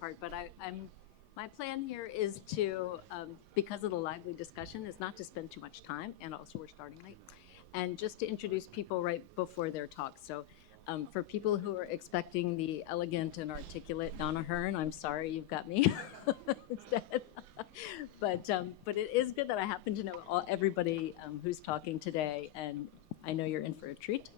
part, but my plan here is to, because of the lively discussion, is not to spend too much time, and also we're starting late, and just to introduce people right before their talk. So for people who are expecting the elegant and articulate Donna Huryn, I'm sorry, you've got me instead. But it is good that I happen to know everybody who's talking today, and I know you're in for a treat.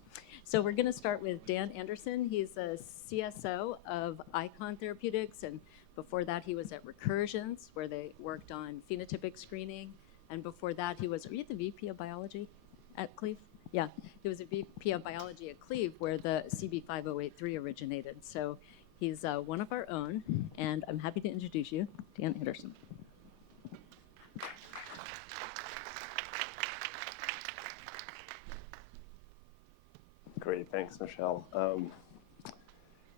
So we're going to start with Dan Anderson. He's a CSO of Eikon Therapeutics, and before that he was at Recursions, where they worked on phenotypic screening. And before that he was, were you the VP of Biology at Cleve? Yeah, he was a VP of Biology at Cleve, where the CB5083 originated. So he's one of our own, and I'm happy to introduce you, Dan Anderson. Great, thanks, Michelle.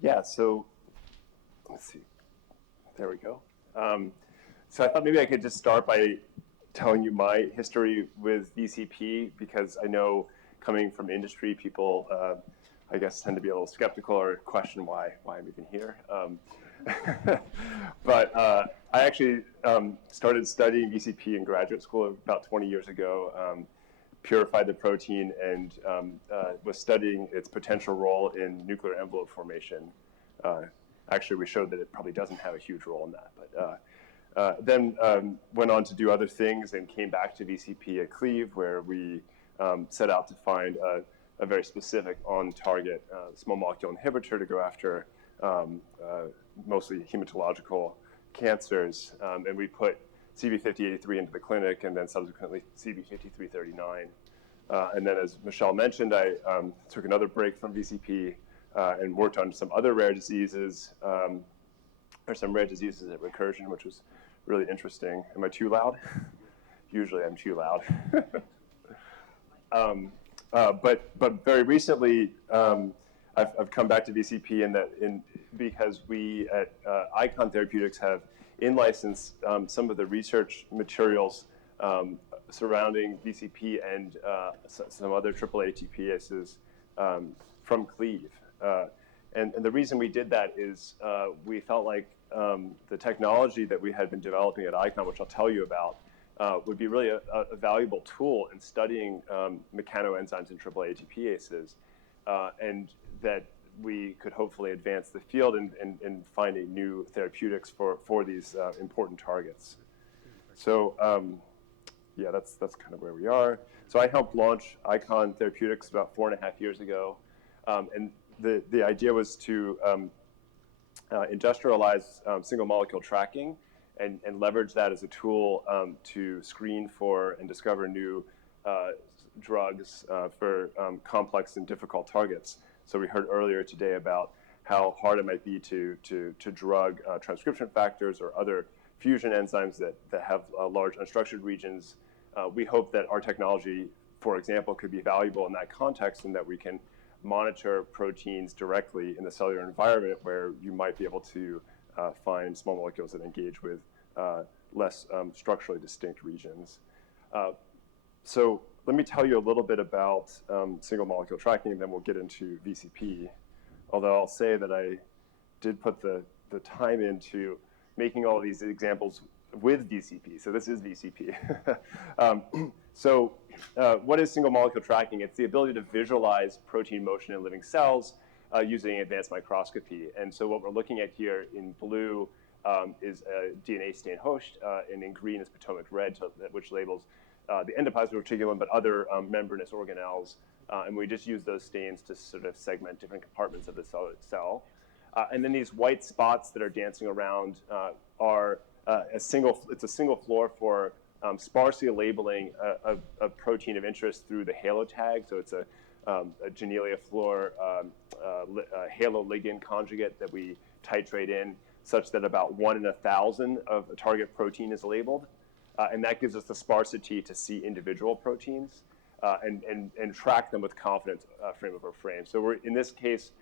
Yeah, so let's see. There we go. So I thought maybe I could just start by telling you my history with VCP, because I know coming from industry, people, I guess, tend to be a little skeptical or question why I'm even here. But I actually started studying VCP in graduate school about 20 years ago. Purified the protein and was studying its potential role in nuclear envelope formation. Actually, we showed that it probably doesn't have a huge role in that, but then went on to do other things and came back to VCP at Cleve, where we set out to find a very specific on-target small molecule inhibitor to go after mostly hematological cancers, and we put CB5083 into the clinic, and then subsequently CB5339. And then, as Michelle mentioned, I took another break from VCP and worked on some other rare diseases, or some rare diseases at Recursion, which was really interesting. Am I too loud? Usually I'm too loud. But very recently, I've come back to VCP because we at Eikon Therapeutics have in-licensed some of the research materials surrounding VCP and some other AAA ATPases from Cleve. And the reason we did that is we felt like the technology that we had been developing at Eikon, which I'll tell you about, would be really a valuable tool in studying mechanoenzymes and AAA ATPases, and that we could hopefully advance the field in finding new therapeutics for these important targets. So yeah, that's kind of where we are. So I helped launch Eikon Therapeutics about 4.5 years ago, and the idea was to industrialize single molecule tracking and leverage that as a tool to screen for and discover new drugs for complex and difficult targets. So we heard earlier today about how hard it might be to drug transcription factors or other fusion enzymes that have large unstructured regions. We hope that our technology, for example, could be valuable in that context, and that we can monitor proteins directly in the cellular environment, where you might be able to find small molecules that engage with less structurally distinct regions. So let me tell you a little bit about single molecule tracking, and then we'll get into VCP. Although I'll say that I did put the time into making all of these examples with VCP. So this is VCP. So what is single molecule tracking? It's the ability to visualize protein motion in living cells using advanced microscopy. And so what we're looking at here in blue is a DNA stain host, and in green is Potomac red, which labels the endoplasmic reticulum, but other membranous organelles. And we just use those stains to sort of segment different compartments of the cell. And then these white spots that are dancing around are it's a single floor for sparsely labeling a protein of interest through the halo tag. So it's a Genelia floor halo ligand conjugate that we titrate in, such that about 1 in 1,000 of a target protein is labeled. And that gives us the sparsity to see individual proteins and track them with confidence frame over frame. So we're, in this case,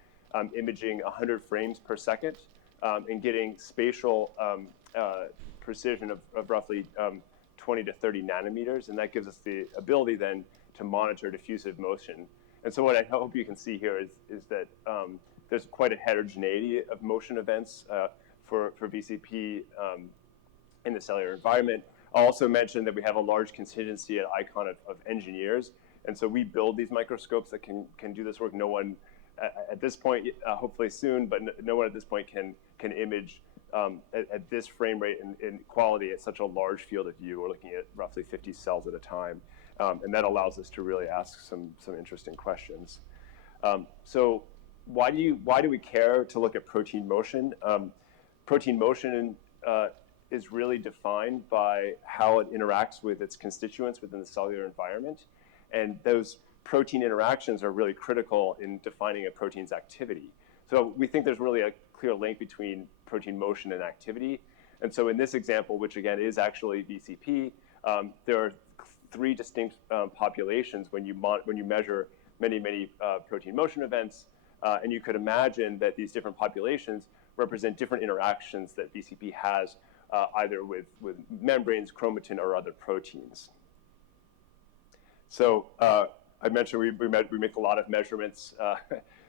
imaging 100 frames per second and getting spatial precision of roughly 20 to 30 nanometers. And that gives us the ability then to monitor diffusive motion. And so what I hope you can see here is that there's quite a heterogeneity of motion events for VCP in the cellular environment. I'll also mention that we have a large contingency at Eikon of engineers, and so we build these microscopes that can do this work. No one at this point, hopefully soon, but no one at this point can image at this frame rate and quality at such a large field of view. We're looking at roughly 50 cells at a time, and that allows us to really ask some interesting questions. So why do we care to look at protein motion? Protein motion is really defined by how it interacts with its constituents within the cellular environment, and those protein interactions are really critical in defining a protein's activity. So we think there's really a clear link between protein motion and activity. And so in this example, which again is actually VCP, there are three distinct populations when you measure many protein motion events, and you could imagine that these different populations represent different interactions that VCP has either with membranes, chromatin, or other proteins. So I mentioned we make a lot of measurements.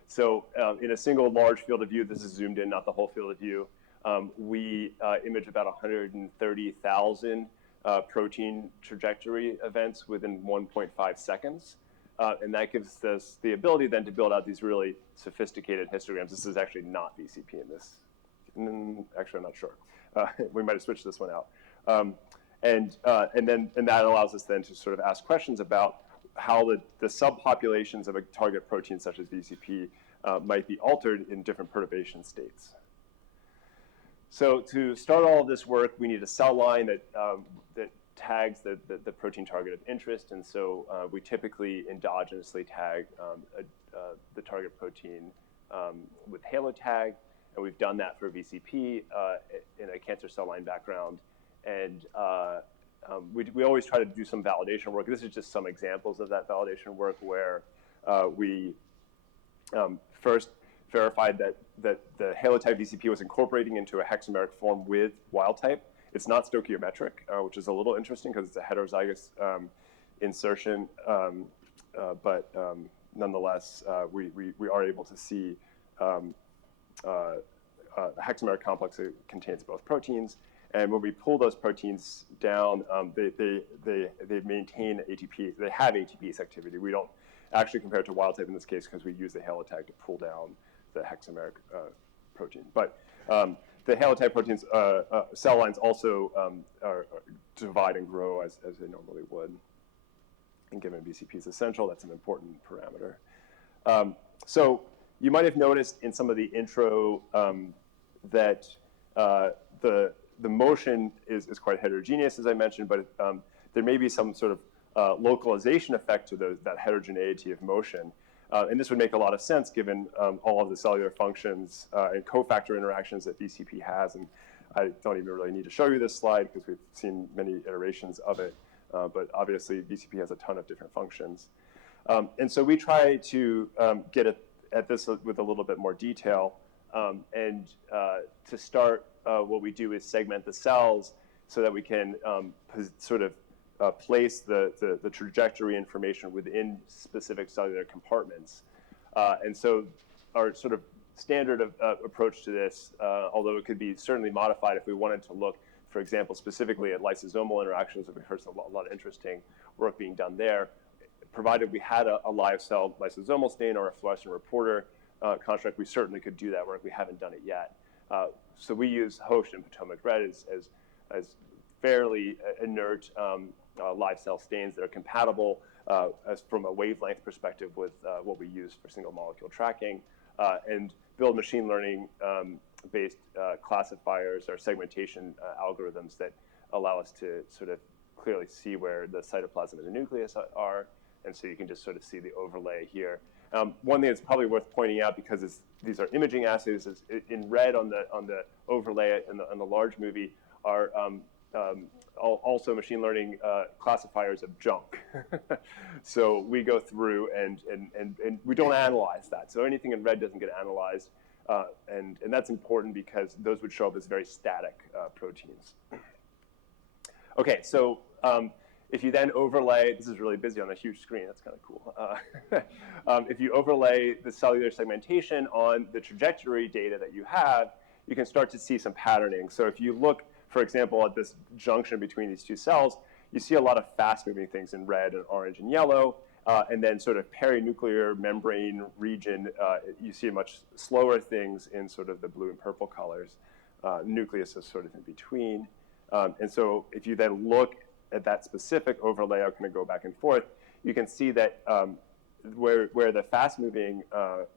So in a single large field of view, this is zoomed in, not the whole field of view, we image about 130,000 protein trajectory events within 1.5 seconds. And that gives us the ability then to build out these really sophisticated histograms. This is actually not VCP in this. Actually, I'm not sure. We might have switched this one out. And that allows us then to sort of ask questions about how the subpopulations of a target protein such as VCP might be altered in different perturbation states. So to start all of this work, we need a cell line that tags the protein target of interest, and so we typically endogenously tag the target protein with halo tag, and we've done that for VCP in a cancer cell line background. And we always try to do some validation work. This is just some examples of that validation work where we first verified that the halotype VCP was incorporating into a hexameric form with wild type. It's not stoichiometric, which is a little interesting because it's a heterozygous insertion, but nonetheless, we are able to see a hexameric complex that contains both proteins. And when we pull those proteins down, they maintain ATP. They have ATPase activity. We don't actually compare it to wild type in this case because we use the halotag to pull down the hexameric protein. But the halotype proteins, cell lines also divide and grow as they normally would. And given VCP is essential, that's an important parameter. So you might have noticed in some of the intro that the motion is quite heterogeneous, as I mentioned, but there may be some sort of localization effect to that heterogeneity of motion. And this would make a lot of sense given all of the cellular functions and cofactor interactions that VCP has. And I don't even really need to show you this slide because we've seen many iterations of it. But obviously, VCP has a ton of different functions. And so we try to get at this with a little bit more detail. And to start, what we do is segment the cells so that we can sort of place the trajectory information within specific cellular compartments. And so our sort of standard approach to this, although it could be certainly modified if we wanted to look, for example, specifically at lysosomal interactions, we've heard a lot of interesting work being done there, provided we had a live cell lysosomal stain or a fluorescent reporter construct, we certainly could do that work. We haven't done it yet. So we use Host and Potomac Red as fairly inert live cell stains that are compatible as from a wavelength perspective with what we use for single molecule tracking, and build machine learning based classifiers or segmentation algorithms that allow us to sort of clearly see where the cytoplasm and the nucleus are, and so you can just sort of see the overlay here. One thing that's probably worth pointing out, because these are imaging assays, is in red on the overlay in the large movie are also machine learning classifiers of junk. So we go through and we don't analyze that. So anything in red doesn't get analyzed, and that's important because those would show up as very static proteins. Okay, so if you then overlay, this is really busy on a huge screen, that's kind of cool. If you overlay the cellular segmentation on the trajectory data that you have, you can start to see some patterning. So if you look, for example, at this junction between these two cells, you see a lot of fast-moving things in red and orange and yellow, and then sort of perinuclear membrane region, you see much slower things in sort of the blue and purple colors. Nucleus is sort of in between. And so if you then look at that specific overlay, I'm going to go back and forth, you can see that where the fast-moving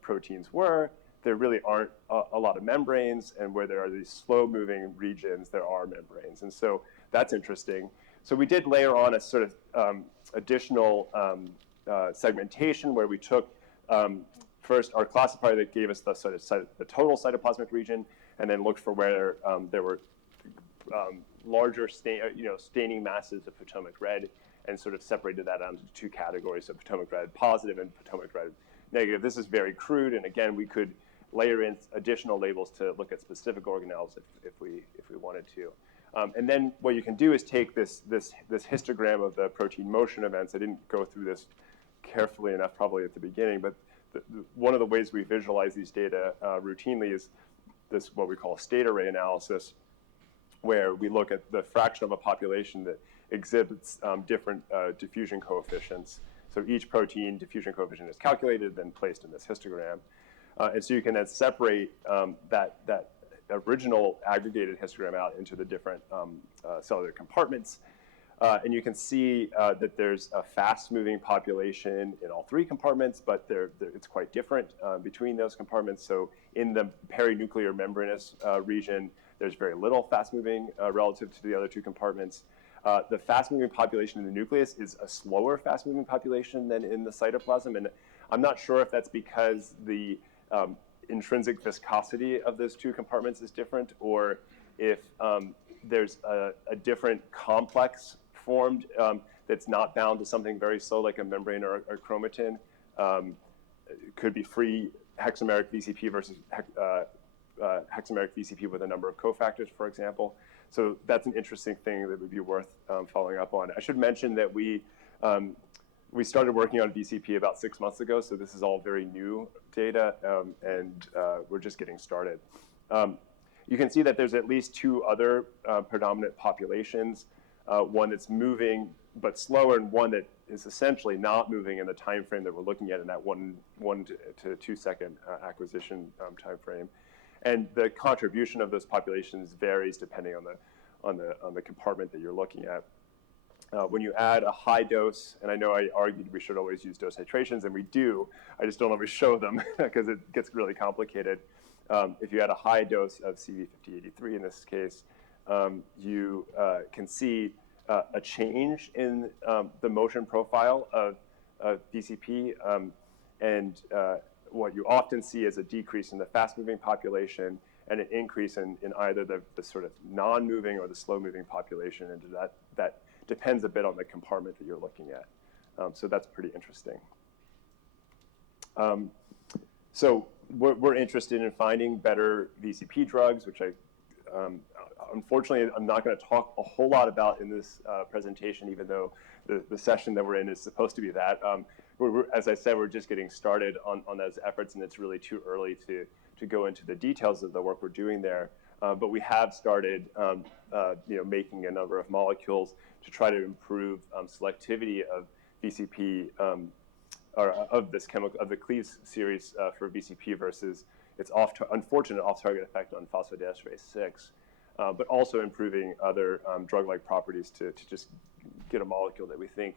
proteins were, there really aren't a lot of membranes, and where there are these slow-moving regions, there are membranes. And so that's interesting. So we did layer on a sort of additional segmentation where we took first our classifier that gave us the sort of the total cytoplasmic region, and then looked for where there were larger staining masses of Potomac red, and sort of separated that out into two categories, so Potomac red positive and Potomac red negative. This is very crude, and again, we could layer in additional labels to look at specific organelles if we wanted to. And then what you can do is take this histogram of the protein motion events. I didn't go through this carefully enough probably at the beginning, but one of the ways we visualize these data routinely is this, what we call a state array analysis, where we look at the fraction of a population that exhibits different diffusion coefficients. So each protein diffusion coefficient is calculated, then placed in this histogram. And so you can then separate that original aggregated histogram out into the different cellular compartments. And you can see that there's a fast-moving population in all three compartments, but it's quite different between those compartments. So in the perinuclear membranous region, there's very little fast-moving relative to the other two compartments. The fast-moving population in the nucleus is a slower fast-moving population than in the cytoplasm, and I'm not sure if that's because the intrinsic viscosity of those two compartments is different, or if there's a different complex formed that's not bound to something very slow like a membrane or chromatin. It could be free hexameric VCP versus hexameric VCP with a number of cofactors, for example. So that's an interesting thing that would be worth following up on. I should mention that we started working on VCP about 6 months ago, so this is all very new data, and we're just getting started. You can see that there's at least two other predominant populations, one that's moving but slower, and one that is essentially not moving in the time frame that we're looking at in that 1 to 2 second acquisition time frame. And the contribution of those populations varies depending on the compartment that you're looking at. When you add a high dose, and I know I argued we should always use dose titrations, and we do, I just don't always show them because it gets really complicated. If you add a high dose of CV5083 in this case, you can see a change in the motion profile of VCP, and what you often see is a decrease in the fast-moving population and an increase in either the sort of non-moving or the slow-moving population, and that depends a bit on the compartment that you're looking at. So that's pretty interesting. So we're interested in finding better VCP drugs, which unfortunately, I'm not going to talk a whole lot about in this presentation, even though the session that we're in is supposed to be that. As I said, we're just getting started on those efforts, and it's really too early to go into the details of the work we're doing there. But we have started making a number of molecules to try to improve selectivity of VCP, or of this chemical, of the Cleves series for VCP versus its unfortunate off-target effect on phosphodiesterase 6, but also improving other drug-like properties to just get a molecule that we think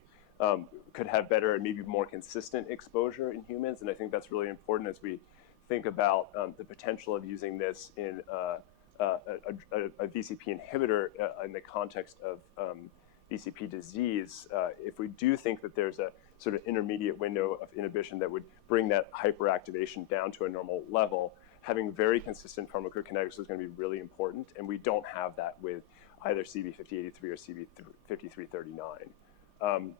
could have better and maybe more consistent exposure in humans. And I think that's really important as we think about the potential of using this in a VCP inhibitor in the context of VCP disease. If we do think that there's a sort of intermediate window of inhibition that would bring that hyperactivation down to a normal level, having very consistent pharmacokinetics is going to be really important, and we don't have that with either CV5083 or CV5339.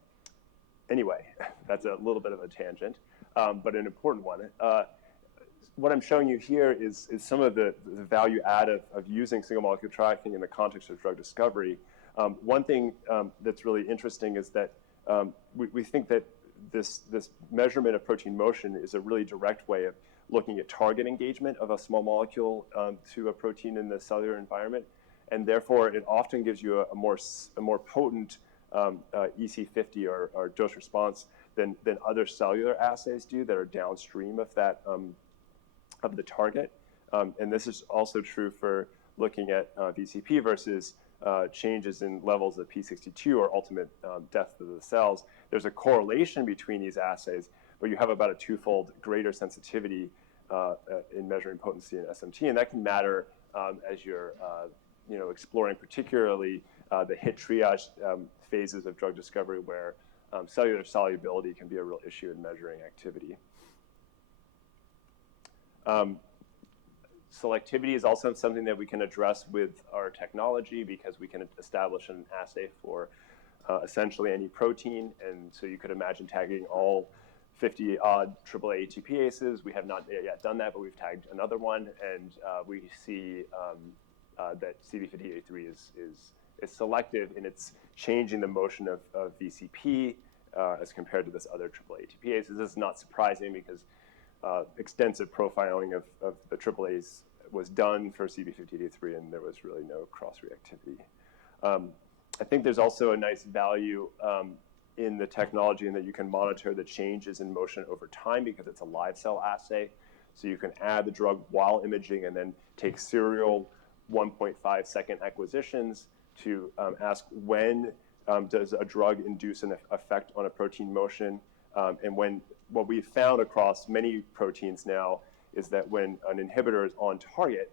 Anyway, that's a little bit of a tangent, but an important one. What I'm showing you here is some of the value add of using single molecule tracking in the context of drug discovery. One thing that's really interesting is that we think that this measurement of protein motion is a really direct way looking at target engagement of a small molecule to a protein in the cellular environment, and therefore it often gives you a more potent EC50 or dose response than other cellular assays do that are downstream of that of the target. And this is also true for looking at VCP versus changes in levels of P62 or ultimate death of the cells. There's a correlation between these assays, but you have about a twofold greater sensitivity in measuring potency in SMT, and that can matter as you're exploring particularly the hit triage phases of drug discovery where cellular solubility can be a real issue in measuring activity. Selectivity is also something that we can address with our technology because we can establish an assay for essentially any protein. And so you could imagine tagging all 50-odd AAA ATPases. We have not yet done that, but we've tagged another one. And we see that CD5083 is selective in its changing the motion of VCP as compared to this other AAA ATPases. This is not surprising because extensive profiling of the AAAs was done for CD5083, and there was really no cross-reactivity. I think there's also a nice value in the technology in that you can monitor the changes in motion over time because it's a live cell assay. So you can add the drug while imaging and then take serial 1.5 second acquisitions to ask when does a drug induce an effect on a protein motion. And what we've found across many proteins now is that when an inhibitor is on target,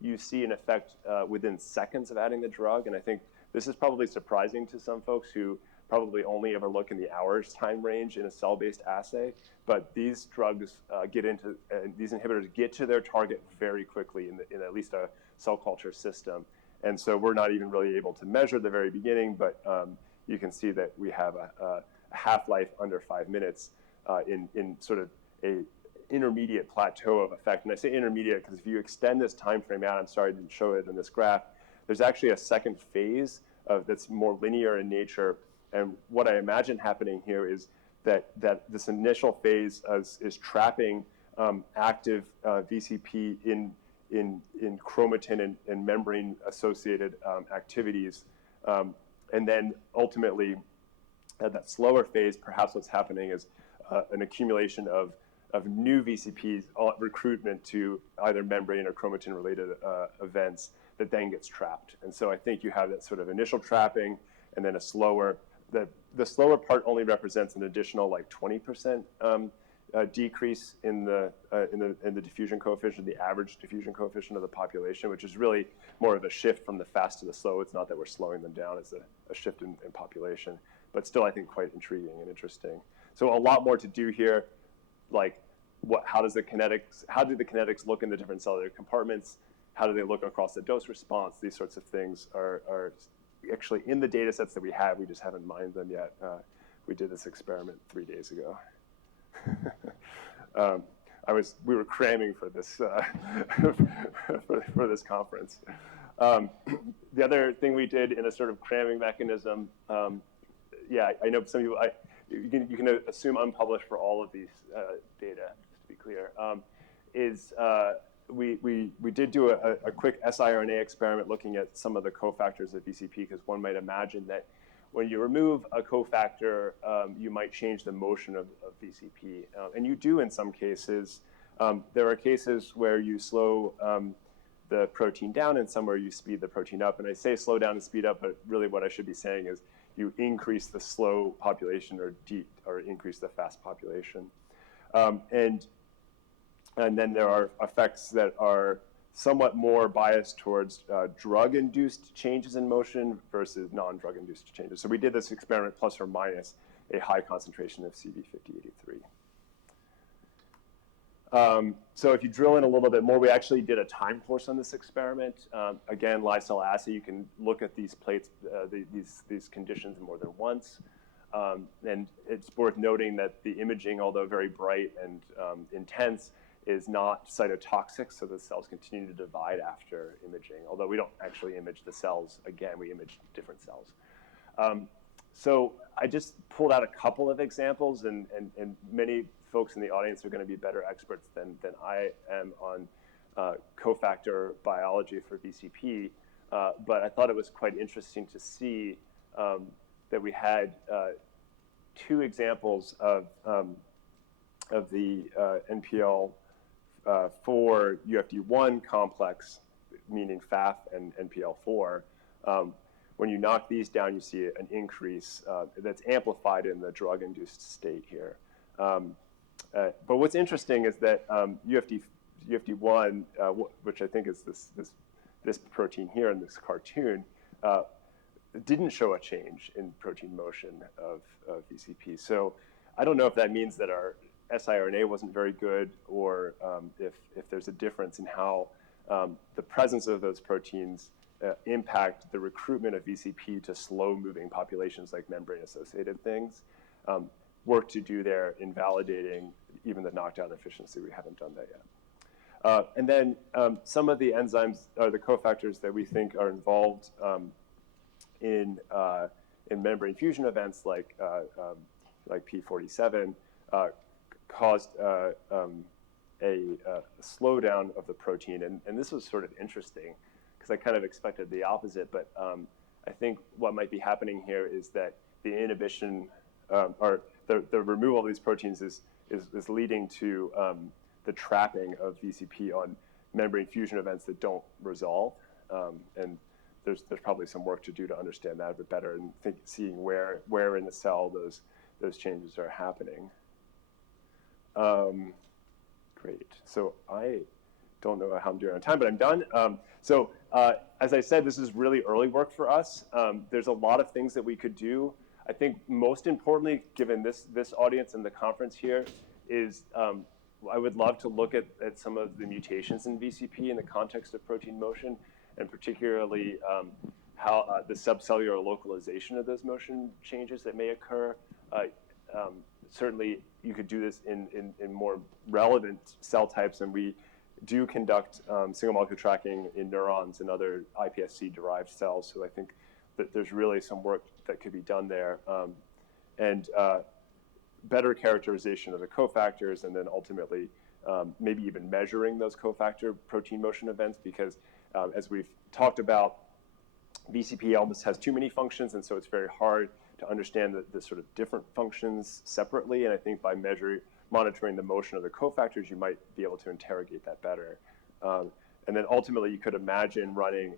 you see an effect within seconds of adding the drug. And I think this is probably surprising to some folks who probably only ever look in the hours time range in a cell-based assay. But these drugs these inhibitors get to their target very quickly in at least a cell culture system. And so we're not even really able to measure the very beginning, but you can see that we have a half-life under 5 minutes in sort of a intermediate plateau of effect. And I say intermediate because if you extend this time frame out, I'm sorry I didn't show it in this graph, there's actually a second phase that's more linear in nature. And what I imagine happening here is that this initial phase is trapping active VCP in chromatin and membrane-associated activities. And then ultimately, at that slower phase, perhaps what's happening is an accumulation of new VCPs, recruitment to either membrane or chromatin-related events that then gets trapped. And so I think you have that sort of initial trapping and then a slower, the slower part only represents an additional like 20% decrease in the diffusion coefficient, the average diffusion coefficient of the population, which is really more of a shift from the fast to the slow. It's not that we're slowing them down, it's a shift in population, but still I think quite intriguing and interesting. So a lot more to do here, like how do the kinetics look in the different cellular compartments? How do they look across the dose response? These sorts of things are actually in the data sets that we have, we just haven't mined them yet. We did this experiment 3 days ago. We were cramming for this for this conference. The other thing we did in a sort of cramming mechanism, I know some people, you can assume unpublished for all of these data, just to be clear, is we did do a quick siRNA experiment looking at some of the cofactors of VCP, because one might imagine that when you remove a cofactor, you might change the motion of VCP. And you do in some cases. There are cases where you slow the protein down and some where you speed the protein up. And I say slow down and speed up, but really what I should be saying is you increase the slow population or increase the fast population. And then there are effects that are somewhat more biased towards drug-induced changes in motion versus non-drug-induced changes. So we did this experiment plus or minus a high concentration of CV5083. So if you drill in a little bit more, we actually did a time course on this experiment. Again, live cell assay, you can look at these plates, these conditions more than once. And it's worth noting that the imaging, although very bright and intense, is not cytotoxic, so the cells continue to divide after imaging, although we don't actually image the cells. Again, we image different cells. So I just pulled out a couple of examples, and many folks in the audience are going to be better experts than I am on cofactor biology for VCP, but I thought it was quite interesting to see that we had two examples of the NPL4 UFD1 complex, meaning FAF and NPL4. When you knock these down, you see an increase that's amplified in the drug-induced state here. But what's interesting is that UFD1, which I think is this protein here in this cartoon, didn't show a change in protein motion of VCP. So I don't know if that means that our siRNA wasn't very good, or if there's a difference in how the presence of those proteins impact the recruitment of VCP to slow-moving populations like membrane-associated things. Work to do there in validating even the knockdown efficiency. We haven't done that yet. And then some of the enzymes or the cofactors that we think are involved in membrane fusion events like P47 caused a slowdown of the protein. And this was sort of interesting because I kind of expected the opposite, but I think what might be happening here is that the inhibition or the removal of these proteins is leading to the trapping of VCP on membrane fusion events that don't resolve. And there's probably some work to do to understand that a bit better and seeing where in the cell those changes are happening. Great. So I don't know how I'm doing on time, but I'm done. As I said, this is really early work for us. There's a lot of things that we could do. I think most importantly, given this audience and the conference here, is I would love to look at some of the mutations in VCP in the context of protein motion, and particularly how the subcellular localization of those motion changes that may occur. Certainly, you could do this in more relevant cell types, and we do conduct single molecule tracking in neurons and other iPSC-derived cells. So I think that there's really some work that could be done there, and better characterization of the cofactors, and then ultimately maybe even measuring those cofactor protein motion events, because as we've talked about, VCP almost has too many functions, and so it's very hard to understand the sort of different functions separately. And I think by monitoring the motion of the cofactors, you might be able to interrogate that better. And then ultimately, you could imagine running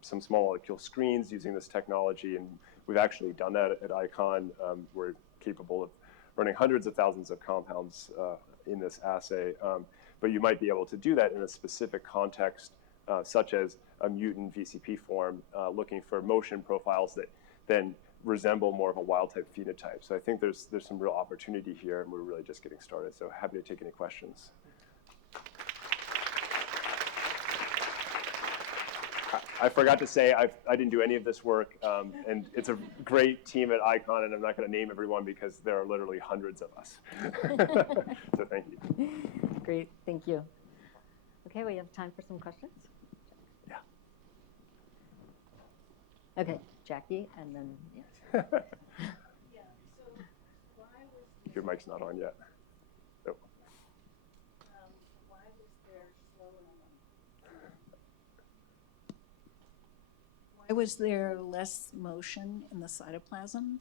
some small molecule screens using this technology, and we've actually done that at Eikon. We're capable of running hundreds of thousands of compounds in this assay, but you might be able to do that in a specific context, such as a mutant VCP form, looking for motion profiles that then resemble more of a wild-type phenotype. So I think there's some real opportunity here, and we're really just getting started. So happy to take any questions. I forgot to say I didn't do any of this work, and it's a great team at Eikon, and I'm not going to name everyone because there are literally hundreds of us. So thank you. Great, thank you. Okay, we have time for some questions. Yeah. Okay, Jackie, and then Yeah, so why was Your mic's not on yet. Oh. why was there why was there less motion in the cytoplasm?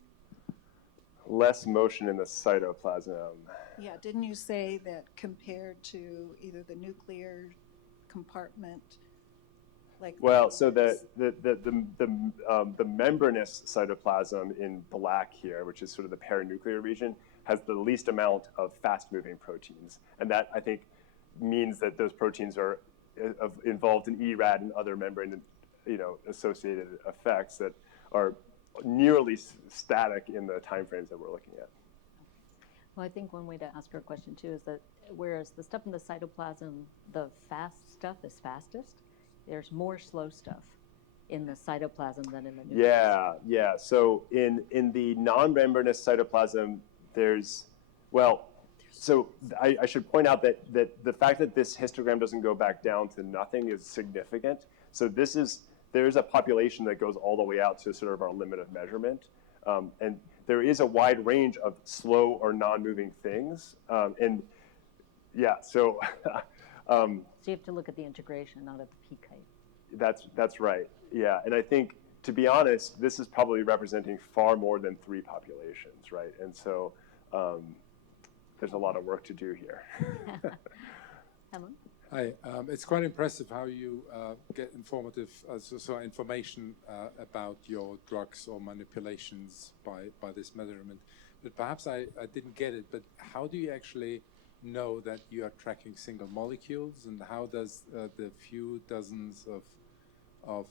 Less motion in the cytoplasm. Yeah, didn't you say that compared to either the nuclear compartment, like? Well, so the membranous cytoplasm in black here, which is sort of the paranuclear region, has the least amount of fast-moving proteins, and that I think means that those proteins are involved in ERAD and other membrane, associated effects that are nearly static in the timeframes that we're looking at. well, I think one way to ask her question too is that whereas the stuff in the cytoplasm, the fast stuff is fastest, there's more slow stuff in the cytoplasm than in the nucleus. Yeah. So in the non-membranous cytoplasm, I should point out that the fact that this histogram doesn't go back down to nothing is significant. So there's a population that goes all the way out to sort of our limit of measurement. And there is a wide range of slow or non-moving things. And yeah, so So you have to look at the integration, not at the PK. that's right. Yeah, and I think, to be honest, this is probably representing far more than 3 populations, right? And so there's a lot of work to do here. Emma? Hi, it's quite impressive how you get informative, information about your drugs or manipulations by this measurement. But perhaps I didn't get it, but how do you actually know that you are tracking single molecules, and how does the few dozens of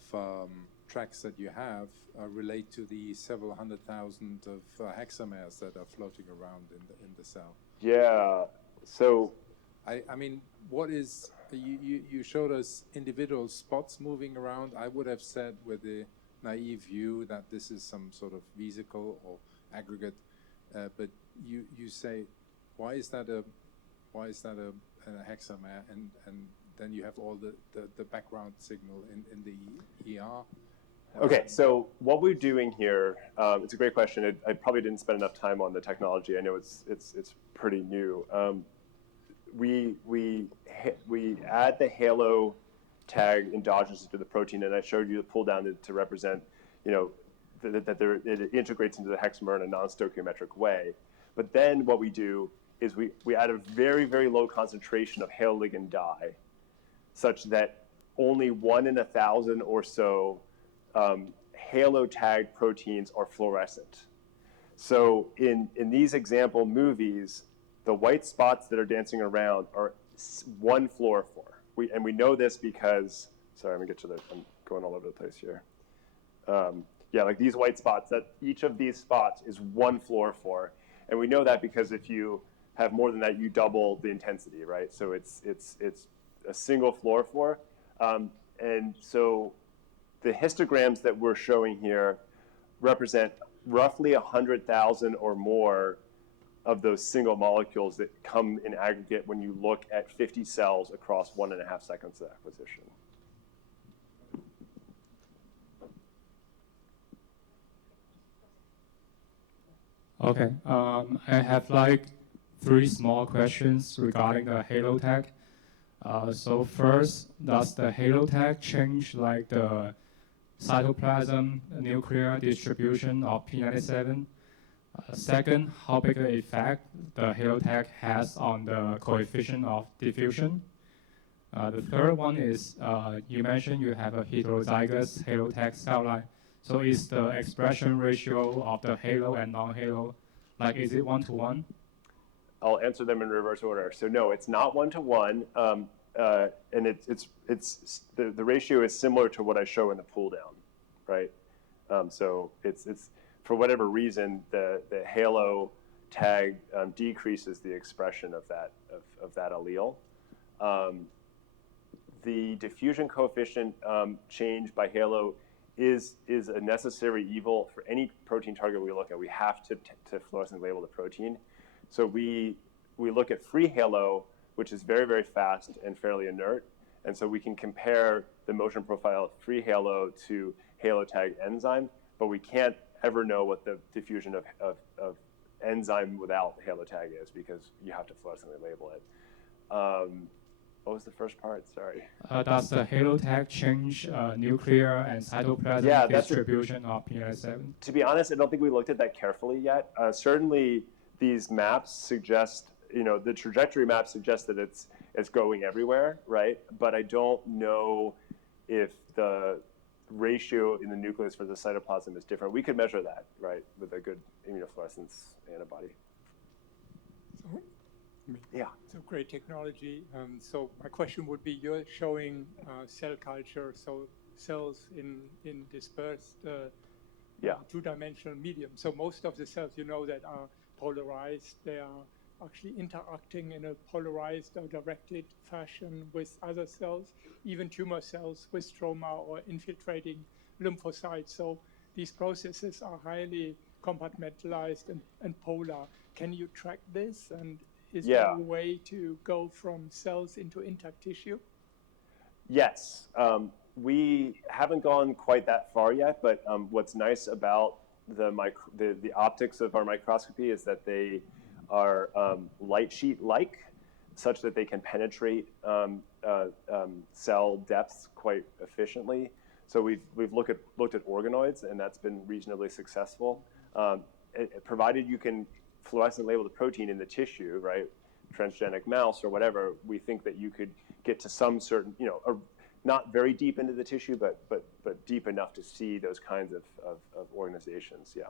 tracks that you have relate to the several 100,000 of hexamers that are floating around in the cell? Yeah, so I mean, what is, you showed us individual spots moving around. I would have said with the naive view that this is some sort of vesicle or aggregate, but you say, why is that a hexamer, and then you have all the background signal in the ER? okay, so what we're doing here, it's a great question. I probably didn't spend enough time on the technology. I know it's pretty new. We add the halo tag endogenously to the protein, and I showed you the pull down to represent, that it integrates into the hexamer in a non-stoichiometric way. But then what we do is we add a very, very low concentration of haloligand dye, such that only 1 in 1,000 or so halo-tagged proteins are fluorescent. So in these example movies, the white spots that are dancing around are 1 fluorophore. We know this because, sorry, I'm going all over the place here. Yeah, like these white spots, that each of these spots is 1 fluorophore. And we know that because if you have more than that, you double the intensity, right? So it's a single fluorophore. And so the histograms that we're showing here represent roughly 100,000 or more of those single molecules that come in aggregate when you look at 50 cells across 1.5 seconds of acquisition. Okay, I have like 3 small questions regarding the halo tag. So first, does the halo tag change like the cytoplasm nuclear distribution of P97? Second, how big an effect the halo tag has on the coefficient of diffusion? The third one is, you mentioned you have a heterozygous halo tag cell line. So is the expression ratio of the halo and non-halo, like is it 1-to-1? I'll answer them in reverse order. So no, it's not 1-to-1, and the ratio is similar to what I show in the pull down, right? So it's for whatever reason the halo tag decreases the expression of that allele. The diffusion coefficient change by halo is a necessary evil for any protein target we look at. We have to fluorescently label the protein. So we look at free halo, which is very, very fast and fairly inert. And so we can compare the motion profile of free halo to halo tag enzyme, but we can't ever know what the diffusion of enzyme without halo tag is, because you have to fluorescently label it. What was the first part? Sorry. Does the halo tag change nuclear and cytoplasm distribution of P97? To be honest, I don't think we looked at that carefully yet. Certainly, these maps suggest, the trajectory map suggests that it's going everywhere, right? But I don't know if the ratio in the nucleus for the cytoplasm is different. We could measure that, right, with a good immunofluorescence antibody. Yeah. So great technology. So my question would be, you're showing cell culture, so cells in dispersed two-dimensional medium. So most of the cells, that are polarized, they are actually interacting in a polarized or directed fashion with other cells, even tumor cells with stroma or infiltrating lymphocytes. So these processes are highly compartmentalized and polar. Can you track this? And is there a way to go from cells into intact tissue? Yes. We haven't gone quite that far yet, but what's nice about the optics of our microscopy is that they are light sheet-like, such that they can penetrate cell depths quite efficiently. So we've looked at organoids, and that's been reasonably successful. Provided you can fluorescent label the protein in the tissue, right, transgenic mouse or whatever, we think that you could get to some certain, not very deep into the tissue, but deep enough to see those kinds of organizations. Yeah.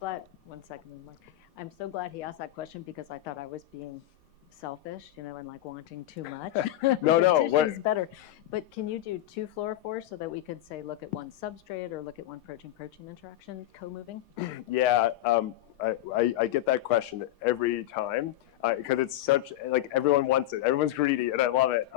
But 1 second, Mark. I'm so glad he asked that question because I thought I was being selfish, and like wanting too much. No, Tissue's better. But can you do 2 fluorophores so that we could say look at one substrate or look at one protein-protein interaction co-moving? Yeah, I get that question every time because it's such, like, everyone wants it. Everyone's greedy, and I love it.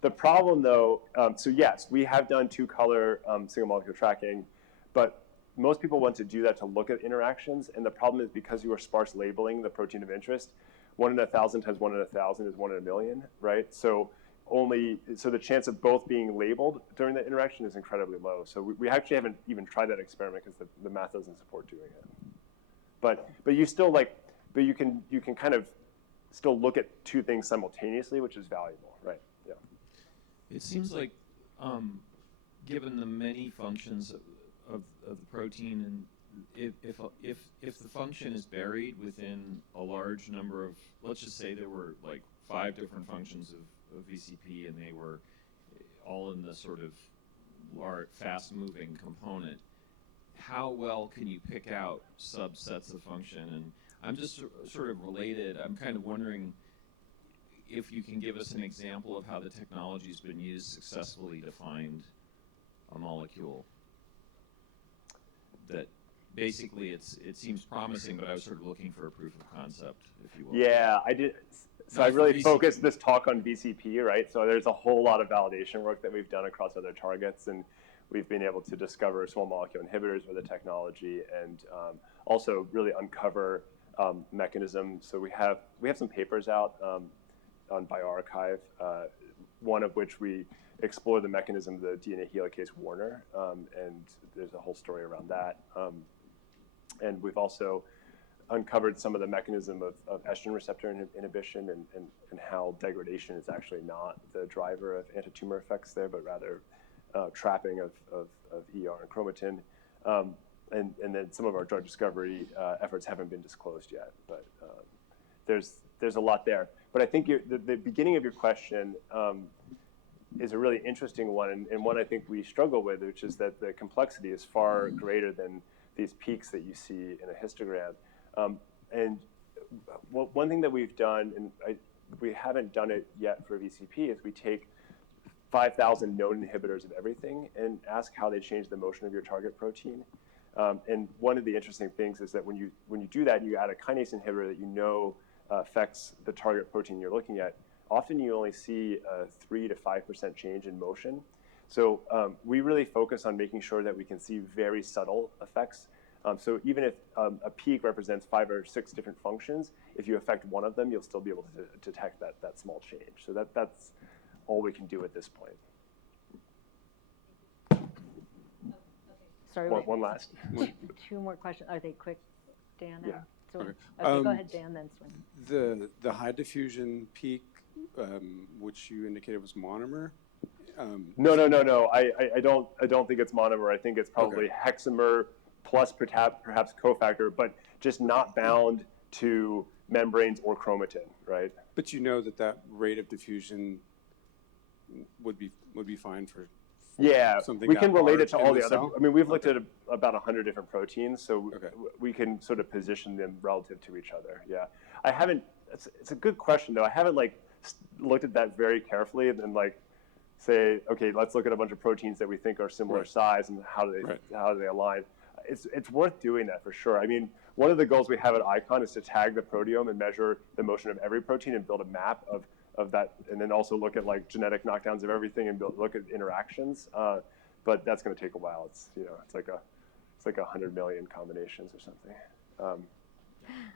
The problem, though, so yes, we have done 2-color single molecule tracking, but most people want to do that to look at interactions, and the problem is because you are sparse labeling the protein of interest, 1 in 1,000 times 1 in 1,000 is 1 in a million, right? So the chance of both being labeled during the interaction is incredibly low. So we actually haven't even tried that experiment because the math doesn't support doing it. But you still you can kind of still look at 2 things simultaneously, which is valuable, right? Yeah. It seems like, given the many functions of the protein, and if the function is buried within a large number of, let's just say there were like 5 different functions of VCP, and they were all in the sort of large, fast-moving component, how well can you pick out subsets of function? And I'm just sort of related. I'm kind of wondering if you can give us an example of how the technology's been used successfully to find a molecule that basically it seems promising, but I was sort of looking for a proof of concept, if you will. Yeah, I did. So I really focused this talk on VCP, right? So there's a whole lot of validation work that we've done across other targets, and we've been able to discover small molecule inhibitors with the technology, and also really uncover mechanisms. So we have some papers out on bioRxiv, one of which we explore the mechanism of the DNA helicase Warner, and there's a whole story around that. And we've also uncovered some of the mechanism of estrogen receptor inhibition and how degradation is actually not the driver of anti-tumor effects there, but rather trapping of ER and chromatin. And then some of our drug discovery efforts haven't been disclosed yet, but there's a lot there. But I think the beginning of your question is a really interesting one, and one I think we struggle with, which is that the complexity is far greater than these peaks that you see in a histogram. And one thing that we've done, and we haven't done it yet for VCP, is we take 5,000 known inhibitors of everything and ask how they change the motion of your target protein. And one of the interesting things is that when you do that, you add a kinase inhibitor that you know affects the target protein you're looking at. Often you only see a 3 to 5% change in motion. So we really focus on making sure that we can see very subtle effects. So even if a peak represents 5 or 6 different functions, if you affect one of them, you'll still be able to detect that small change. So that's all we can do at this point. Sorry, one last. 2 more questions. Are they quick, Dan? Yeah. So, Okay. go ahead, Dan, then swing. The high diffusion peak, which you indicated was monomer. No. I don't think it's monomer. I think it's probably hexamer plus perhaps cofactor, but just not bound to membranes or chromatin, right? But you know that rate of diffusion would be fine for something. We can relate it to all the other. cell? I mean, we've looked at about 100 different proteins, so Okay. we can sort of position them relative to each other. Yeah, I haven't. It's a good question though. I haven't looked at that very carefully and say, okay, let's look at a bunch of proteins that we think are similar size and how do they align. It's worth doing that for sure. I mean, one of the goals we have at Eikon is to tag the proteome and measure the motion of every protein and build a map of that, and then also look at genetic knockdowns of everything and look at interactions. But that's going to take a while. It's like 100 million combinations or something.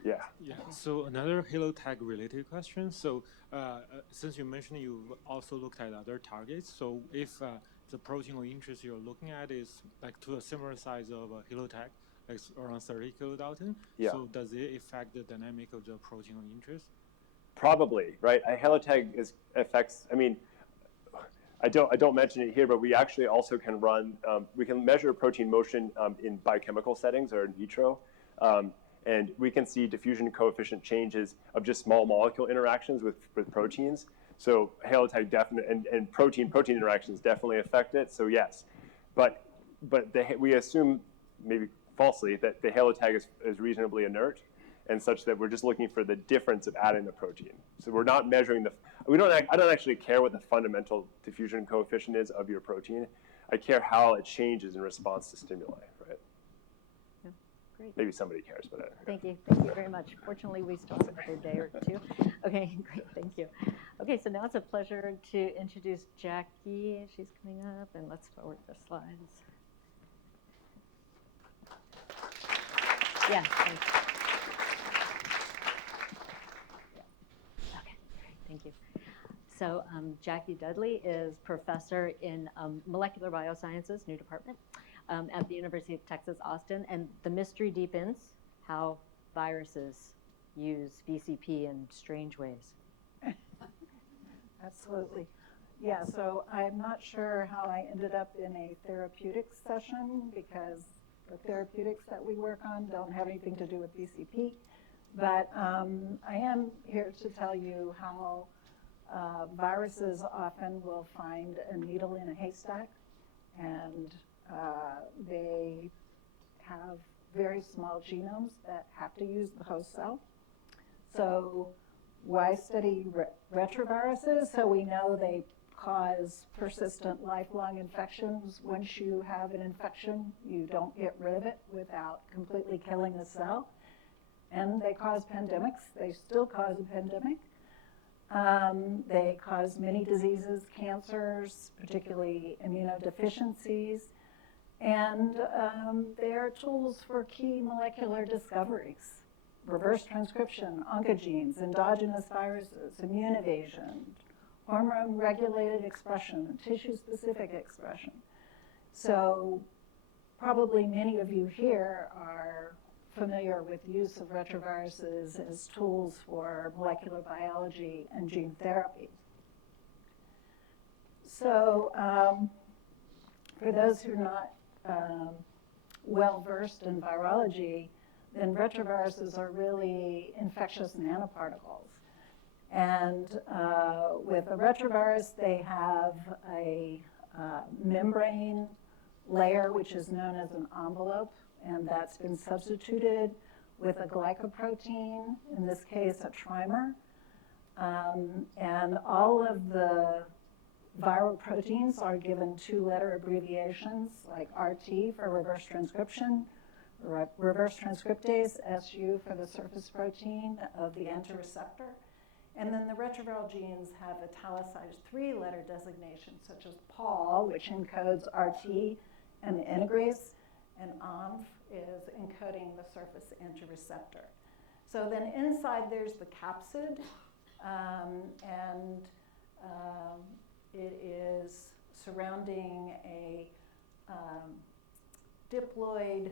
Yeah. So another HaloTag related question. So since you mentioned you also looked at other targets, so if the protein of interest you're looking at is like to a similar size of a helotag, like around 30 kilodalton. Yeah. So does it affect the dynamic of the protein of interest? Probably, right? A helotag affects, I mean, I don't mention it here, but we actually also can run, we can measure protein motion in biochemical settings or in vitro. And we can see diffusion coefficient changes of just small molecule interactions with proteins. So helotag definitely, and protein interactions definitely affect it. So yes, but we assume, maybe falsely, that the helotag is reasonably inert, and such that we're just looking for the difference of adding the protein. So we're not measuring I don't actually care what the fundamental diffusion coefficient is of your protein. I care how it changes in response to stimuli, right? Yeah, great. Maybe somebody cares, but I don't. Thank you very much. Fortunately, we still have another day or two. Okay, great, thank you. Okay, so now it's a pleasure to introduce Jackie. She's coming up, and let's forward the slides. Yeah, thanks. Okay, great, thank you. So Jackie Dudley is professor in molecular biosciences, new department, at the University of Texas, Austin, and the mystery deepens how viruses use VCP in strange ways. Absolutely. Yeah, so I'm not sure how I ended up in a therapeutics session because the therapeutics that we work on don't have anything to do with VCP. But I am here to tell you how viruses often will find a needle in a haystack, and they have very small genomes that have to use the host cell. So why study retroviruses? So we know they cause persistent lifelong infections. Once you have an infection, you don't get rid of it without completely killing the cell. And they cause pandemics. They still cause a pandemic. They cause many diseases, cancers, particularly immunodeficiencies. And they're tools for key molecular discoveries. Reverse transcription, oncogenes, endogenous viruses, immune evasion, hormone-regulated expression, tissue-specific expression. So probably many of you here are familiar with use of retroviruses as tools for molecular biology and gene therapy. So for those who are not well-versed in virology, then retroviruses are really infectious nanoparticles. And with a retrovirus, they have a membrane layer, which is known as an envelope, and that's been substituted with a glycoprotein, in this case a trimer. And all of the viral proteins are given two-letter abbreviations, like RT for reverse transcription, reverse transcriptase, SU for the surface protein of the antireceptor. And then the retroviral genes have italicized three-letter designations, such as PAL, which encodes RT and the integrase, and ONV is encoding the surface antireceptor. So then inside there's the capsid, and it is surrounding a diploid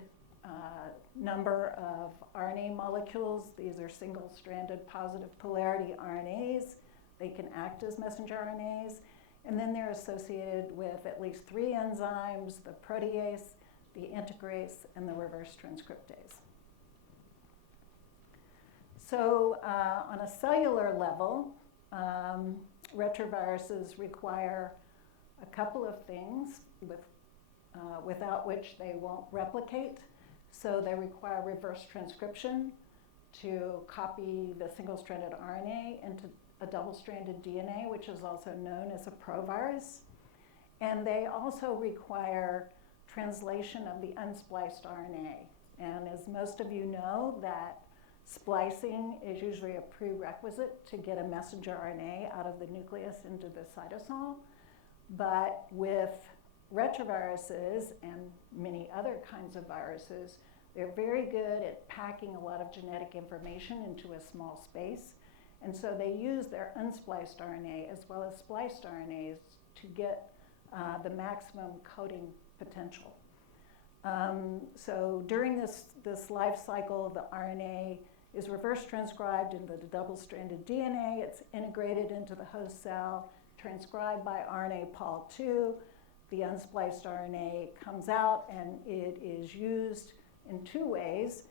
number of RNA molecules. These are single-stranded positive polarity RNAs. They can act as messenger RNAs. And then they're associated with at least 3 enzymes, the protease, the integrase, and the reverse transcriptase. So on a cellular level, retroviruses require a couple of things without which they won't replicate. So they require reverse transcription to copy the single-stranded RNA into a double-stranded DNA, which is also known as a provirus. And they also require translation of the unspliced RNA. And as most of you know, that splicing is usually a prerequisite to get a messenger RNA out of the nucleus into the cytosol. But with retroviruses and many other kinds of viruses, they're very good at packing a lot of genetic information into a small space. And so they use their unspliced RNA as well as spliced RNAs to get the maximum coding potential. So during this life cycle, the RNA is reverse transcribed into the double-stranded DNA. It's integrated into the host cell, transcribed by RNA Pol II. The unspliced RNA comes out, and it is used in two ways.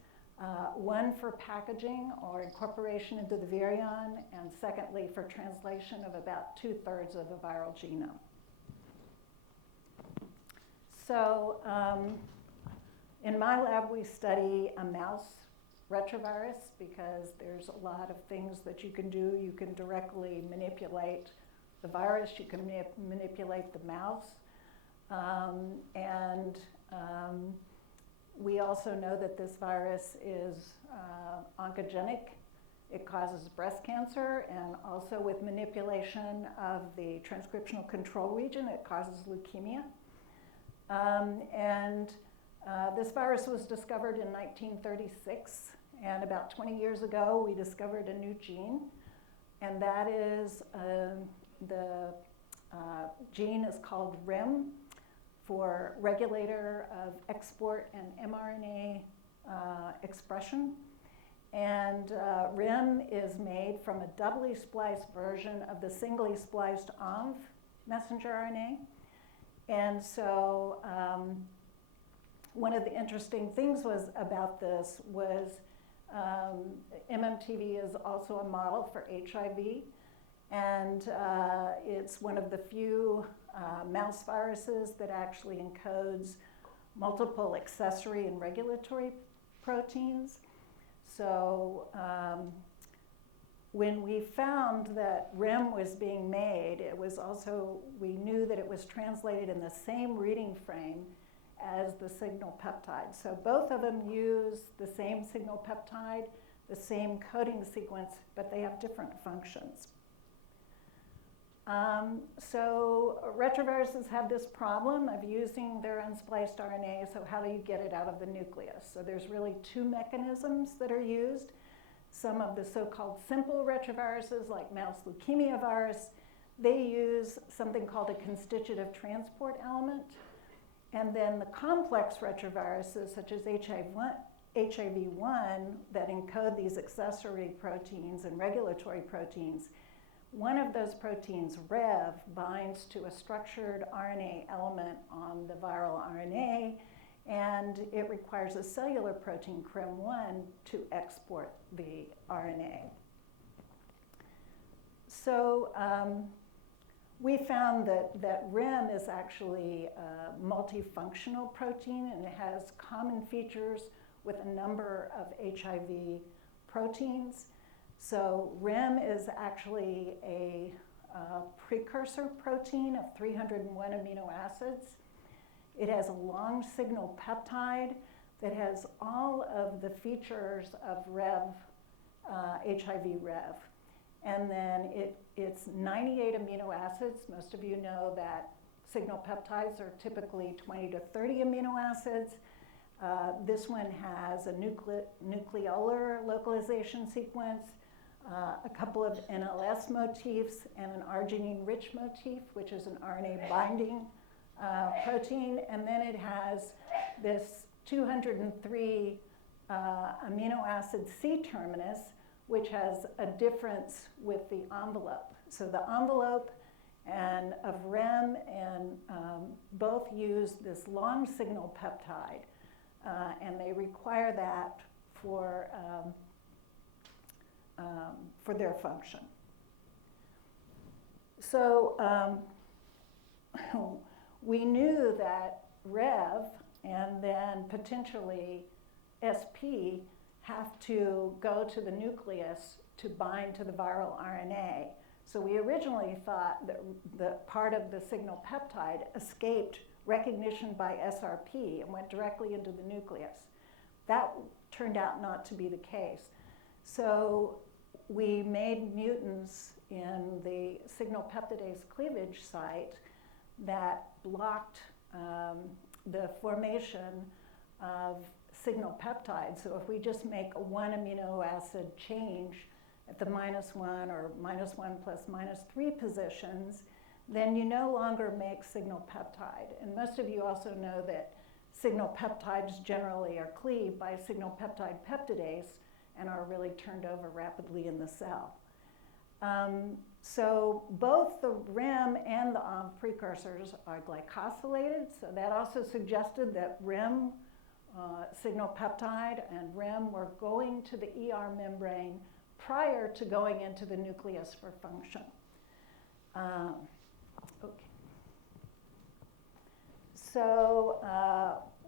One for packaging or incorporation into the virion, and secondly for translation of about 2/3 of the viral genome. So in my lab, we study a mouse retrovirus because there's a lot of things that you can do. You can directly manipulate the virus. You can manipulate the mouse. We also know that this virus is oncogenic. It causes breast cancer, and also with manipulation of the transcriptional control region, it causes leukemia. This virus was discovered in 1936, and about 20 years ago, we discovered a new gene, and that is the gene is called RIM, for regulator of export and mRNA expression. And RIM is made from a doubly spliced version of the singly spliced ONV messenger RNA. And so one of the interesting things about this was MMTV is also a model for HIV, and it's one of the few mouse viruses that actually encodes multiple accessory and regulatory proteins. So when we found that RIM was being made, it was also, we knew that it was translated in the same reading frame as the signal peptide. So both of them use the same signal peptide, the same coding sequence, but they have different functions. So retroviruses have this problem of using their unspliced RNA, so how do you get it out of the nucleus? So there's really two mechanisms that are used. Some of the so-called simple retroviruses, like mouse leukemia virus, they use something called a constitutive transport element. And then the complex retroviruses, such as HIV-1, that encode these accessory proteins and regulatory proteins, one of those proteins, Rev, binds to a structured RNA element on the viral RNA, and it requires a cellular protein, CRIM1, to export the RNA. So we found that RIM is actually a multifunctional protein, and it has common features with a number of HIV proteins. So RIM is actually a precursor protein of 301 amino acids. It has a long signal peptide that has all of the features of Rev, HIV Rev. And then it's 98 amino acids. Most of you know that signal peptides are typically 20 to 30 amino acids. This one has a nucleolar localization sequence, a couple of NLS motifs, and an arginine-rich motif, which is an RNA binding protein. And then it has this 203 amino acid C-terminus, which has a difference with the envelope. So the envelope of REM and both use this long signal peptide, and they require that for their function. So we knew that Rev and then potentially SP have to go to the nucleus to bind to the viral RNA. So we originally thought that the part of the signal peptide escaped recognition by SRP and went directly into the nucleus. That turned out not to be the case. So we made mutants in the signal peptidase cleavage site that blocked the formation of signal peptides. So if we just make a one amino acid change at the -1 or -1 plus -3 positions, then you no longer make signal peptide. And most of you also know that signal peptides generally are cleaved by signal peptide peptidase and are really turned over rapidly in the cell. So both the REM and the precursors are glycosylated, so that also suggested that REM, signal peptide, and REM were going to the ER membrane prior to going into the nucleus for function. Okay. So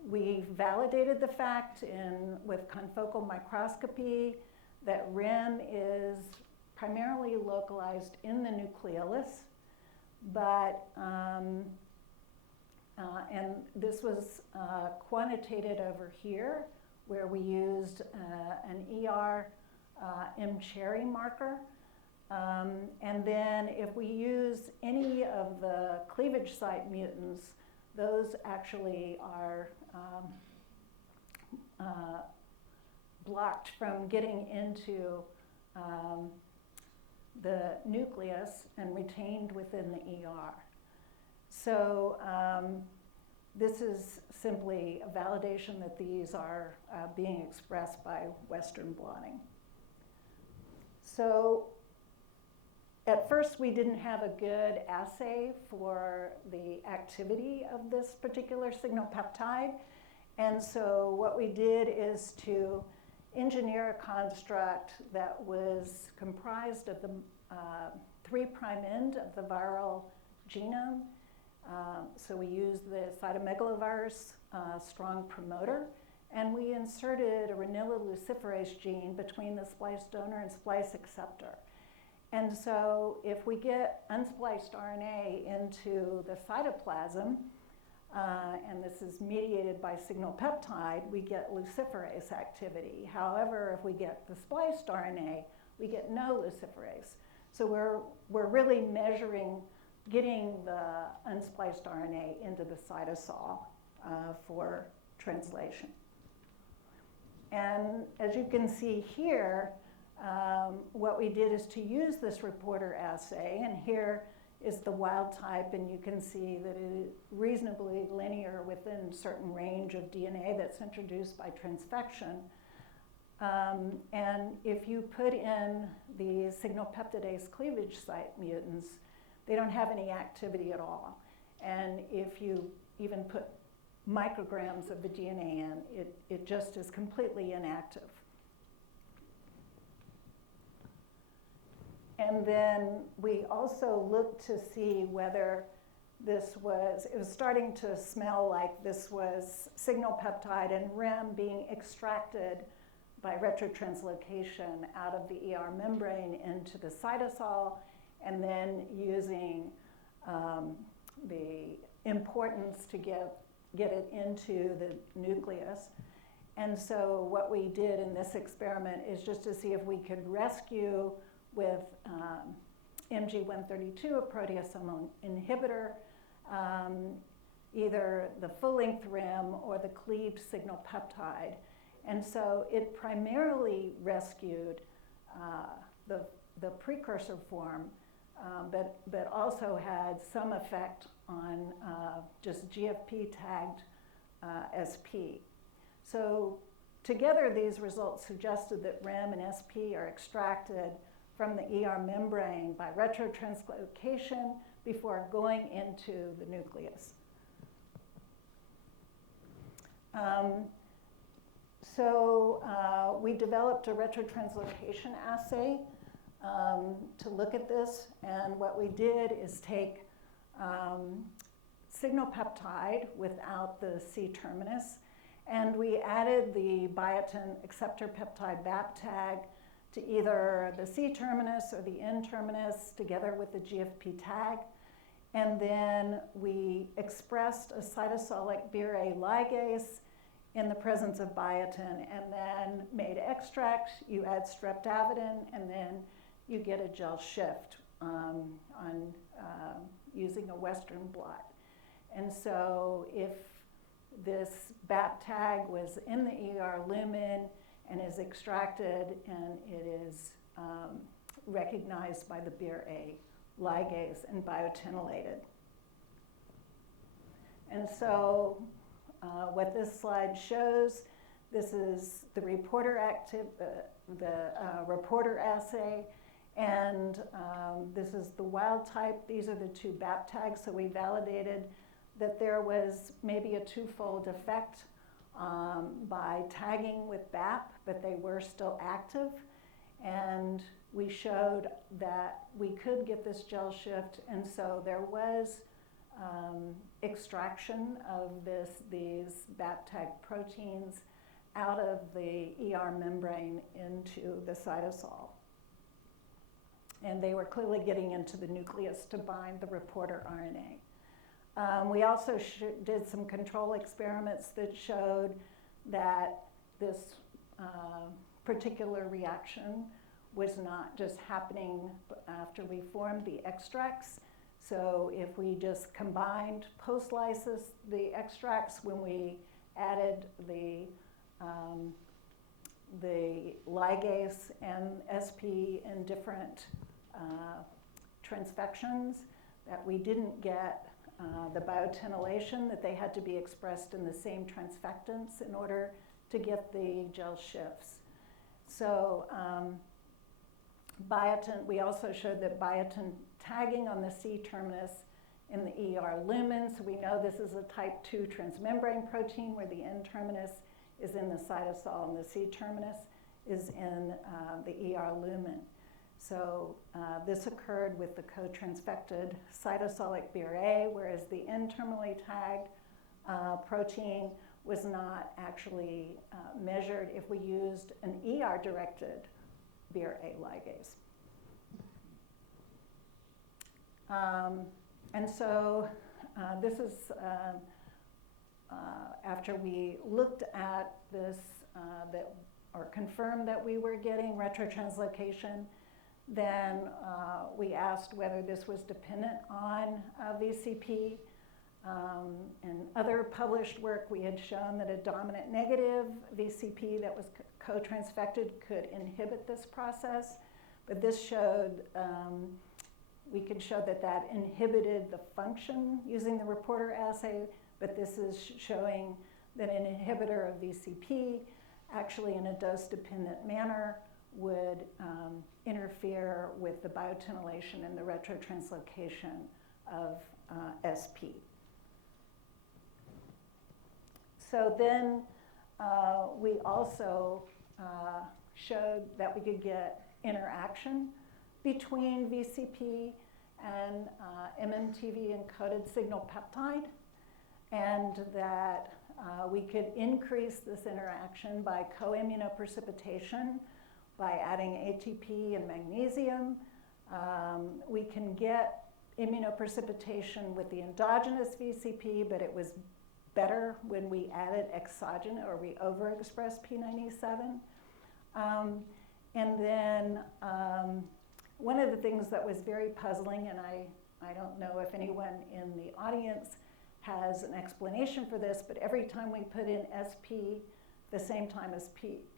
we validated the fact with confocal microscopy that REM is primarily localized in the nucleolus, but and this was quantitated over here, where we used an ER M-Cherry marker. And then if we use any of the cleavage site mutants, those actually are blocked from getting into the nucleus and retained within the ER. So this is simply a validation that these are being expressed by Western blotting. So at first we didn't have a good assay for the activity of this particular signal peptide. And so what we did is to engineer a construct that was comprised of the 3' end of the viral genome. So we used the cytomegalovirus strong promoter, and we inserted a renylluciferase gene between the splice donor and splice acceptor. And so if we get unspliced RNA into the cytoplasm, and this is mediated by signal peptide, we get luciferase activity. However, if we get the spliced RNA, we get no luciferase. So we're really measuring getting the unspliced RNA into the cytosol for translation. And as you can see here, what we did is to use this reporter assay, and here is the wild type, and you can see that it is reasonably linear within a certain range of DNA that's introduced by transfection. And if you put in the signal peptidase cleavage site mutants, they don't have any activity at all. And if you even put micrograms of the DNA in, it just is completely inactive. And then we also looked to see whether it was starting to smell like this was signal peptide and REM being extracted by retrotranslocation out of the ER membrane into the cytosol, and then using the importance to get it into the nucleus. And so what we did in this experiment is just to see if we could rescue with MG132, a proteasomal inhibitor, either the full-length REM or the cleaved signal peptide. And so it primarily rescued the precursor form, but also had some effect on just GFP-tagged SP. So together, these results suggested that REM and SP are extracted from the ER membrane by retrotranslocation before going into the nucleus. So we developed a retrotranslocation assay to look at this, and what we did is take signal peptide without the C terminus, and we added the biotin acceptor peptide BAP tag to either the C terminus or the N terminus together with the GFP tag. And then we expressed a cytosolic BRA ligase in the presence of biotin, and then made extract. You add streptavidin, and then you get a gel shift using a Western blot. And so if this BAP tag was in the ER lumen and is extracted, and it is recognized by the BRA ligase and biotinylated. And so what this slide shows, this is the reporter reporter assay, and this is the wild type. These are the two BAP tags, so we validated that there was maybe a twofold effect by tagging with BAP, but they were still active. And we showed that we could get this gel shift, and so there was extraction of these BAP tag proteins out of the ER membrane into the cytosol. And they were clearly getting into the nucleus to bind the reporter RNA. We also did some control experiments that showed that this particular reaction was not just happening after we formed the extracts. So if we just combined post-lysis the extracts, when we added the ligase and SP in different transfections, that we didn't get the biotinylation, that they had to be expressed in the same transfectants in order to get the gel shifts. So we also showed that biotin tagging on the C-terminus in the ER lumen, so we know this is a type 2 transmembrane protein where the N-terminus is in the cytosol and the C-terminus is in the ER lumen. So this occurred with the co-transfected cytosolic BRA, whereas the N-terminally tagged protein was not actually measured if we used an ER-directed BRA ligase. And so this is after we looked at this or confirmed that we were getting retrotranslocation, then we asked whether this was dependent on VCP. In other published work, we had shown that a dominant negative VCP that was co-transfected could inhibit this process, but this showed, we could show that that inhibited the function using the reporter assay, but this is showing that an inhibitor of VCP actually in a dose-dependent manner would interfere with the biotinylation and the retrotranslocation of SP. So then we also showed that we could get interaction between VCP and MMTV-encoded signal peptide, and that we could increase this interaction by co-immunoprecipitation, by adding ATP and magnesium. We can get immunoprecipitation with the endogenous VCP, but it was better when we added exogenous, or we overexpressed P97. And then one of the things that was very puzzling, and I don't know if anyone in the audience has an explanation for this, but every time we put in SP the same time as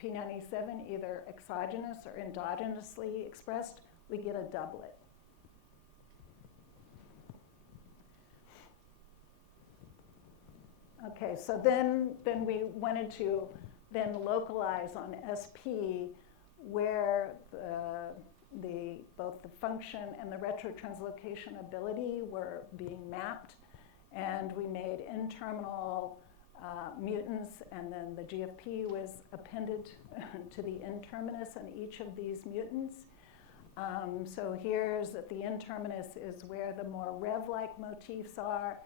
P97, either exogenous or endogenously expressed, we get a doublet. Okay, so then we wanted to then localize on SP where both the function and the retrotranslocation ability were being mapped, and we made N-terminal mutants, and then the GFP was appended to the N-terminus on each of these mutants. So here's that the N-terminus is where the more Rev-like motifs are,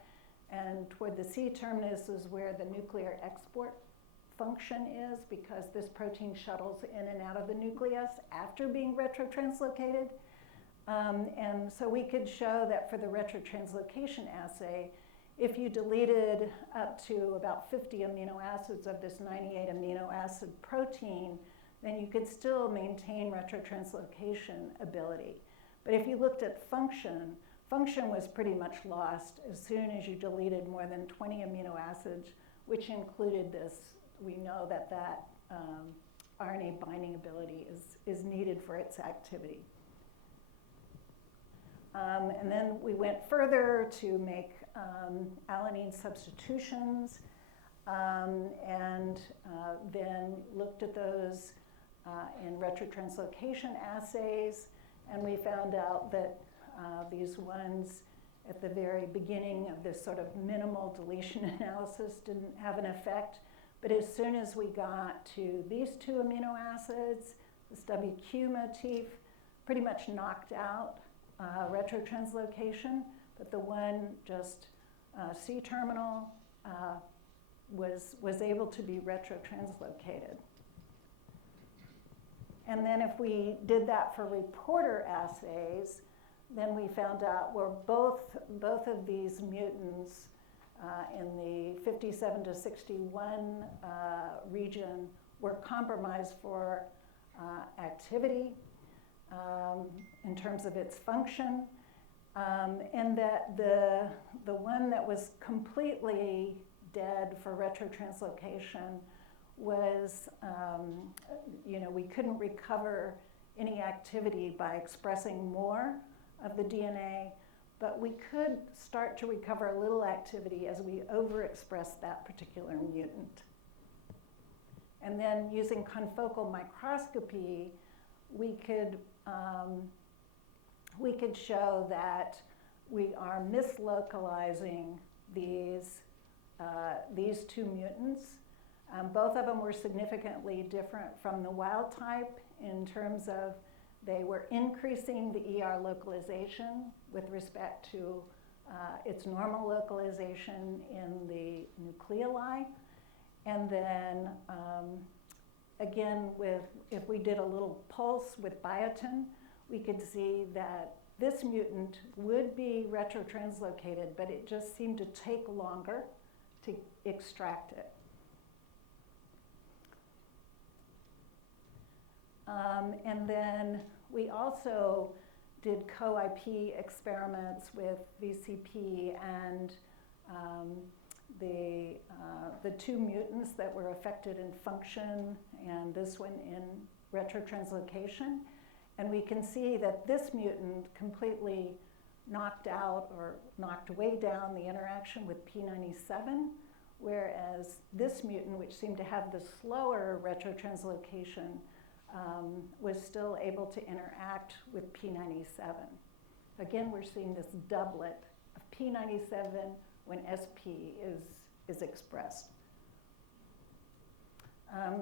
and toward the C-terminus is where the nuclear export function is, because this protein shuttles in and out of the nucleus after being retrotranslocated. And so we could show that for the retrotranslocation assay, if you deleted up to about 50 amino acids of this 98 amino acid protein, then you could still maintain retrotranslocation ability. But if you looked at function, function was pretty much lost as soon as you deleted more than 20 amino acids, which included this. We know that RNA binding ability is needed for its activity. And then we went further to make alanine substitutions, and then looked at those in retrotranslocation assays, and we found out that these ones at the very beginning of this sort of minimal deletion analysis didn't have an effect. But as soon as we got to these two amino acids, this WQ motif pretty much knocked out retrotranslocation, but the one just C-terminal was able to be retrotranslocated. And then if we did that for reporter assays, then we found out where both of these mutants in the 57 to 61 region were compromised for activity in terms of its function, and that the one that was completely dead for retrotranslocation was, we couldn't recover any activity by expressing more of the DNA, but we could start to recover a little activity as we overexpressed that particular mutant. And then using confocal microscopy, we could show that we are mislocalizing these two mutants. Both of them were significantly different from the wild type in terms of they were increasing the ER localization with respect to its normal localization in the nucleoli. And then again, if we did a little pulse with biotin, we could see that this mutant would be retrotranslocated, but it just seemed to take longer to extract it. And then we also did co-IP experiments with VCP and the two mutants that were affected in function and this one in retrotranslocation. And we can see that this mutant completely knocked out or knocked way down the interaction with P97, whereas this mutant, which seemed to have the slower retrotranslocation, was still able to interact with P97. Again, we're seeing this doublet of P97 when SP is expressed.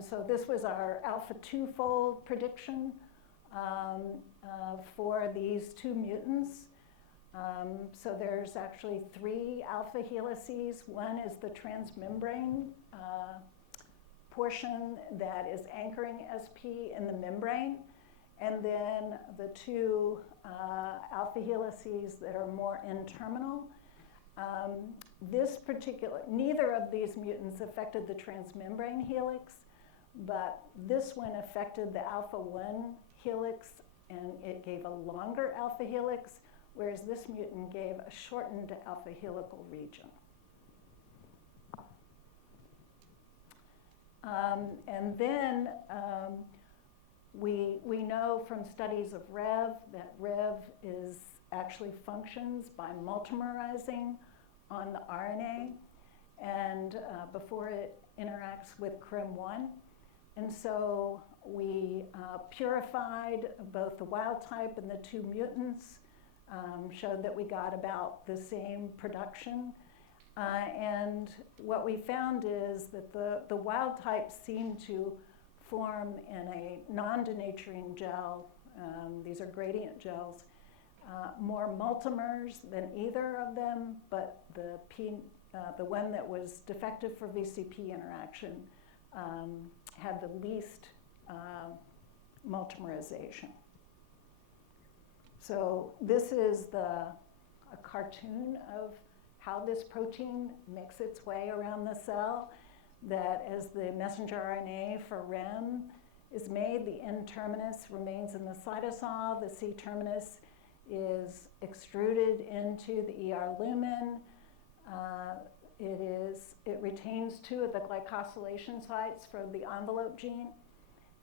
So this was our alpha 2-fold prediction for these two mutants. So there's actually 3 alpha helices. One is the transmembrane portion that is anchoring SP in the membrane, and then the 2 alpha helices that are more N-terminal. Neither of these mutants affected the transmembrane helix, but this one affected the alpha 1 helix, and it gave a longer alpha helix, whereas this mutant gave a shortened alpha helical region. And then we know from studies of Rev that Rev actually functions by multimerizing on the RNA and before it interacts with CRIM1. And so we purified both the wild type and the 2 mutants, showed that we got about the same production. And what we found is that the wild type seemed to form in a non-denaturing gel. These are gradient gels, more multimers than either of them, but the one that was defective for VCP interaction had the least multimerization. So this is a cartoon of how this protein makes its way around the cell, that as the messenger RNA for REM is made, the N-terminus remains in the cytosol, the C-terminus is extruded into the ER lumen. It retains 2 of the glycosylation sites for the envelope gene,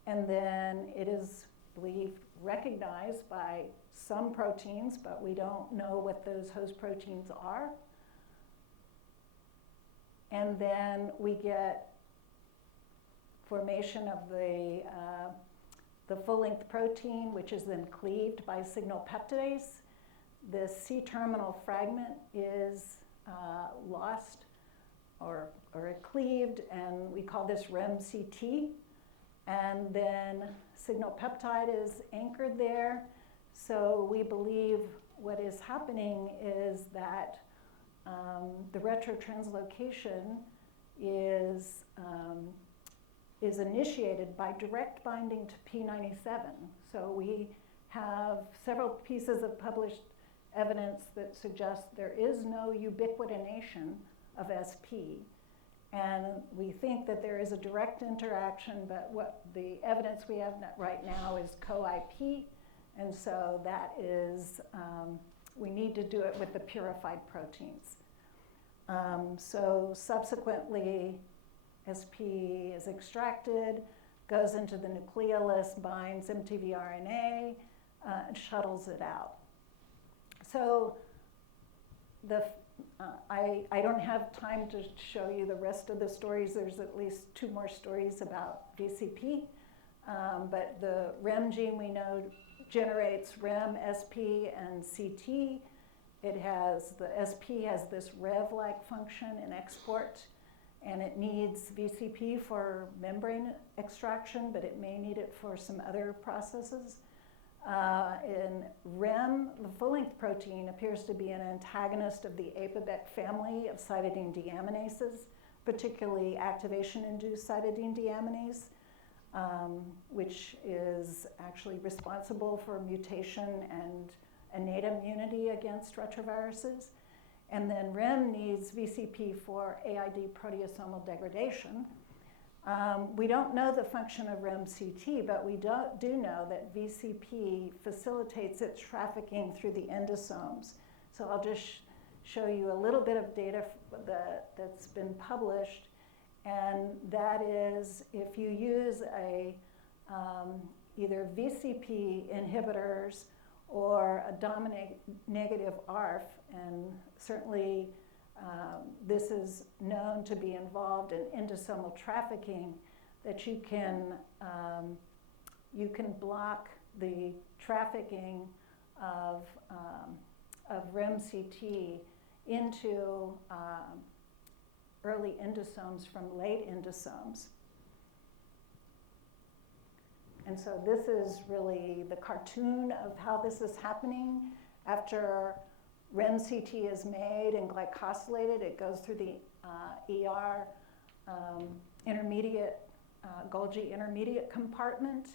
and then it is believe, recognized by some proteins, but we don't know what those host proteins are. And then we get formation of the full-length protein, which is then cleaved by signal peptidase. The C-terminal fragment is lost or cleaved, and we call this REM-CT. And then signal peptide is anchored there. So we believe what is happening is that the retrotranslocation is initiated by direct binding to P97. So we have several pieces of published evidence that suggest there is no ubiquitination of SP. And we think that there is a direct interaction, but what the evidence we have right now is co-IP. And so that is, we need to do it with the purified proteins. So subsequently, SP is extracted, goes into the nucleolus, binds MTVRNA, and shuttles it out. So I don't have time to show you the rest of the stories. There's at least 2 more stories about VCP. But the REM gene we know generates REM, SP, and CT. It has, the SP has this REV-like function in export, and it needs VCP for membrane extraction, but it may need it for some other processes. In REM, the full-length protein appears to be an antagonist of the ApoBec family of cytidine deaminases, particularly activation-induced cytidine deaminase, which is actually responsible for mutation and innate immunity against retroviruses. And then REM needs VCP for AID proteasomal degradation. We don't know the function of REM-CT, but we do know that VCP facilitates its trafficking through the endosomes. So I'll just show you a little bit of data that's been published, and that is if you use either VCP inhibitors or a dominant negative ARF, and certainly this is known to be involved in endosomal trafficking, that you can block the trafficking of REM-CT into early endosomes from late endosomes. And so this is really the cartoon of how this is happening. After REM-CT is made and glycosylated, it goes through the ER intermediate, Golgi intermediate compartment.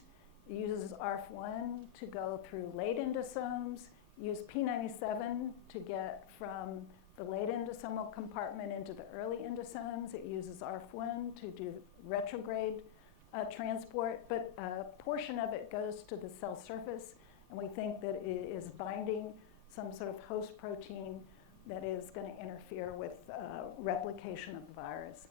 It uses ARF1 to go through late endosomes, use P97 to get from the late endosomal compartment into the early endosomes. It uses ARF1 to do retrograde transport, but a portion of it goes to the cell surface, and we think that it is binding some sort of host protein that is going to interfere with replication of the virus.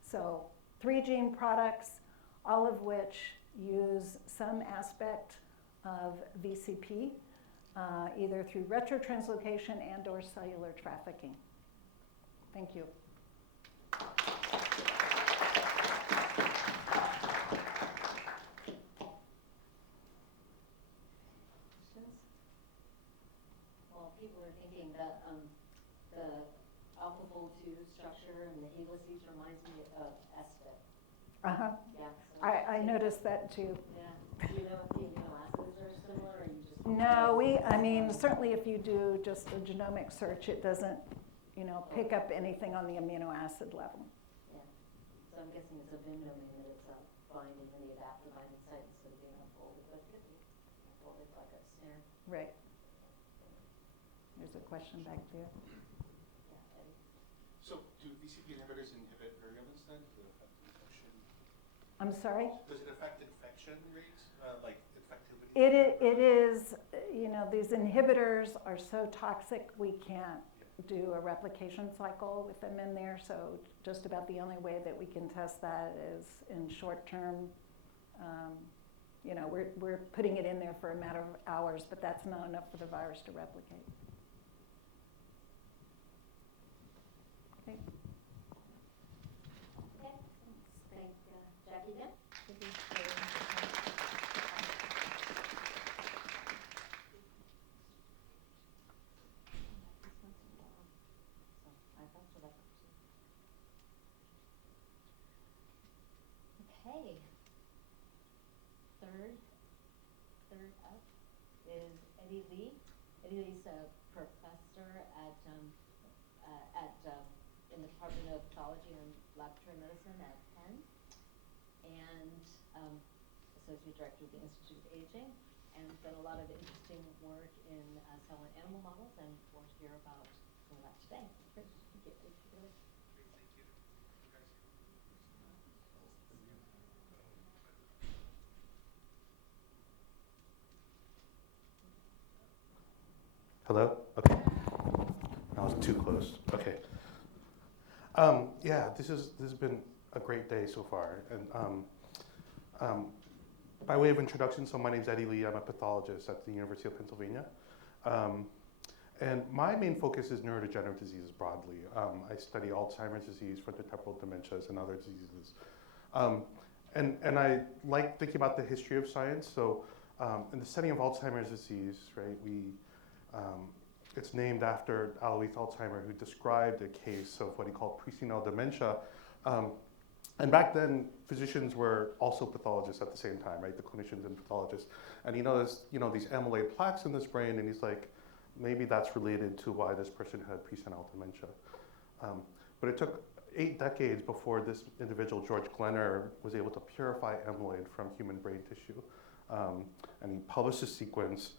So 3 gene products, all of which use some aspect of VCP, either through retrotranslocation and or cellular trafficking. Thank you. People are thinking that the alpha-fold 2 structure and the helices reminds me of SBIT. Uh-huh. Yeah. So I noticed that too. Yeah. Do you know if the amino acids are similar, or you just? No, I mean, certainly if you do just a genomic search, it doesn't, pick up anything on the amino acid level. Yeah. So I'm guessing it's a Vim domain that it's binding in the adaptive binding site instead of being unfolded, but it could be folded like a snare. Right. There's a question back there. Yeah, Eddie. So do VCP inhibitors inhibit virulence then? Does it affect infection? I'm sorry? Does it affect infection rates, like infectivity? It is, these inhibitors are so toxic we can't do a replication cycle with them in there, so just about the only way that we can test that is in short-term you know, we're putting it in there for a matter of hours, but that's not enough for the virus to replicate. Okay. Thank Jackie again. Okay. Third up is Eddie Lee. Eddie Lee's a professor at in the Department of Pathology and Laboratory Medicine at Penn, and Associate Director of the Institute of Aging, and done a lot of interesting work in cell and animal models, and we'll hear about some of that today. Great. Thank you. Hello? Okay. I was too close. Okay. Yeah, this has been a great day so far. And by way of introduction, so my name's Eddie Lee. I'm a pathologist at the University of Pennsylvania. And my main focus is neurodegenerative diseases broadly. I study Alzheimer's disease, frontotemporal dementias, and other diseases. And I like thinking about the history of science. So in the setting of Alzheimer's disease, right, it's named after Alois Alzheimer, who described a case of what he called presenile dementia. And back then, physicians were also pathologists at the same time, right? The clinicians and pathologists. And he noticed, these amyloid plaques in this brain, and he's like, maybe that's related to why this person had presenile dementia. But it took 8 decades before this individual, George Glenner, was able to purify amyloid from human brain tissue. And he published a sequence.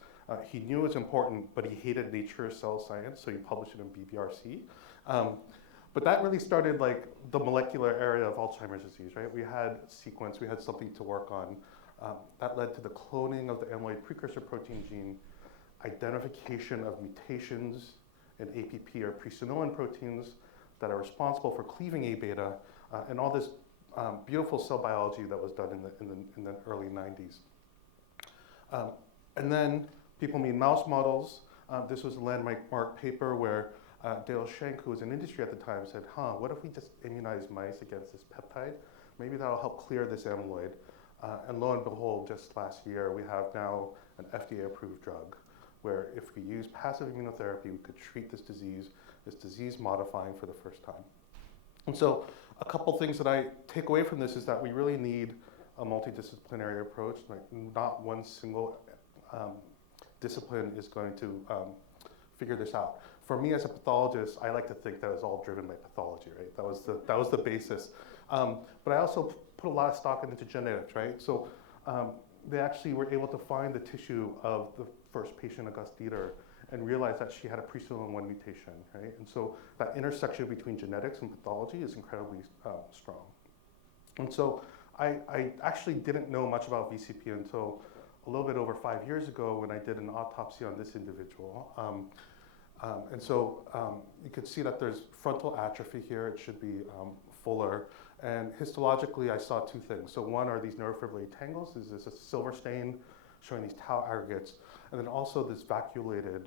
He knew it was important, but he hated Nature Cell Science, so he published it in BBRC. But that really started like the molecular area of Alzheimer's disease, right? We had sequence, we had something to work on. That led to the cloning of the amyloid precursor protein gene, identification of mutations in APP or presenilin proteins that are responsible for cleaving A beta, and all this beautiful cell biology that was done in the early 90s. And then people made mouse models. This was a landmark paper where Dale Schenk, who was in industry at the time, said, what if we just immunize mice against this peptide? Maybe that'll help clear this amyloid. And lo and behold, just last year, we have now an FDA-approved drug where if we use passive immunotherapy, we could treat this disease modifying for the first time. And so a couple things that I take away from this is that we really need a multidisciplinary approach. Like not one single discipline is going to figure this out. For me as a pathologist, I like to think that it's all driven by pathology, right? That was the basis. But I also put a lot of stock into genetics, right? So they actually were able to find the tissue of the first patient, Auguste Dieter, and realize that she had a presenilin-1 mutation, right? And so that intersection between genetics and pathology is incredibly strong. And so I actually didn't know much about VCP until a little bit over 5 years ago when I did an autopsy on this individual. And so you could see that there's frontal atrophy here. It should be fuller. And histologically, I saw 2 things. So one are these neurofibrillary tangles. This is a silver stain showing these tau aggregates. And then also this vacuolated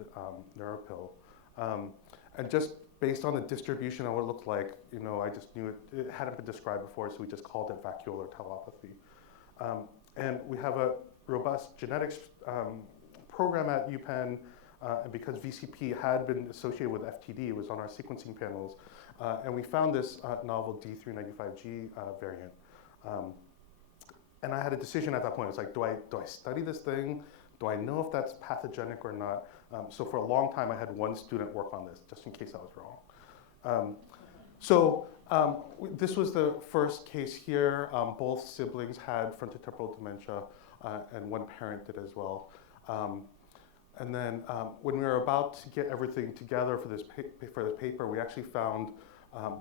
neuropil. And just based on the distribution of what it looked like, I just knew it hadn't been described before, so we just called it vacuolar tauopathy. And we have a robust genetics program at UPenn, and because VCP had been associated with FTD, it was on our sequencing panels, and we found this novel D395G variant. And I had a decision at that point. It's like, do I study this thing? Do I know if that's pathogenic or not? So for a long time, I had one student work on this, just in case I was wrong. This was the first case here. Both siblings had frontotemporal dementia, and one parent did as well. And then when we were about to get everything together for this paper, we actually found,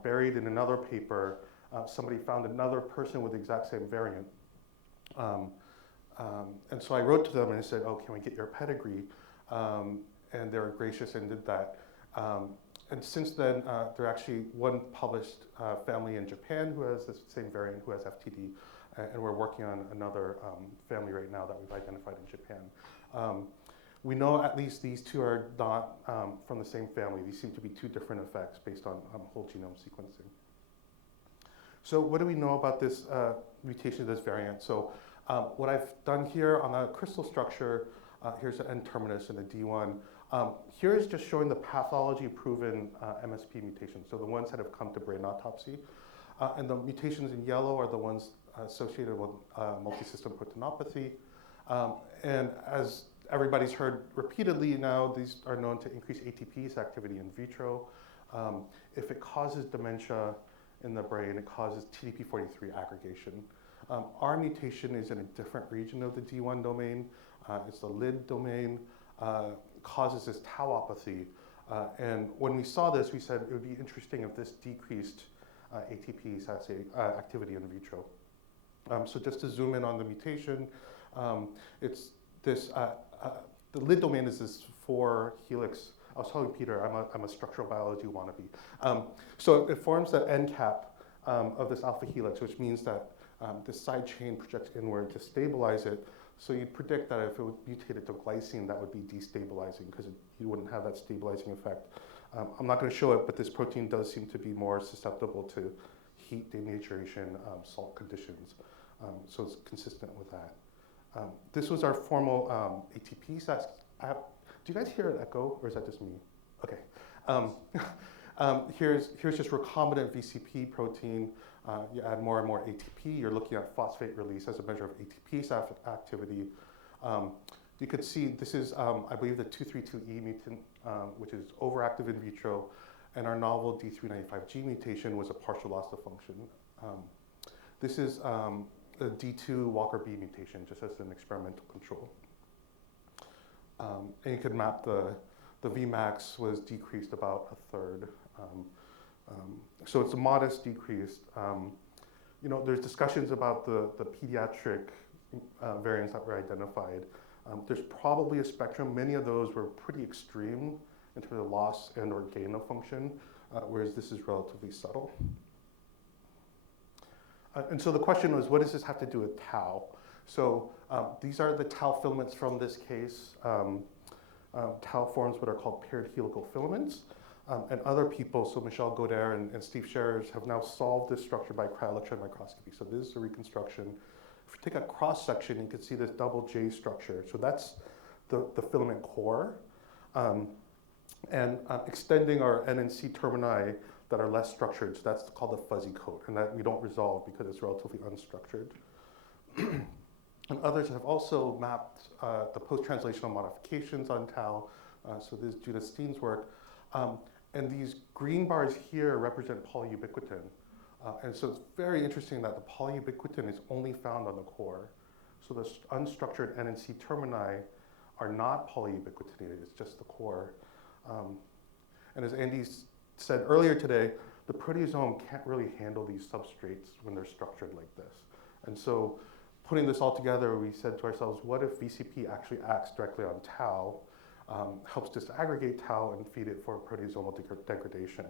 buried in another paper, somebody found another person with the exact same variant. And so I wrote to them and I said, can we get your pedigree? And they were gracious and did that. And since then, there are actually one published family in Japan who has this same variant, who has FTD. and we're working on another family right now that we've identified in Japan. We know at least these two are not from the same family. These seem to be two different effects based on whole genome sequencing. So what do we know about this mutation, this variant? So what I've done here on the crystal structure, here's the N-terminus and the D1. Here is just showing the pathology-proven MSP mutations, so the ones that have come to brain autopsy. And the mutations in yellow are the ones associated with multisystem proteinopathy. And as everybody's heard repeatedly now, these are known to increase ATPase activity in vitro. If it causes dementia in the brain, it causes TDP43 aggregation. Our mutation is in a different region of the D1 domain. It's the LID domain, causes this tauopathy. And when we saw this, we said it would be interesting if this decreased ATPase activity in vitro. So just to zoom in on the mutation, it's this, the LID domain is this 4 helix. I was telling Peter, I'm a structural biology wannabe. So it forms the end cap of this alpha helix, which means that this side chain projects inward to stabilize it. So you'd predict that if it mutated to glycine, that would be destabilizing because you wouldn't have that stabilizing effect. I'm not going to show it, but this protein does seem to be more susceptible to heat, denaturation, salt conditions. So it's consistent with that. This was our formal ATP. Do you guys hear an echo, or is that just me? Okay. Here's just recombinant VCP protein. You add more and more ATP. You're looking at phosphate release as a measure of ATPase activity. You could see this is, I believe, the 232E mutant, which is overactive in vitro, and our novel D395G mutation was a partial loss of function. This is a D2 Walker B mutation, just as an experimental control. And you could map the Vmax was decreased about a third. So it's a modest decrease. You know, there's discussions about the pediatric variants that were identified. There's probably a spectrum. Many of those were pretty extreme in terms of loss and or gain of function, whereas this is relatively subtle. And so the question was, what does this have to do with tau? So these are the tau filaments from this case. Tau forms what are called paired helical filaments. And other people, so Michel Goddard and Steve Scherers, have now solved this structure by cryo-electron microscopy. So this is a reconstruction. If you take a cross-section, you can see this double J structure. So that's the filament core. And extending our N and C termini that are less structured, so that's called the fuzzy coat, and that we don't resolve because it's relatively unstructured. And others have also mapped the post-translational modifications on tau. So this is Judith Steen's work. And these green bars here represent polyubiquitin. And so it's very interesting that the polyubiquitin is only found on the core. So the unstructured N and C termini are not polyubiquitinated, it's just the core. And as Andy said earlier today, the proteasome can't really handle these substrates when they're structured like this. And so putting this all together, we said to ourselves, what if VCP actually acts directly on tau, helps disaggregate tau and feed it for proteasomal degradation?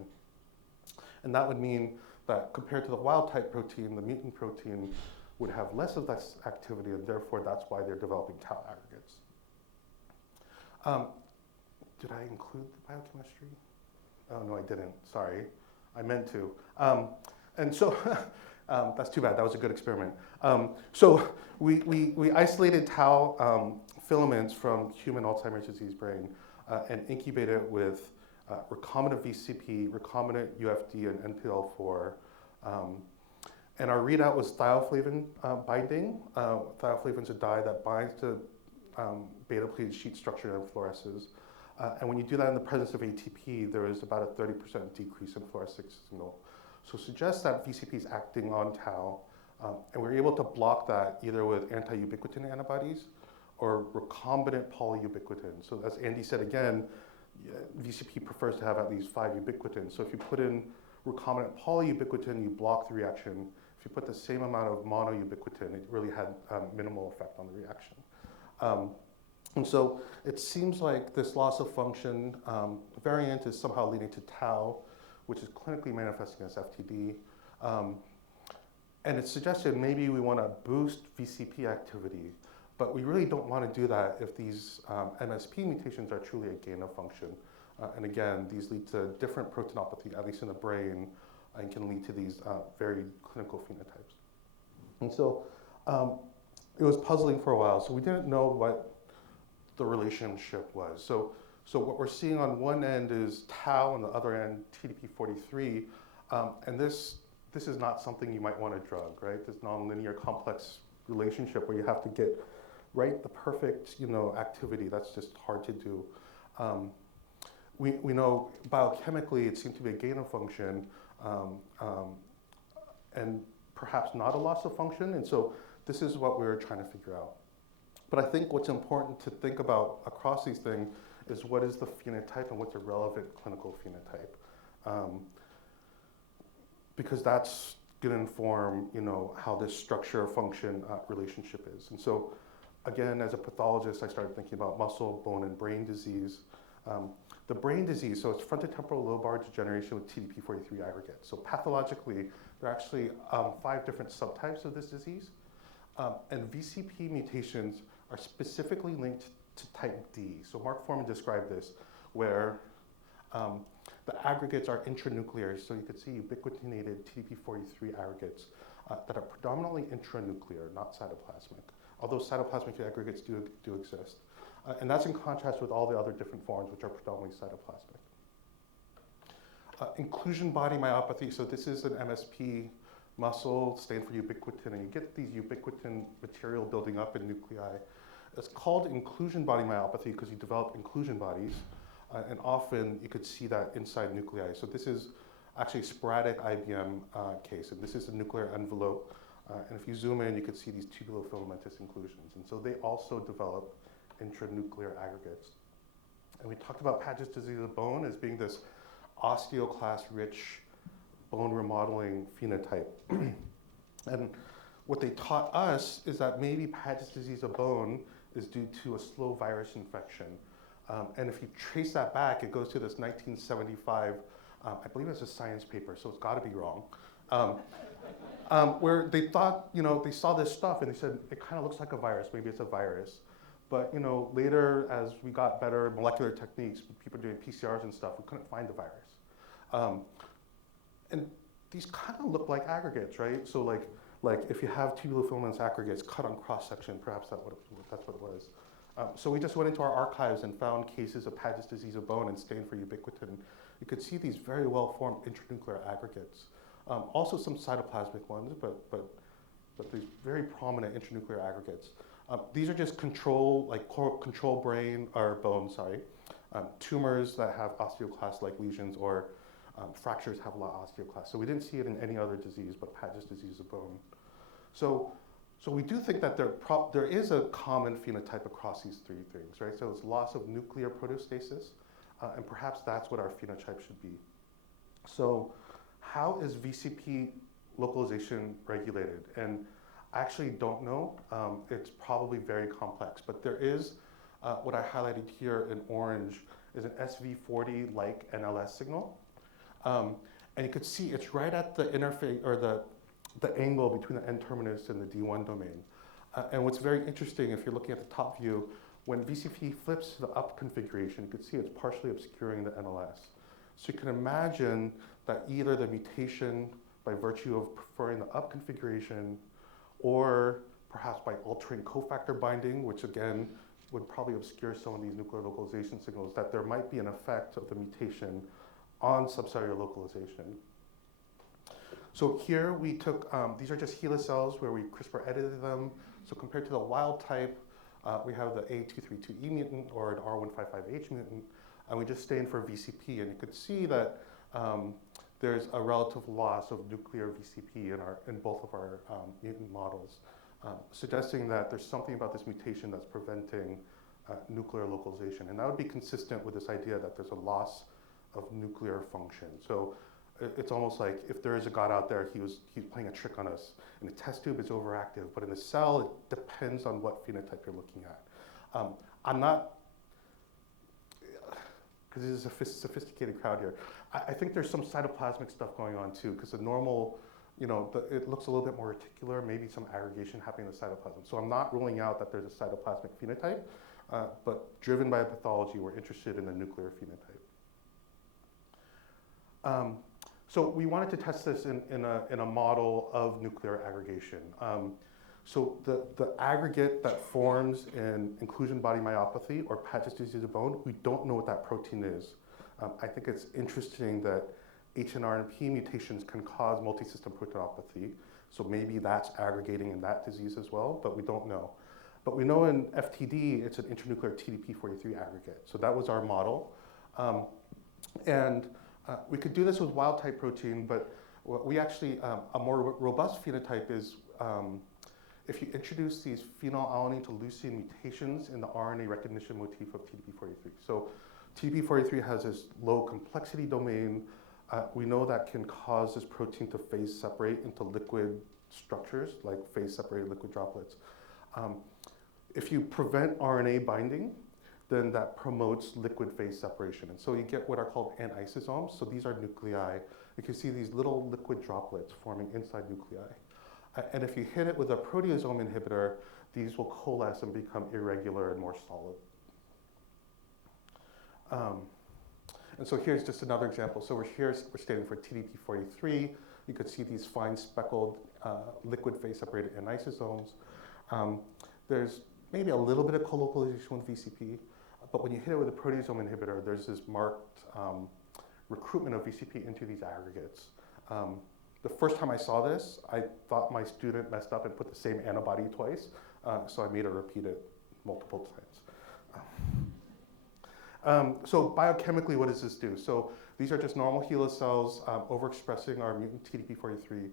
And that would mean that compared to the wild type protein, the mutant protein would have less of this activity, and therefore that's why they're developing tau aggregates. Did I include the biochemistry? Oh, no, I didn't. Sorry. I meant to. And so that's too bad. That was a good experiment. So we isolated tau filaments from human Alzheimer's disease brain and incubated it with recombinant VCP, recombinant UFD, and NPL4. And our readout was thioflavin binding. Thioflavin's a dye that binds to beta-pleated sheet structure and fluoresces. And when you do that in the presence of ATP, there is about a 30% decrease in fluorescence signal. So it suggests that VCP is acting on tau, and we're able to block that either with anti-ubiquitin antibodies or recombinant polyubiquitin. So as Andy said again, VCP prefers to have at least 5 ubiquitins. So if you put in recombinant polyubiquitin, you block the reaction. If you put the same amount of monoubiquitin, it really had minimal effect on the reaction. And so it seems like this loss of function variant is somehow leading to tau, which is clinically manifesting as FTD. And it's suggested maybe we want to boost VCP activity, but we really don't want to do that if these MSP mutations are truly a gain of function. And again, these lead to different proteinopathy, at least in the brain, and can lead to these very clinical phenotypes. And so it was puzzling for a while, so we didn't know what the relationship was. So what we're seeing on one end is tau, on the other end TDP43, and this is not something you might want to drug, right? This nonlinear complex relationship where you have to get right the perfect, activity. That's just hard to do. We know biochemically it seems to be a gain of function, and perhaps not a loss of function. And so this is what we're trying to figure out. But I think what's important to think about across these things is what is the phenotype and what's a relevant clinical phenotype. Because that's going to inform, how this structure-function relationship is. And so, again, as a pathologist, I started thinking about muscle, bone, and brain disease. The brain disease, so it's frontotemporal lobar degeneration with TDP43 aggregate. So pathologically, there are actually 5 different subtypes of this disease. And VCP mutations are specifically linked to type D. So Mark Foreman described this, where the aggregates are intranuclear. So you could see ubiquitinated TDP43 aggregates that are predominantly intranuclear, not cytoplasmic, although cytoplasmic aggregates do exist. And that's in contrast with all the other different forms, which are predominantly cytoplasmic. Inclusion body myopathy, so this is an MSP muscle stained for ubiquitin, and you get these ubiquitin material building up in nuclei. It's called inclusion body myopathy because you develop inclusion bodies, and often you could see that inside nuclei. So this is actually a sporadic IBM case, and this is a nuclear envelope. And if you zoom in, you could see these tubulofilamentous inclusions. And so they also develop intranuclear aggregates. And we talked about Paget's disease of bone as being this osteoclast-rich bone remodeling phenotype. And what they taught us is that maybe Paget's disease of bone is due to a slow virus infection. And if you trace that back, it goes to this 1975, I believe it's a science paper, so it's got to be wrong, where they thought, they saw this stuff and they said, it kind of looks like a virus, maybe it's a virus. But later, as we got better molecular techniques, people doing PCRs and stuff, we couldn't find the virus. And these kind of look like aggregates, right? So like if you have tubulofilaments aggregates cut on cross section, perhaps that's what it was. So we just went into our archives and found cases of Paget's disease of bone and stained for ubiquitin. You could see these very well-formed intranuclear aggregates. Also some cytoplasmic ones, but these very prominent intranuclear aggregates. These are just control brain or bone, tumors that have osteoclast-like lesions, or fractures have a lot of osteoclast. So we didn't see it in any other disease but Paget's disease of bone. So we do think that there is a common phenotype across these 3 things, right? So it's loss of nuclear proteostasis, and perhaps that's what our phenotype should be. So how is VCP localization regulated? And I actually don't know. It's probably very complex, but there is, what I highlighted here in orange is an SV40-like NLS signal. And you could see it's right at the interface, or the angle between the N-terminus and the D1 domain. And what's very interesting, if you're looking at the top view, when VCP flips to the up configuration, you can see it's partially obscuring the NLS. So you can imagine that either the mutation, by virtue of preferring the up configuration, or perhaps by altering cofactor binding, which again would probably obscure some of these nuclear localization signals, that there might be an effect of the mutation on subcellular localization. So here we took, these are just HeLa cells where we CRISPR edited them. So compared to the wild type, we have the A232E mutant or an R155H mutant, and we just stained for VCP. And you could see that there's a relative loss of nuclear VCP in both of our mutant models, suggesting that there's something about this mutation that's preventing nuclear localization. And that would be consistent with this idea that there's a loss of nuclear function. So it's almost like if there is a God out there, he's playing a trick on us. In a test tube, it's overactive, but in a cell, it depends on what phenotype you're looking at. I'm not, because this is a sophisticated crowd here, I think there's some cytoplasmic stuff going on too, because the normal it looks a little bit more reticular, maybe some aggregation happening in the cytoplasm. So I'm not ruling out that there's a cytoplasmic phenotype, but driven by pathology, we're interested in the nuclear phenotype. So we wanted to test this in a model of nuclear aggregation. So the aggregate that forms in inclusion body myopathy or Patch's disease of bone, we don't know what that protein is. I think it's interesting that HNRNP mutations can cause multisystem proteinopathy. So maybe that's aggregating in that disease as well, but we don't know. But we know in FTD, it's an intranuclear TDP43 aggregate. So that was our model. We could do this with wild type protein, but we actually, a more robust phenotype is if you introduce these phenylalanine to leucine mutations in the RNA recognition motif of TDP43. So TDP43 has this low complexity domain. We know that can cause this protein to phase separate into liquid structures, like phase separated liquid droplets. If you prevent RNA binding, then that promotes liquid phase separation. And so you get what are called N-isosomes. So these are nuclei. You can see these little liquid droplets forming inside nuclei. And if you hit it with a proteasome inhibitor, these will coalesce and become irregular and more solid. And so here's just another example. So we're stating for TDP43. You could see these fine speckled liquid phase separated N-isosomes. There's maybe a little bit of colocalization with VCP, but when you hit it with a proteasome inhibitor, there's this marked recruitment of VCP into these aggregates. The first time I saw this, I thought my student messed up and put the same antibody twice, so I made her repeat it multiple times. So biochemically, what does this do? So these are just normal HeLa cells overexpressing our mutant TDP43.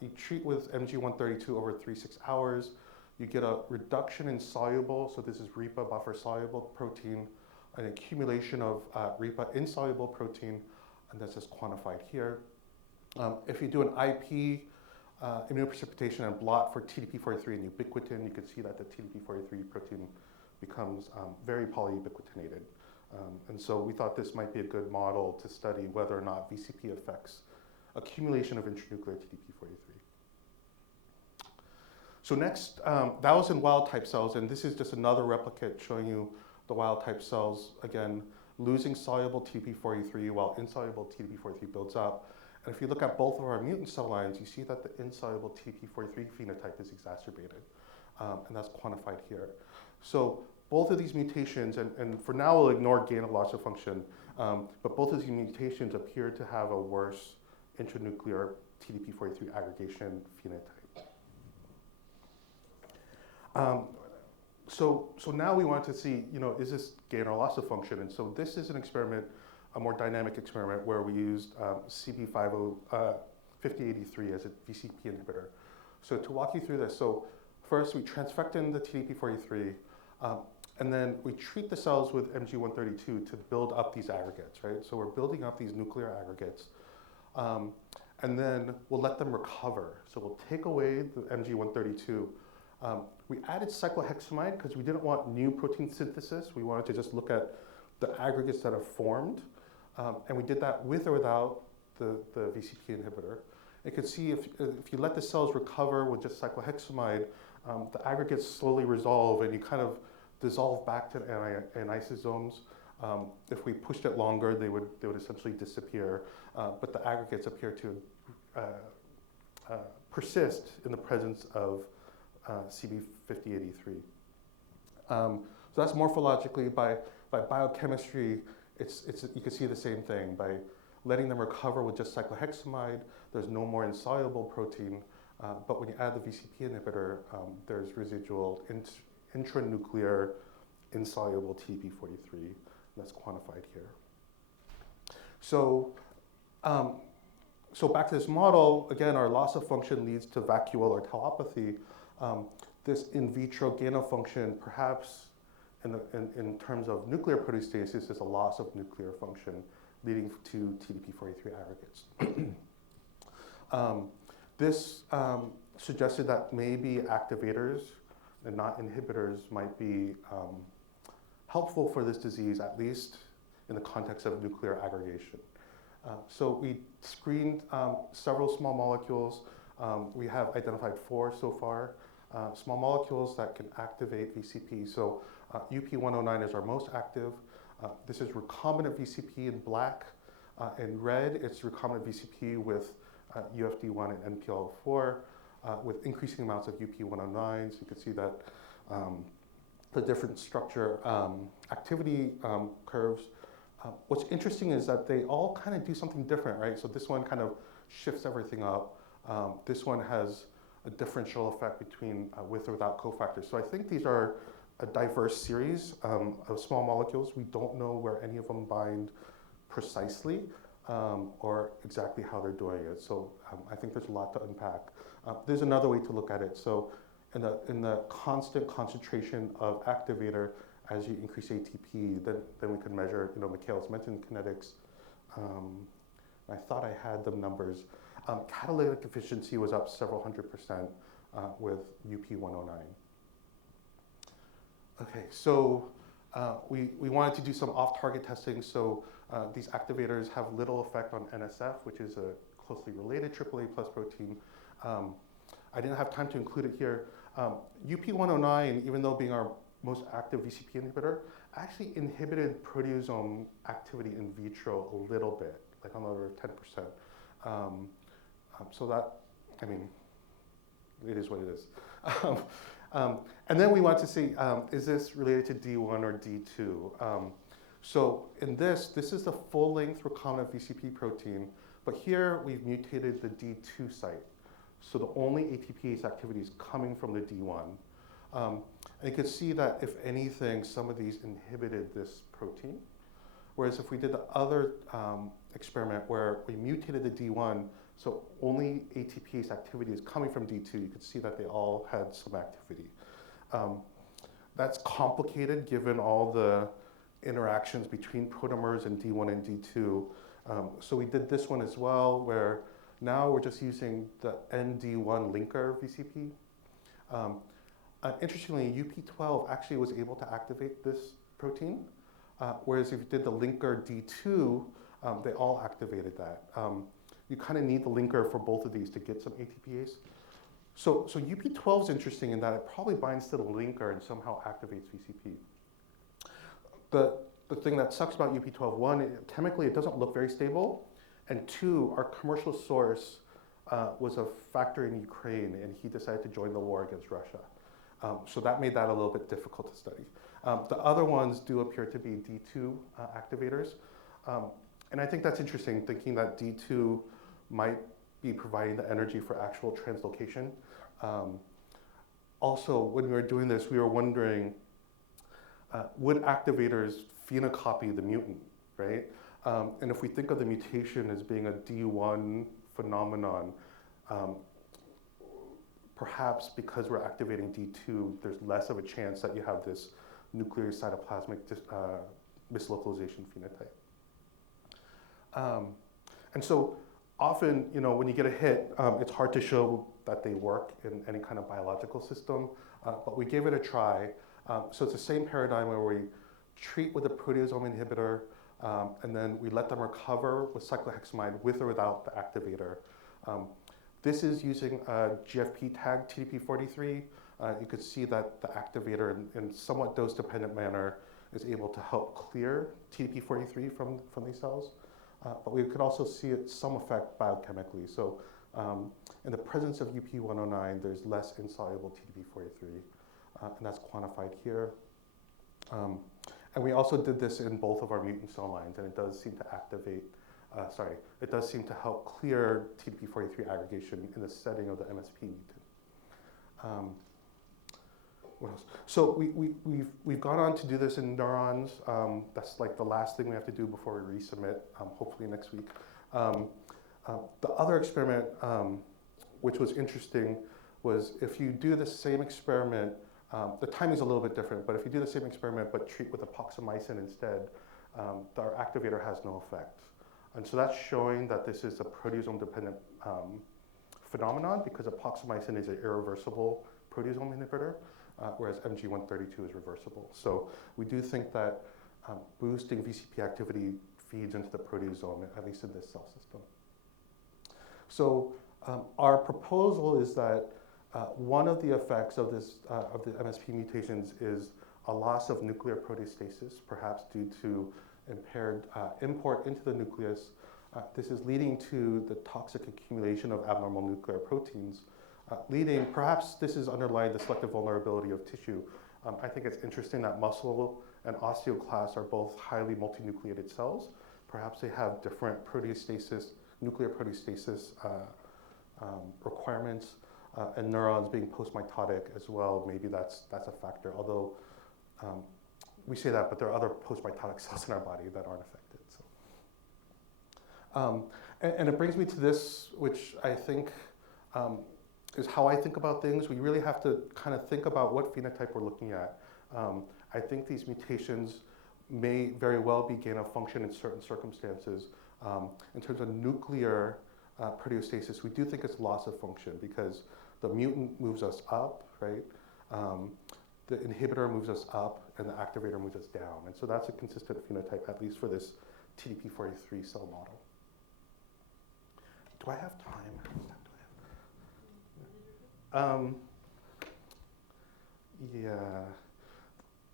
You treat with MG132 over 3-6 hours. You get a reduction in soluble, so this is REPA buffer soluble protein, an accumulation of REPA insoluble protein, and that's just quantified here. If you do an IP immunoprecipitation and blot for TDP43 and ubiquitin, you can see that the TDP43 protein becomes very polyubiquitinated. And so we thought this might be a good model to study whether or not VCP affects accumulation of intranuclear TDP43. So next, that was in wild type cells, and this is just another replicate showing you the wild type cells, again, losing soluble TDP43 while insoluble TDP43 builds up. And if you look at both of our mutant cell lines, you see that the insoluble TDP43 phenotype is exacerbated, and that's quantified here. So both of these mutations, and for now we'll ignore gain of loss of function, but both of these mutations appear to have a worse intranuclear TDP43 aggregation phenotype. So now we want to see, is this gain or loss of function? And so this is an experiment, a more dynamic experiment where we used CB5083 as a VCP inhibitor. So to walk you through this, so first we transfectin the TDP43, and then we treat the cells with MG132 to build up these aggregates, right? So we're building up these nuclear aggregates, and then we'll let them recover. So we'll take away the MG132. We added cyclohexamide because we didn't want new protein synthesis. We wanted to just look at the aggregates that have formed. And we did that with or without the VCP inhibitor. You can see if you let the cells recover with just cyclohexamide, the aggregates slowly resolve and you kind of dissolve back to N-isosomes. If we pushed it longer, they would essentially disappear. But the aggregates appear to persist in the presence of CB5083. So that's morphologically. By biochemistry, you can see the same thing. By letting them recover with just cyclohexamide, there's no more insoluble protein. But when you add the VCP inhibitor, there's residual intranuclear insoluble TDP43. That's quantified here. So back to this model, again, our loss of function leads to vacuole or tauopathy. This in vitro gain of function, perhaps in terms of nuclear proteostasis, is a loss of nuclear function leading to TDP43 aggregates. This suggested that maybe activators and not inhibitors might be helpful for this disease, at least in the context of nuclear aggregation. So we screened several small molecules. We have identified 4 so far. Small molecules that can activate VCP. So UP109 is our most active. This is recombinant VCP in black. In red, it's recombinant VCP with UFD1 and NPL4 with increasing amounts of UP109. So you can see that the different structure activity curves. What's interesting is that they all kind of do something different, right? So this one kind of shifts everything up. This one has a differential effect between with or without cofactors. So I think these are a diverse series of small molecules. We don't know where any of them bind precisely or exactly how they're doing it. So I think there's a lot to unpack. There's another way to look at it. So in the constant concentration of activator, as you increase ATP, then we can measure, Michael's mentioned kinetics. I thought I had the numbers. Catalytic efficiency was up several 100% with UP109. Okay, so we wanted to do some off-target testing. So these activators have little effect on NSF, which is a closely related AAA plus protein. I didn't have time to include it here. UP109, even though being our most active VCP inhibitor, actually inhibited proteasome activity in vitro a little bit, like on the order of 10%. So that, it is what it is. And then we want to see, is this related to D1 or D2? So in this is the full-length recombinant VCP protein, but here we've mutated the D2 site. So the only ATPase activity is coming from the D1. And you can see that, if anything, some of these inhibited this protein. Whereas if we did the other experiment where we mutated the D1, so only ATPase activity is coming from D2, you could see that they all had some activity. That's complicated given all the interactions between protomers and D1 and D2. So we did this one as well, where now we're just using the ND1 linker VCP. Interestingly, UP12 actually was able to activate this protein, whereas if you did the linker D2, they all activated that. You kind of need the linker for both of these to get some ATPase. So UP12 is interesting in that it probably binds to the linker and somehow activates VCP. The thing that sucks about UP12, one, chemically it doesn't look very stable, and two, our commercial source was a factory in Ukraine, and he decided to join the war against Russia. So that made that a little bit difficult to study. The other ones do appear to be D2 activators. And I think that's interesting, thinking that D2 might be providing the energy for actual translocation. Also, when we were doing this, we were wondering, would activators phenocopy the mutant, right? And if we think of the mutation as being a D1 phenomenon, perhaps because we're activating D2, there's less of a chance that you have this nuclear cytoplasmic mislocalization phenotype. And so often, when you get a hit, it's hard to show that they work in any kind of biological system, but we gave it a try. So it's the same paradigm where we treat with a proteasome inhibitor, and then we let them recover with cyclohexamide with or without the activator. This is using a GFP tag TDP43. You could see that the activator in somewhat dose-dependent manner is able to help clear TDP43 from these cells. But we could also see some effect biochemically. So in the presence of UP109, there's less insoluble TDP43, and that's quantified here. And we also did this in both of our mutant cell lines, and it does seem to activate, it does seem to help clear TDP43 aggregation in the setting of the MSP mutant. What else? So we've gone on to do this in neurons. That's like the last thing we have to do before we resubmit, hopefully next week. The other experiment, which was interesting, was if you do the same experiment, the timing's a little bit different, but if you do the same experiment but treat with epoxamycin instead, our activator has no effect. And so that's showing that this is a proteasome-dependent phenomenon, because epoxamycin is an irreversible proteasome inhibitor, whereas MG132 is reversible. So we do think that boosting VCP activity feeds into the proteasome, at least in this cell system. So our proposal is that one of the effects of the MSP mutations is a loss of nuclear proteostasis, perhaps due to impaired import into the nucleus. This is leading to the toxic accumulation of abnormal nuclear proteins, perhaps this is underlying the selective vulnerability of tissue. I think it's interesting that muscle and osteoclasts are both highly multinucleated cells. Perhaps they have different proteostasis, nuclear proteostasis requirements, and neurons being postmitotic as well. Maybe that's a factor, although we say that, but there are other postmitotic cells in our body that aren't affected. So. And it brings me to this, which I think is how I think about things. We really have to kind of think about what phenotype we're looking at. I think these mutations may very well be gain of function in certain circumstances. In terms of nuclear proteostasis, we do think it's loss of function because the mutant moves us up, right? The inhibitor moves us up and the activator moves us down. And so that's a consistent phenotype, at least for this TDP43 cell model. Do I have time? Yeah,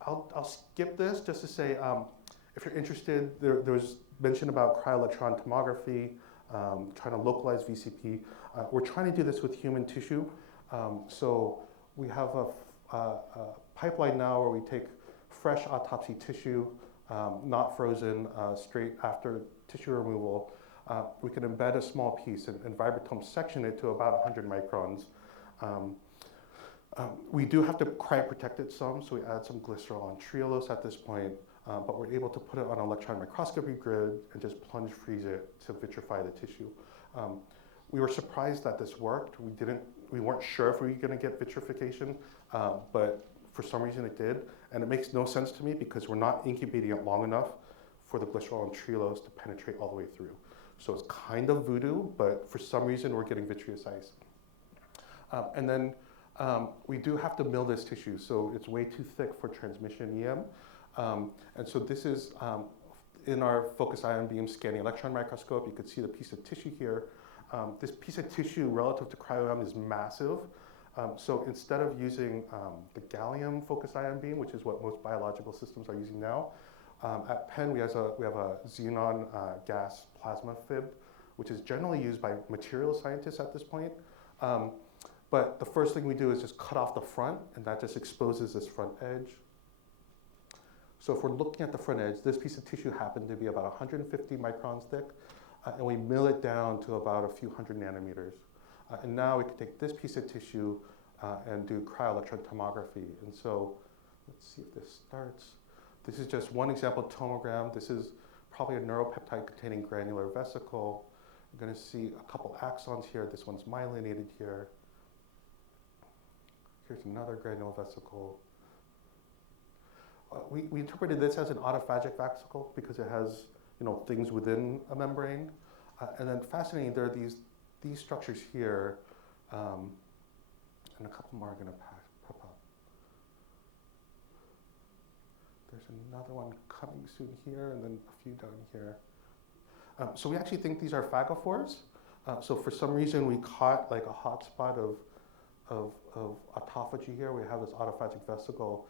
I'll skip this just to say, if you're interested, there was mention about cryo-electron tomography, trying to localize VCP. We're trying to do this with human tissue. So we have a pipeline now where we take fresh autopsy tissue, not frozen, straight after tissue removal. We can embed a small piece and vibrotome section it to about 100 microns. We do have to cryoprotect it some, so we add some glycerol and trehalose at this point, but we're able to put it on an electron microscopy grid and just plunge freeze it to vitrify the tissue. We were surprised that this worked. We weren't sure if we were going to get vitrification, but for some reason it did, and it makes no sense to me because we're not incubating it long enough for the glycerol and trehalose to penetrate all the way through. So it's kind of voodoo, but for some reason we're getting vitreous ice. And then we do have to mill this tissue, so it's way too thick for transmission EM. And so this is in our focused ion beam scanning electron microscope. You can see the piece of tissue here. This piece of tissue relative to cryo-EM is massive. So instead of using the gallium focused ion beam, which is what most biological systems are using now, at Penn we have a xenon gas plasma fib, which is generally used by material scientists at this point. But the first thing we do is just cut off the front, and that just exposes this front edge. So if we're looking at the front edge, this piece of tissue happened to be about 150 microns thick, and we mill it down to about a few hundred nanometers. And now we can take this piece of tissue and do cryo-electron tomography. And so let's see if this starts. This is just one example tomogram. This is probably a neuropeptide containing granular vesicle. You're going to see a couple axons here. This one's myelinated here. Here's another granular vesicle. We interpreted this as an autophagic vesicle because it has, things within a membrane. And then fascinating, there are these structures here, and a couple more are going to pop up. There's another one coming soon here, and then a few down here. So we actually think these are phagophores. So for some reason, we caught like a hotspot of autophagy here. We have this autophagic vesicle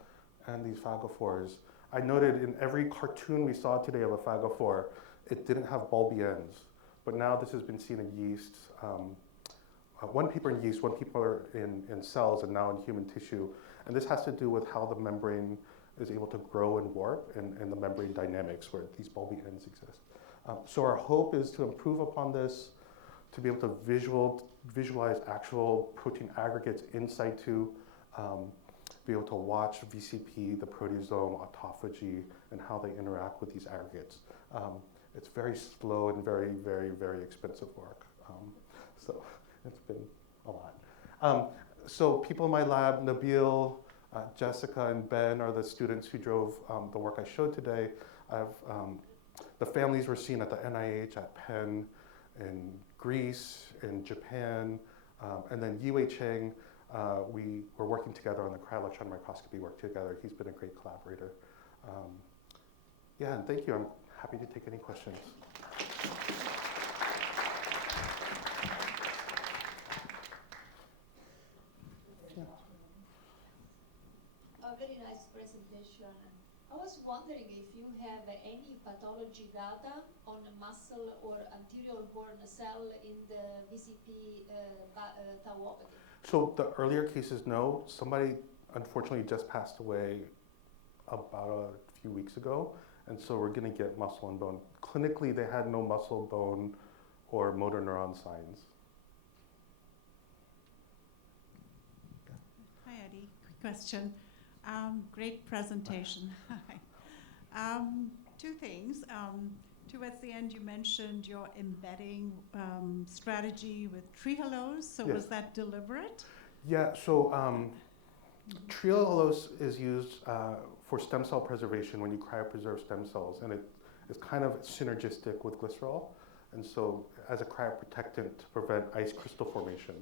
and these phagophores. I noted in every cartoon we saw today of a phagophore, it didn't have bulby ends. But now this has been seen in yeast. One paper in yeast, one paper in cells, and now in human tissue. And this has to do with how the membrane is able to grow and warp and the membrane dynamics where these bulby ends exist. So our hope is to improve upon this, to be able to visualize actual protein aggregates in situ, be able to watch VCP, the proteasome, autophagy, and how they interact with these aggregates. It's very slow and very, very, very expensive work. So it's been a lot. So people in my lab, Nabil, Jessica, and Ben are the students who drove the work I showed today. The families were seen at the NIH, at Penn, in Greece, in Japan, and then Yue Cheng, we were working together on the cryo-electron microscopy work together. He's been a great collaborator. Yeah, and thank you. I'm happy to take any questions. A very nice presentation. I was wondering if you have any pathology data on a muscle or anterior-born cell in the VCP tauopathy. So the earlier cases, no. Somebody unfortunately just passed away about a few weeks ago, and so we're going to get muscle and bone. Clinically, they had no muscle, bone, or motor neuron signs. Hi, Eddie. Quick question. Great presentation. Hi. Two things. Towards the end, you mentioned your embedding strategy with trehalose. So Yes. was that deliberate? Yeah, so trehalose is used for stem cell preservation when you cryopreserve stem cells, and it is kind of synergistic with glycerol, and so as a cryoprotectant to prevent ice crystal formation.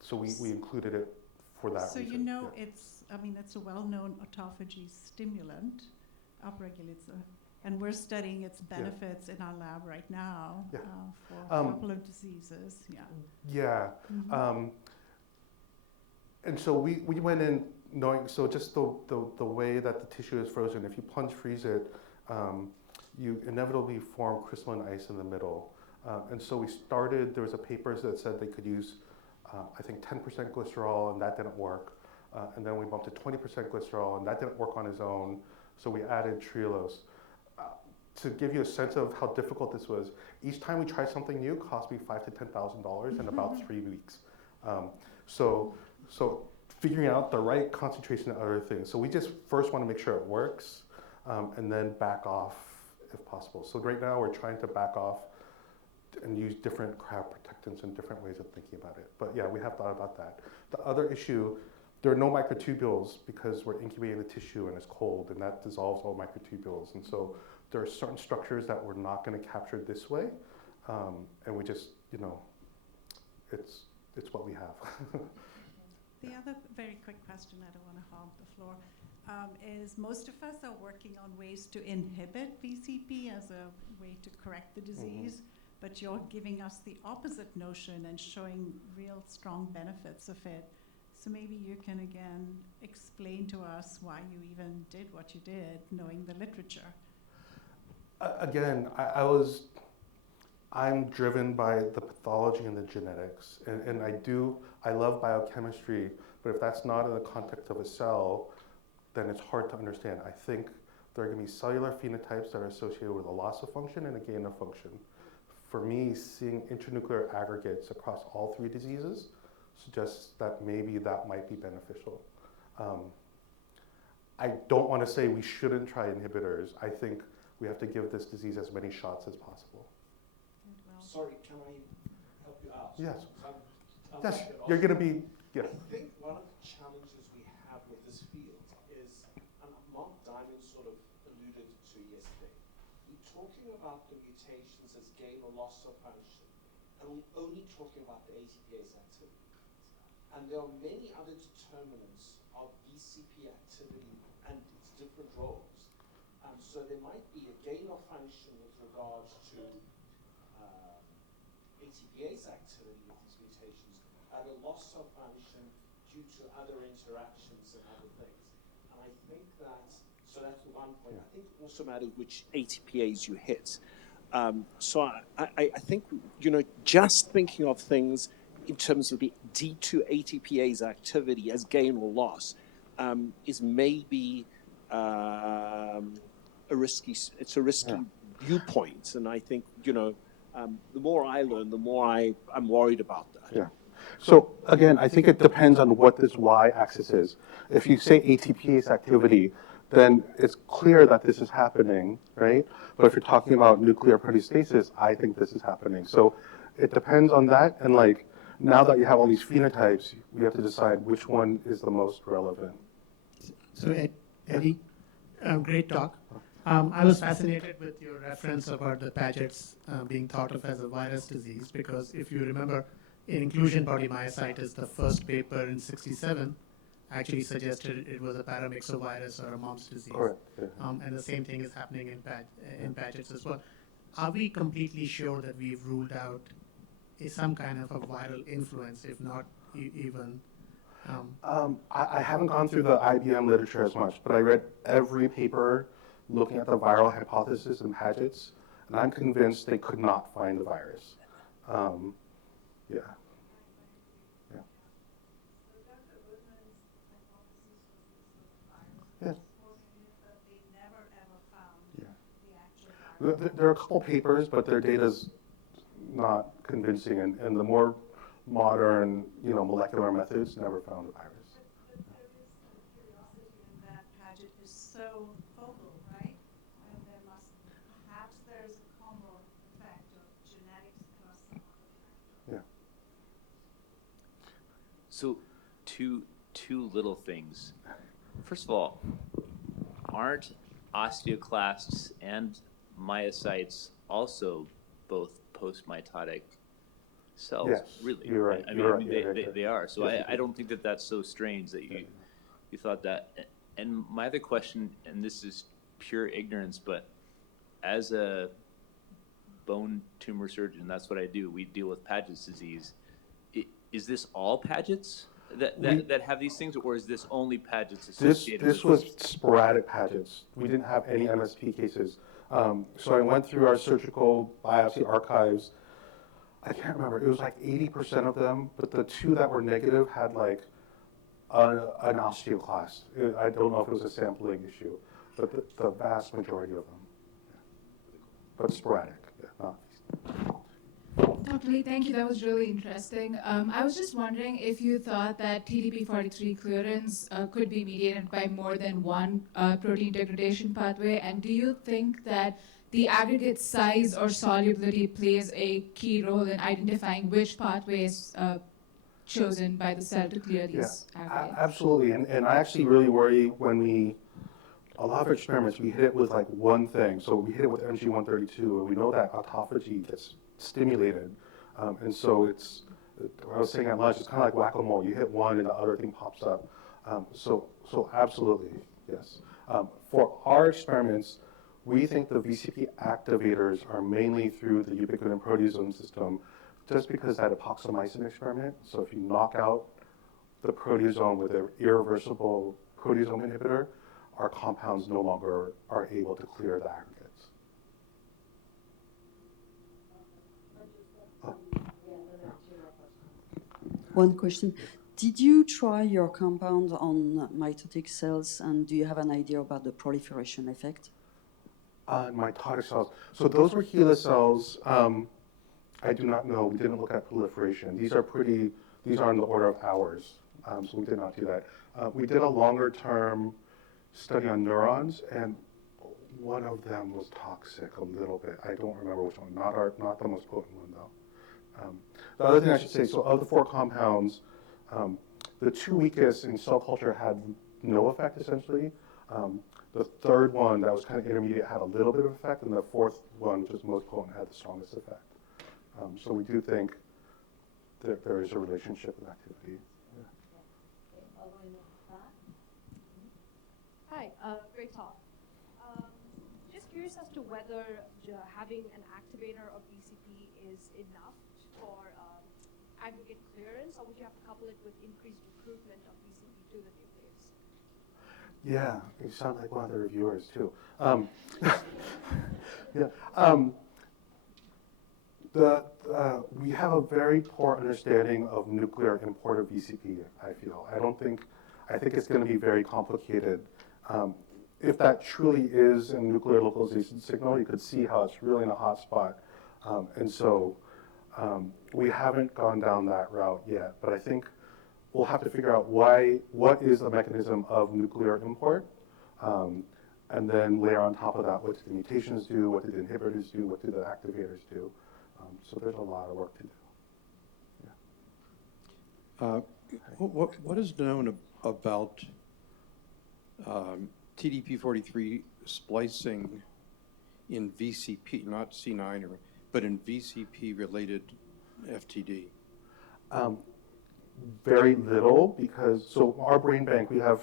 So we included it for that So reason. you know Yeah. it's a well-known autophagy stimulant, upregulates, and we're studying its benefits in our lab right now Yeah. for a couple of diseases. Yeah. Yeah. Mm-hmm. And so we went in knowing, so just the way that the tissue is frozen, if you plunge freeze it, you inevitably form crystalline ice in the middle. And so we started, there was a paper that said they could use, I think 10% glycerol, and that didn't work. And then we bumped to 20% glycerol, and that didn't work on its own. So we added trehalose. To give you a sense of how difficult this was, each time we tried something new cost me $5,000 to $10,000 in about 3 weeks. So figuring out the right concentration and other things. So we just first want to make sure it works, and then back off if possible. So right now we're trying to back off and use different cryoprotectants and different ways of thinking about it. But yeah, we have thought about that. The other issue, there are no microtubules because we're incubating the tissue and it's cold, and that dissolves all microtubules. And so there are certain structures that we're not going to capture this way, and we just, it's what we have. The other very quick question, I don't want to hog the floor, is most of us are working on ways to inhibit VCP as a way to correct the disease, but you're giving us the opposite notion and showing real strong benefits of it. So maybe you can again explain to us why you even did what you did, knowing the literature. Again, I'm driven by the pathology and the genetics, and I love biochemistry, but if that's not in the context of a cell, then it's hard to understand. I think there are going to be cellular phenotypes that are associated with a loss of function and a gain of function. For me, seeing intranuclear aggregates across all 3 diseases suggests that maybe that might be beneficial. I don't want to say we shouldn't try inhibitors. I think we have to give this disease as many shots as possible. Sorry, can I help you out? Yes. I'm Yes, you're going to be, yeah. I think one of the challenges we have with this field is, and Mark Diamond sort of alluded to yesterday, we're talking about the mutations as gain or loss of function, and we're only talking about the ATPase activity. And there are many other determinants of VCP activity and its different roles. So there might be a gain of function with regards to ATPase activity with these mutations, and a loss of function due to other interactions and other things. And I think so that's one point. I think it also matters which ATPase you hit. So I think, just thinking of things in terms of the D2 ATPase activity as gain or loss is maybe a risky viewpoint. And I think, the more I learn, the more I'm worried about that. Yeah. So again, I think it depends on what this y-axis is. If you say ATPase activity, then it's clear that this is happening, right? But if you're talking about nuclear proteostasis, I think this is happening. So it depends on that, and now that you have all these phenotypes, we have to decide which one is the most relevant. So Eddie, great talk. I was fascinated with your reference about the Paget's being thought of as a virus disease, because if you remember, in inclusion body myositis, the first paper in '67, actually suggested it was a paramyxovirus or a mumps disease. Correct. Yeah. And the same thing is happening in Paget's as well. Are we completely sure that we've ruled out some kind of a viral influence, if not even? I haven't gone through the IBM literature as much, but I read every paper looking at the viral hypothesis in Paget's, and I'm convinced they could not find the virus. Yeah. Yeah. There are a couple papers, but their data's not convincing, and the more modern, molecular methods never found the virus. But there is a curiosity in that Paget is so focal, right? And perhaps there's a combo effect of genetics plus some other factor. Yeah. So, two little things. First of all, aren't osteoclasts and myocytes also both post-mitotic cells? Yes, Really? you're right. I You're mean, right. they are. So Yes, I don't think that that's so strange that you thought that. And my other question, and this is pure ignorance, but as a bone tumor surgeon, that's what I do. We deal with Paget's disease. Is this all Paget's that have these things, or is this only Paget's associated This with was sporadic Paget's. We didn't have any MSP cases. So I went through our surgical biopsy archives. I can't remember. It was like 80% of them, but the 2 that were negative had like an osteoclast. I don't know if it was a sampling issue, but the vast majority of them. Yeah. But sporadic, not. Dr. Lee, thank you. That was really interesting. I was just wondering if you thought that TDP43 clearance could be mediated by more than one protein degradation pathway, and do you think that the aggregate size or solubility plays a key role in identifying which pathway is chosen by the cell to clear these aggregates? Absolutely, and I actually really worry when a lot of experiments, we hit it with like one thing. So we hit it with MG132, and we know that autophagy gets stimulated. And so I was saying at lunch, it's kind of like whack-a-mole. You hit one and the other thing pops up. So absolutely, yes. For our experiments, we think the VCP activators are mainly through the ubiquitin proteasome system, just because that epoxamycin experiment. So if you knock out the proteasome with an irreversible proteasome inhibitor, our compounds no longer are able to clear the aggregates. One question. Did you try your compound on mitotic cells, and do you have an idea about the proliferation effect? Mitotic cells. So those were HeLa cells. I do not know. We didn't look at proliferation. These are on the order of hours. So we did not do that. We did a longer-term study on neurons, and one of them was toxic a little bit. I don't remember which one. Not the most potent one, though. The other thing I should say, so of the 4 compounds, the 2 weakest in cell culture had no effect, essentially. The third one, that was kind of intermediate, had a little bit of effect, and the 4th one, which is most potent, had the strongest effect. So we do think that there is a relationship with activity. Yeah. Hi, great talk. Just curious as to whether having an activator of VCP is enough for aggregate clearance, or would you have to couple it with increased recruitment of VCP to the nucleus? Yeah, you sound like one of the reviewers, too. We have a very poor understanding of nuclear import of VCP, I feel. I think it's going to be very complicated. If that truly is a nuclear localization signal, you could see how it's really in a hot spot. And so we haven't gone down that route yet, but I think we'll have to figure out what is the mechanism of nuclear import, and then layer on top of that, what did the mutations do, what did the inhibitors do, what do the activators do. So there's a lot of work to do. Yeah. What is known about TDP43 splicing in VCP, not C9, but in VCP-related FTD? very little because, so our brain bank, we have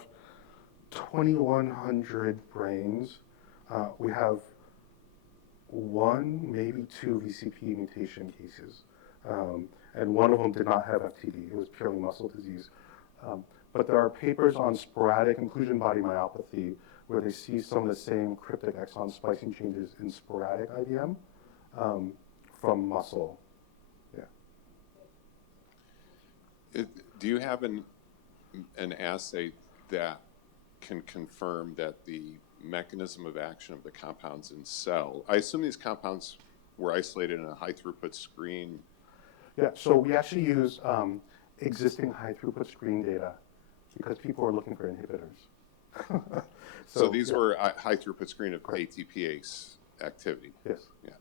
2,100 brains. We have 1, maybe 2 VCP mutation cases. And one of them did not have FTD. It was purely muscle disease. But there are papers on sporadic inclusion body myopathy where they see some of the same cryptic exon splicing changes in sporadic IBM from muscle. Yeah. Do you have an assay that can confirm that the mechanism of action of the compounds in cell, I assume these compounds were isolated in a high throughput screen? Yeah, so we actually use existing high throughput screen data because people are looking for inhibitors. So these were a high throughput screen of ATPase activity? Yes. Yeah.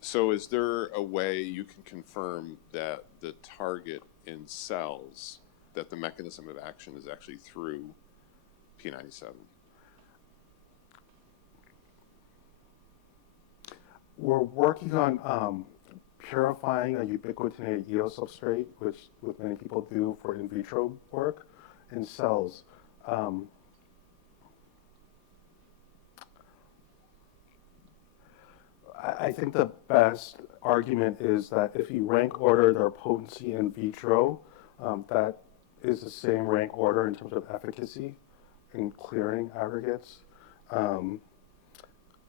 So is there a way you can confirm that the target in cells, that the mechanism of action is actually through P97? We're working on purifying a ubiquitinated EO substrate, which many people do for in vitro work in cells. I think the best argument is that if you rank order their potency in vitro, that is the same rank order in terms of efficacy in clearing aggregates. And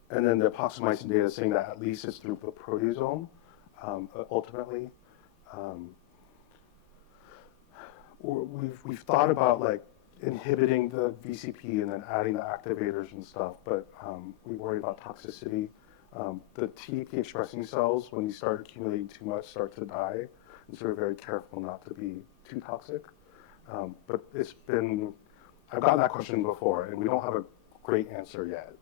then the epoximizing data is saying that at least it's through the proteasome, ultimately. We've thought about like inhibiting the VCP and then adding the activators and stuff, but we worry about toxicity. The TDP expressing cells, when you start accumulating too much, start to die, and so we're very careful not to be too toxic. But I've gotten that question before, and we don't have a great answer yet.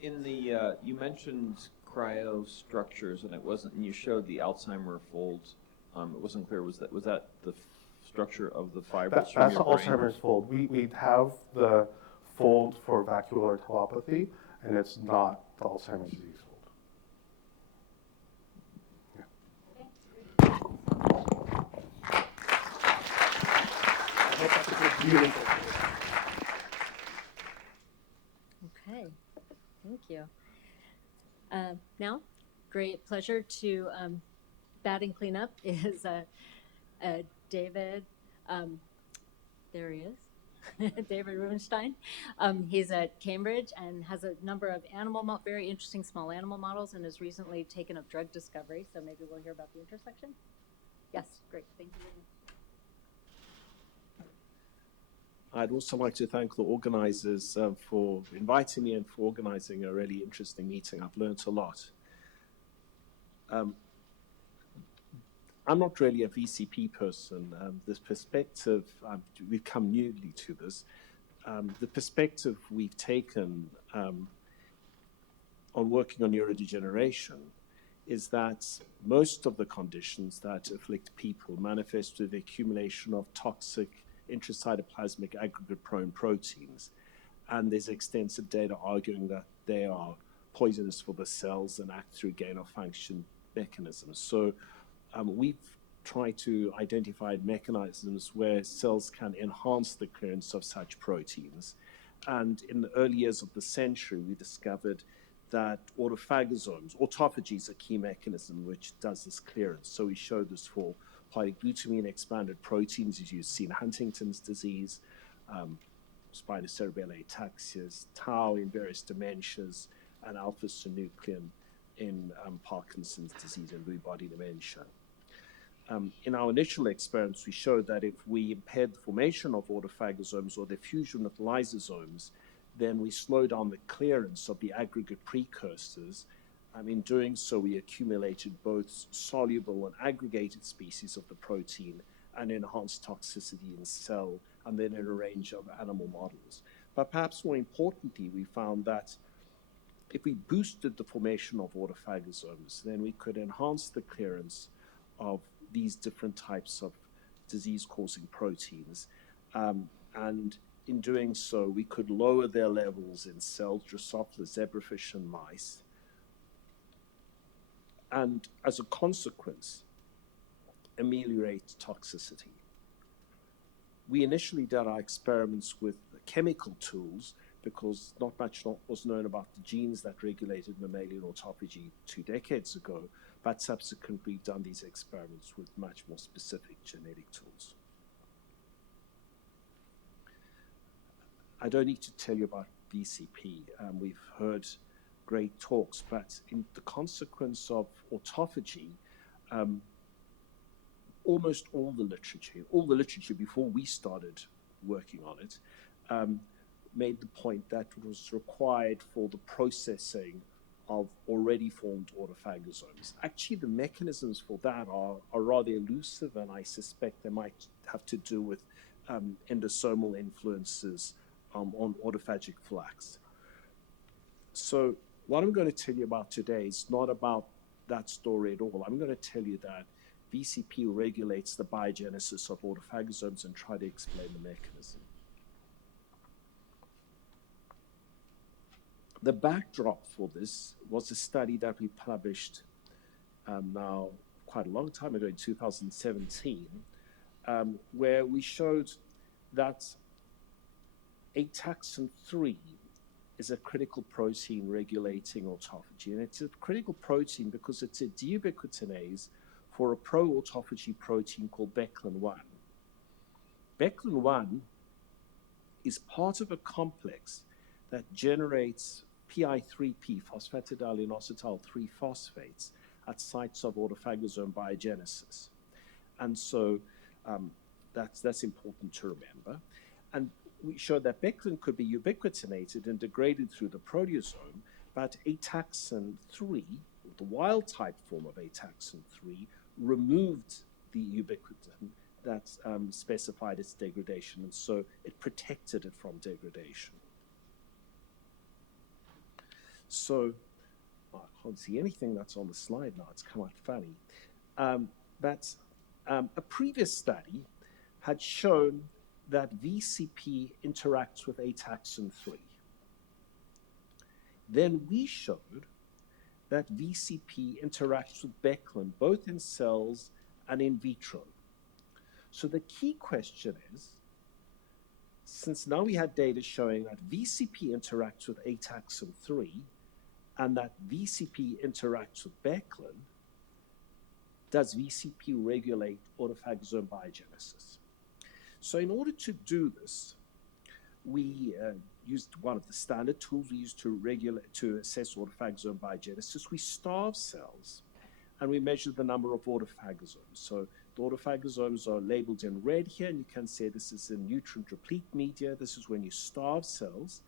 In the you mentioned cryostructures, and you showed the Alzheimer fold. It wasn't clear. Was that the structure of the fibrils from That's your the brain? Alzheimer's fold. We have the fold for vacuolar telepathy, and it's not the Alzheimer's disease fold. Yeah. I hope that's a good beautiful. Okay, thank you. Now, great pleasure to batting cleanup is David. There he is, David Rubinsztein. He's at Cambridge and has a number of very interesting small animal models, and has recently taken up drug discovery. So maybe we'll hear about the intersection. Yes, great, thank you. I'd also like to thank the organizers for inviting me and for organizing a really interesting meeting. I've learned a lot. I'm not really a VCP person. This perspective, we've come newly to this. The perspective we've taken on working on neurodegeneration is that most of the conditions that afflict people manifest with the accumulation of toxic intracytoplasmic aggregate-prone proteins. And there's extensive data arguing that they are poisonous for the cells and act through gain-of-function mechanisms. So we've tried to identify mechanisms where cells can enhance the clearance of such proteins. And in the early years of the century, we discovered that autophagy is a key mechanism which does this clearance. So we showed this for polyglutamine expanded proteins, as you see in Huntington's disease, spinocerebellar ataxias, tau in various dementias, and alpha-synuclein in Parkinson's disease and Lewy body dementia. In our initial experiments, we showed that if we impaired the formation of autophagosomes or their fusion with lysosomes, then we slow down the clearance of the aggregate precursors. In doing so, we accumulated both soluble and aggregated species of the protein and enhanced toxicity in cell and then in a range of animal models. But perhaps more importantly, we found that if we boosted the formation of autophagosomes, then we could enhance the clearance of these different types of disease-causing proteins. And in doing so, we could lower their levels in cells, Drosophila, zebrafish, and mice. And as a consequence, ameliorate toxicity. We initially did our experiments with chemical tools because not much was known about the genes that regulated mammalian autophagy 2 decades ago, but subsequently we've done these experiments with much more specific genetic tools. I don't need to tell you about VCP. We've heard great talks, but in the consequence of autophagy, almost all the literature before we started working on it, made the point that it was required for the processing of already formed autophagosomes. Actually, the mechanisms for that are rather elusive, and I suspect they might have to do with endosomal influences on autophagic flux. So what I'm going to tell you about today is not about that story at all. I'm going to tell you that VCP regulates the biogenesis of autophagosomes and try to explain the mechanism. The backdrop for this was a study that we published now quite a long time ago in 2017, where we showed that ataxin 3 is a critical protein regulating autophagy. And it's a critical protein because it's a deubiquitinase for a pro-autophagy protein called Beklin-1. Beklin-1 is part of a complex that generates PI3P, phosphatidylinositol 3-phosphates, at sites of autophagosome biogenesis. And so that's important to remember. And we showed that Beklin could be ubiquitinated and degraded through the proteasome, but ataxin 3, the wild-type form of ataxin 3, removed the ubiquitin that specified its degradation, and so it protected it from degradation. So I can't see anything that's on the slide now. It's come out funny. But a previous study had shown that VCP interacts with ataxin 3. Then we showed that VCP interacts with Beklin, both in cells and in vitro. So the key question is, since now we had data showing that VCP interacts with ataxin 3 and that VCP interacts with Beklin, does VCP regulate autophagosome biogenesis? So in order to do this, we used one of the standard tools we use to assess autophagosome biogenesis. We starve cells and we measure the number of autophagosomes. So the autophagosomes are labeled in red here, and you can see this is a nutrient-replete media. This is when you starve cells.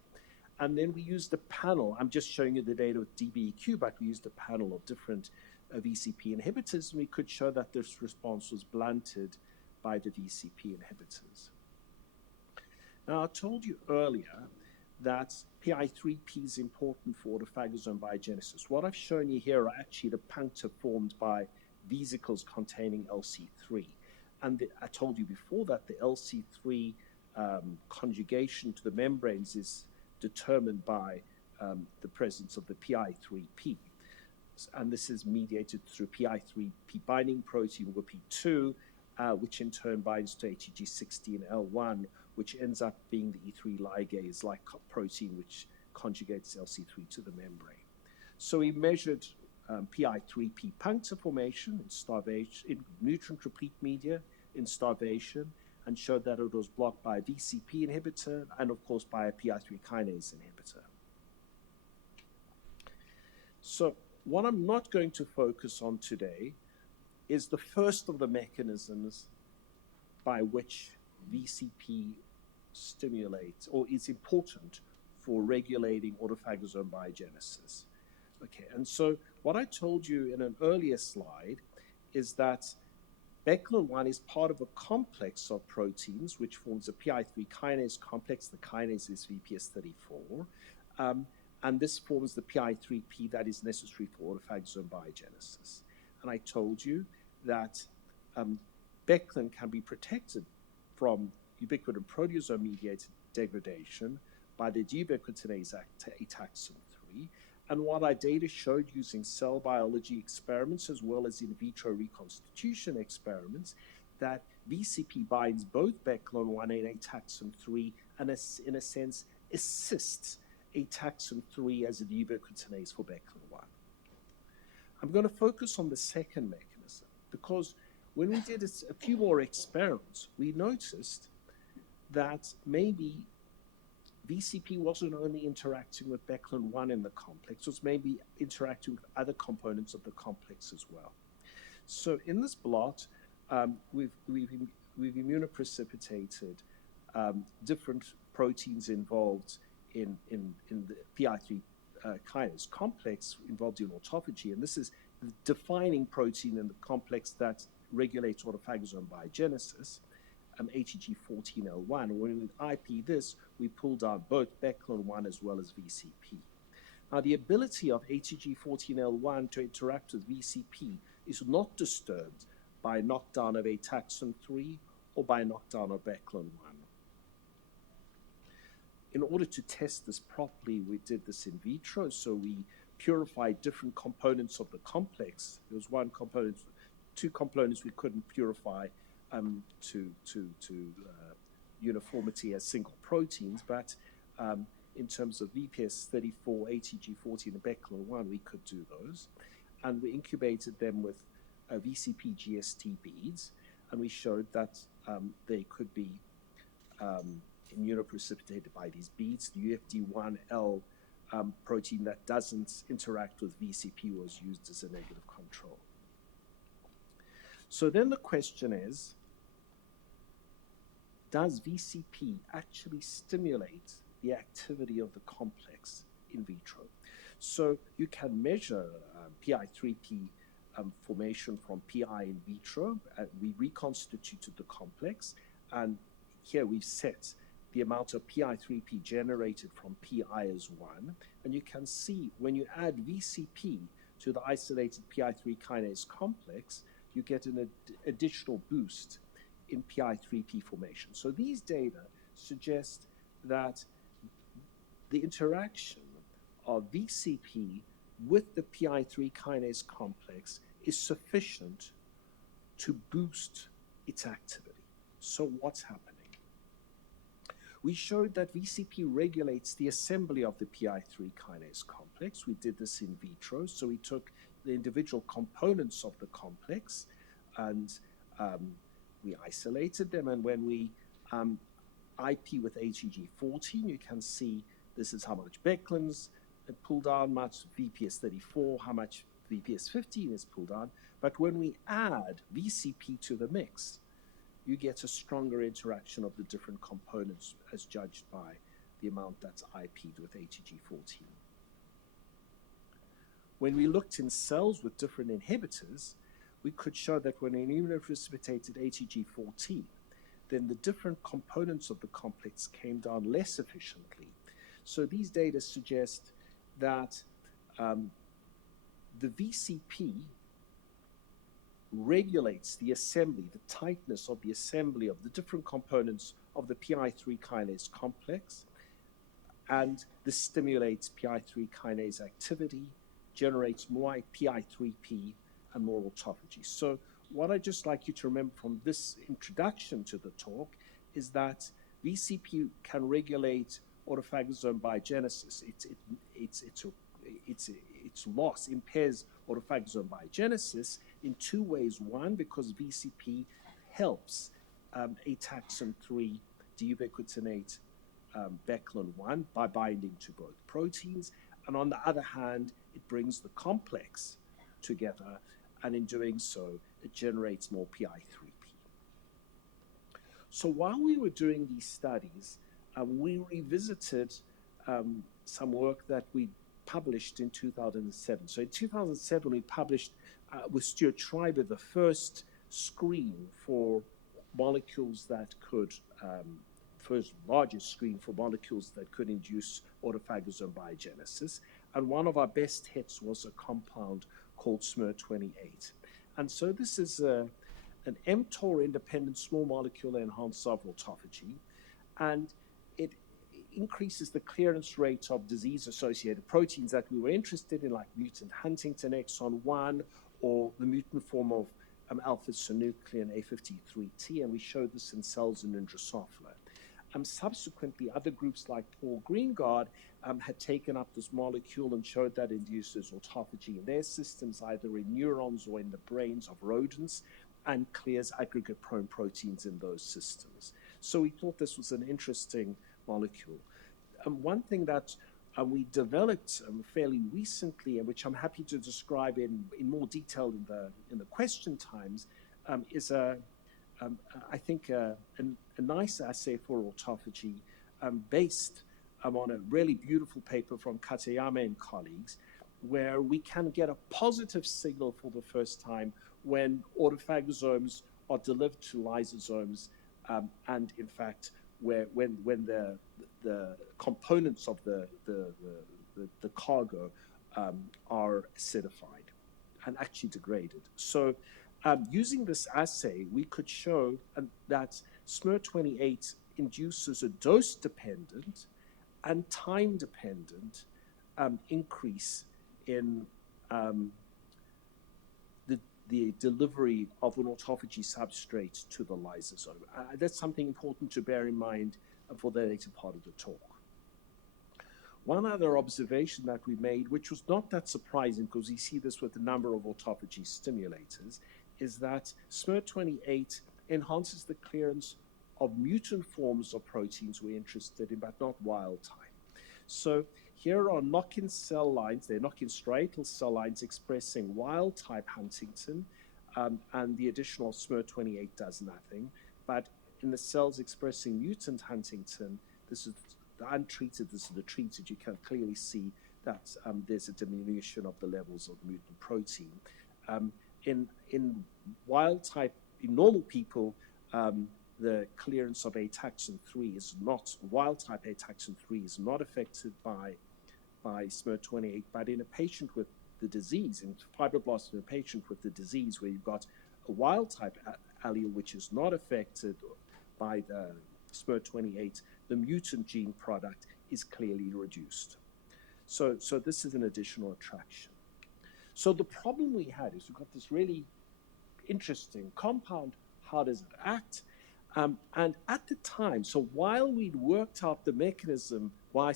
And then we used a panel. I'm just showing you the data with DBEQ, but we used a panel of different VCP inhibitors, and we could show that this response was blunted by the VCP inhibitors. Now, I told you earlier that PI3P is important for autophagosome biogenesis. What I've shown you here are actually the puncta formed by vesicles containing LC3. And I told you before that the LC3 conjugation to the membranes is determined by the presence of the PI3P. And this is mediated through PI3P binding protein WPP2, which in turn binds to ATG16L1, which ends up being the E3 ligase-like protein which conjugates LC3 to the membrane. So we measured PI3P puncta formation in starvation, in nutrient-replete media in starvation, and showed that it was blocked by a VCP inhibitor and, of course, by a PI3 kinase inhibitor. So what I'm not going to focus on today is the first of the mechanisms by which VCP stimulates or is important for regulating autophagosome biogenesis. Okay, and so what I told you in an earlier slide is that Beklin-1 is part of a complex of proteins which forms a PI3 kinase complex. The kinase is VPS34, and this forms the PI3P that is necessary for autophagosome biogenesis. And I told you that Beklin can be protected from ubiquitin proteasome-mediated degradation by the deubiquitinase ataxin 3, And what our data showed using cell biology experiments as well as in vitro reconstitution experiments, that VCP binds both Beclin-1 and ataxin-3 and in a sense assists ataxin-3 as a ubiquitinase for Beclin-1. I'm going to focus on the second mechanism because when we did a few more experiments, we noticed that maybe VCP wasn't only interacting with Beclin-1 in the complex, it was maybe interacting with other components of the complex as well. So in this blot, we've immunoprecipitated different proteins involved in the PI3 kinase complex involved in autophagy, and this is the defining protein in the complex that regulates autophagosome biogenesis, ATG14L1. And when we IP this, we pull down both Beclin-1 as well as VCP. Now, the ability of ATG14L1 to interact with VCP is not disturbed by knockdown of ataxin-3 or by knockdown of Beclin-1. In order to test this properly, we did this in vitro, so we purified different components of the complex. There was one component, two components we couldn't purify to uniformity as single proteins, but in terms of VPS34, ATG14, and Beclin-1, we could do those. And we incubated them with VCP GST beads, and we showed that they could be immunoprecipitated by these beads. The UFD1L protein that doesn't interact with VCP was used as a negative control. So then the question is, does VCP actually stimulate the activity of the complex in vitro? So you can measure PI3P formation from PI in vitro. We reconstituted the complex, and here we've set the amount of PI3P generated from PI as 1. And you can see when you add VCP to the isolated PI3 kinase complex, you get an additional boost in PI3P formation. So these data suggest that the interaction of VCP with the PI3 kinase complex is sufficient to boost its activity. So what's happening? We showed that VCP regulates the assembly of the PI3 kinase complex. We did this in vitro. So we took the individual components of the complex and we isolated them. And when we IP with ATG14, you can see this is how much Becklin's pulled down, much VPS34, how much VPS15 is pulled down. But when we add VCP to the mix, you get a stronger interaction of the different components as judged by the amount that's IP'd with ATG14. When we looked in cells with different inhibitors, we could show that when we immunoprecipitated ATG14, then the different components of the complex came down less efficiently. So these data suggest that the VCP regulates the assembly, the tightness of the assembly of the different components of the PI3 kinase complex, and this stimulates PI3 kinase activity, generates more PI3P and more autophagy. So what I'd just like you to remember from this introduction to the talk is that VCP can regulate autophagosome biogenesis. Its loss impairs autophagosome biogenesis in two ways. One, because VCP helps ataxin-3 deubiquitinate Beclin-1 by binding to both proteins. And on the other hand, it brings the complex together, and in doing so, it generates more PI3P. So while we were doing these studies, we revisited some work that we published in 2007. So in 2007, we published with Stuart Schreiber the first screen for molecules that could, first largest screen for molecules that could induce autophagosome biogenesis. And one of our best hits was a compound called SMER28. And so this is an mTOR independent small molecule enhancer of autophagy. And increases the clearance rate of disease-associated proteins that we were interested in, like mutant Huntington exon 1 or the mutant form of alpha-synuclein A53T, and we showed this in cells in Drosophila. Subsequently, other groups like Paul Greengard had taken up this molecule and showed that it induces autophagy in their systems, either in neurons or in the brains of rodents, and clears aggregate-prone proteins in those systems. So we thought this was an interesting molecule. One thing that we developed fairly recently, and which I'm happy to describe in more detail in the question times, is I think a nice assay for autophagy based on a really beautiful paper from Katayama and colleagues, where we can get a positive signal for the first time when autophagosomes are delivered to lysosomes, and in fact, when the components of the cargo are acidified and actually degraded. So using this assay, we could show that SMER28 induces a dose-dependent and time-dependent increase in the delivery of an autophagy substrate to the lysosome. That's something important to bear in mind for the later part of the talk. One other observation that we made, which was not that surprising because we see this with a number of autophagy stimulators, is that SMER28 enhances the clearance of mutant forms of proteins we're interested in, but not wild type. So here are knock-in cell lines, they're knock-in striatal cell lines expressing wild type Huntington, and the additional SMER28 does nothing. But in the cells expressing mutant Huntington, this is the untreated, this is the treated, you can clearly see that there's a diminution of the levels of mutant protein. In wild type, in normal people, the clearance of ataxin 3 is not, wild type ataxin 3 is not affected by SMER28, but in a patient with the disease, in fibroblasts in a patient with the disease where you've got a wild type allele which is not affected by the SMER28, the mutant gene product is clearly reduced. So this is an additional attraction. So the problem we had is we've got this really interesting compound. How does it act? And at the time, so while we'd worked out the mechanism why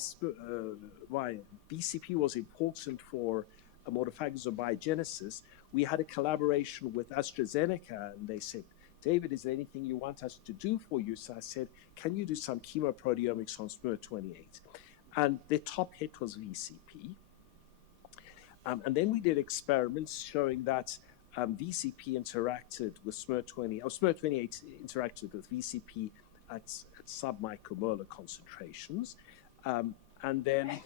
VCP was important for autophagosome biogenesis, we had a collaboration with AstraZeneca, and they said, David, is there anything you want us to do for you? So I said, can you do some chemoproteomics on SMER28? And the top hit was VCP. And then we did experiments showing that VCP interacted with SMER28 interacted with VCP at submicromolar concentrations. And then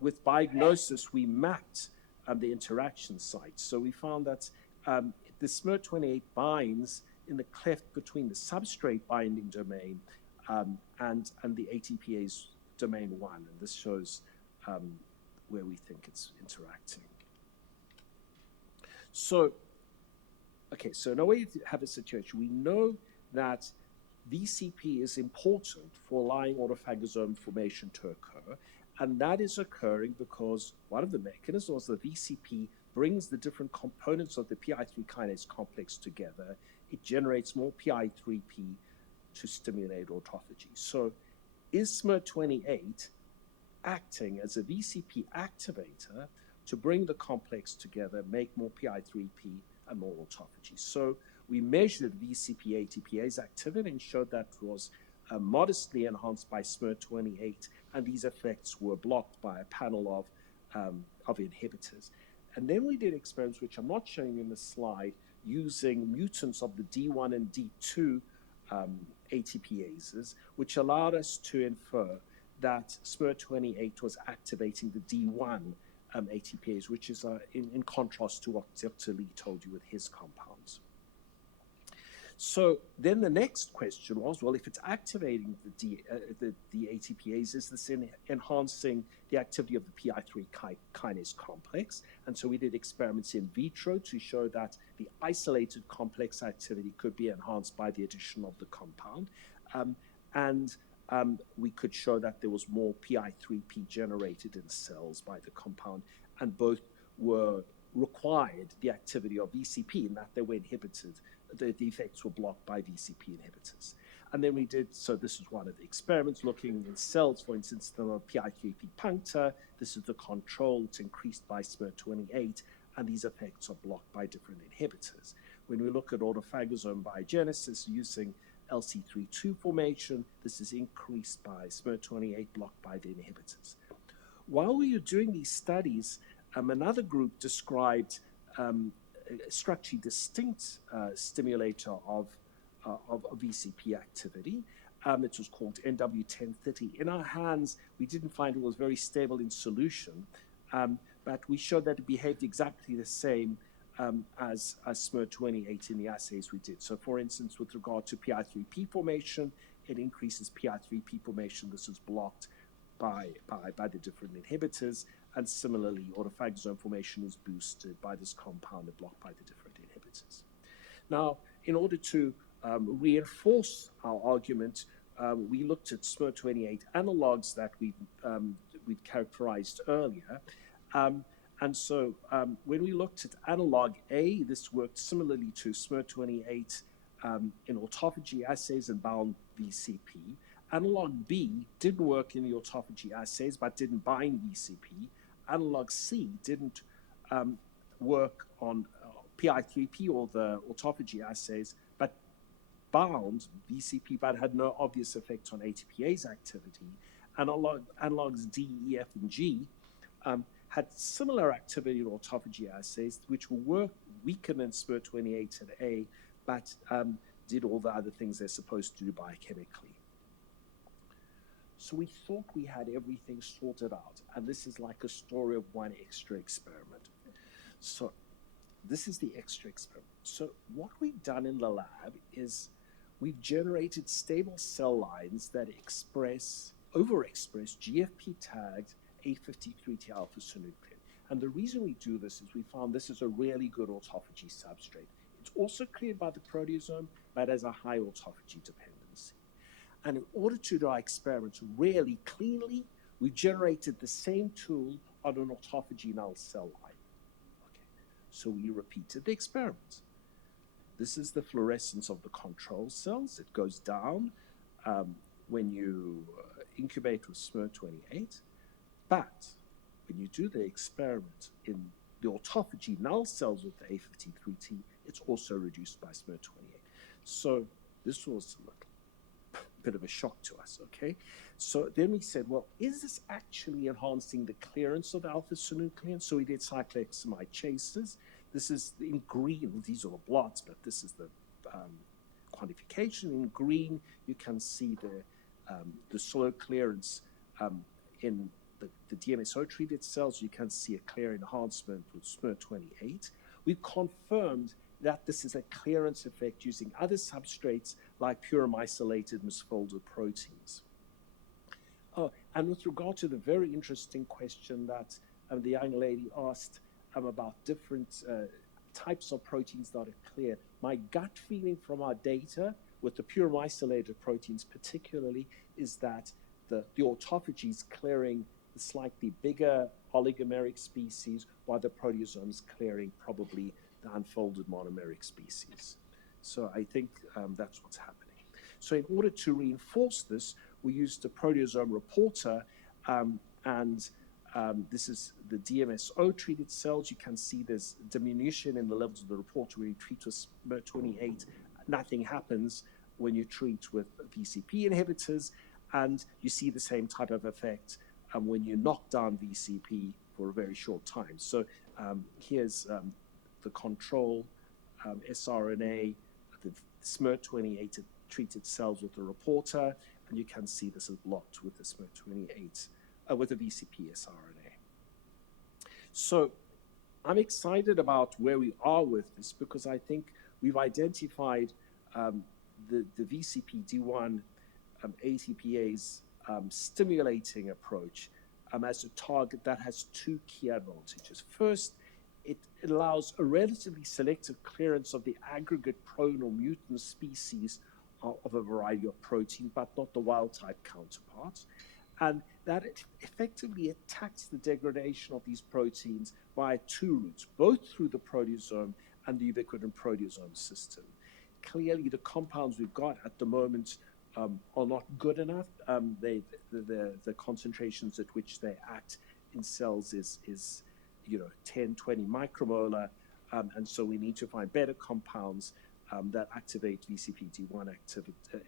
with diagnosis, we mapped the interaction sites. So we found that the SMER28 binds in the cleft between the substrate binding domain and the ATPase domain 1. And this shows where we think it's interacting. So, okay, so now we have a situation. We know that VCP is important for allowing autophagosome formation to occur, and that is occurring because one of the mechanisms of VCP brings the different components of the PI3 kinase complex together. It generates more PI3P to stimulate autophagy. So is SMER28 acting as a VCP activator to bring the complex together, make more PI3P and more autophagy? So we measured VCP ATPase activity and showed that it was modestly enhanced by SMER28, and these effects were blocked by a panel of inhibitors. And then we did experiments, which I'm not showing in the slide, using mutants of the D1 and D2 ATPases, which allowed us to infer that SMER28 was activating the D1 ATPase, which is in contrast to what Dr. Lee told you with his compounds. So then the next question was, well, if it's activating the ATPase, is this enhancing the activity of the PI3 kinase complex? And so we did experiments in vitro to show that the isolated complex activity could be enhanced by the addition of the compound. And we could show that there was more PI3P generated in cells by the compound, and both were required the activity of VCP in that they were inhibited. The effects were blocked by VCP inhibitors. And then we did, so this is one of the experiments looking in cells, for instance, the PI3P puncture. This is the control, it's increased by SMER28, and these effects are blocked by different inhibitors. When we look at autophagosome biogenesis using LC32 formation, this is increased by SMER28, blocked by the inhibitors. While we were doing these studies, another group described a structurally distinct stimulator of VCP activity. It was called NW1030. In our hands, we didn't find it was very stable in solution, but we showed that it behaved exactly the same as SMER28 in the assays we did. So for instance, with regard to PI3P formation, it increases PI3P formation. This is blocked by the different inhibitors. And similarly, autophagosome formation is boosted by this compound and blocked by the different inhibitors. Now, in order to reinforce our argument, we looked at SMER28 analogs that we've characterized earlier. And so when we looked at analog A, this worked similarly to SMER28 in autophagy assays and bound VCP. Analog B didn't work in the autophagy assays, but didn't bind VCP. Analog C didn't work on PI3P or the autophagy assays, but bound VCP, but had no obvious effect on ATPase activity. Analogs D, E, F, and G had similar activity in autophagy assays, which were weaker than SMER28 and A, but did all the other things they're supposed to do biochemically. So we thought we had everything sorted out, and this is like a story of one extra experiment. So this is the extra experiment. So what we've done in the lab is we've generated stable cell lines that overexpress GFP-tagged A53T alpha-synuclein. And the reason we do this is we found this is a really good autophagy substrate. It's also cleared by the proteasome, but has a high autophagy dependency. And in order to do our experiments really cleanly, we generated the same tool on an autophagy null cell line. Okay. So we repeated the experiment. This is the fluorescence of the control cells. It goes down when you incubate with SMER28. But when you do the experiment in the autophagy null cells with the A53T, it's also reduced by SMER28. So this was a bit of a shock to us, okay? So then we said, well, is this actually enhancing the clearance of alpha-synuclein? So we did cyclohexamide chasers. This is in green. These are the blots, but this is the quantification. In green, you can see the slow clearance in the DMSO-treated cells. You can see a clear enhancement with SMER28. We've confirmed that this is a clearance effect using other substrates like puromycylated misfolded proteins. Oh, and with regard to the very interesting question that the young lady asked about different types of proteins that are clear, my gut feeling from our data with the puromycylated proteins particularly is that the autophagy is clearing the slightly bigger oligomeric species, while the proteasome is clearing probably the unfolded monomeric species. So I think that's what's happening. So in order to reinforce this, we used a proteasome reporter, and this is the DMSO-treated cells. You can see there's diminution in the levels of the reporter when you treat with SMER28. Nothing happens when you treat with VCP inhibitors, and you see the same type of effect when you knock down VCP for a very short time. So here's the control sRNA, the SMER28 treated cells with the reporter, and you can see this is blocked with the SMER28, with the VCP sRNA. So I'm excited about where we are with this because I think we've identified the VCP D1 ATPase stimulating approach as a target that has two key advantages. First, it allows a relatively selective clearance of the aggregate prone or mutant species of a variety of protein, but not the wild type counterparts. And that effectively attacks the degradation of these proteins via two routes, both through the proteasome and the ubiquitin proteasome system. Clearly, the compounds we've got at the moment are not good enough. The concentrations at which they act in cells is 10, 20 micromolar, and so we need to find better compounds that activate VCP-D1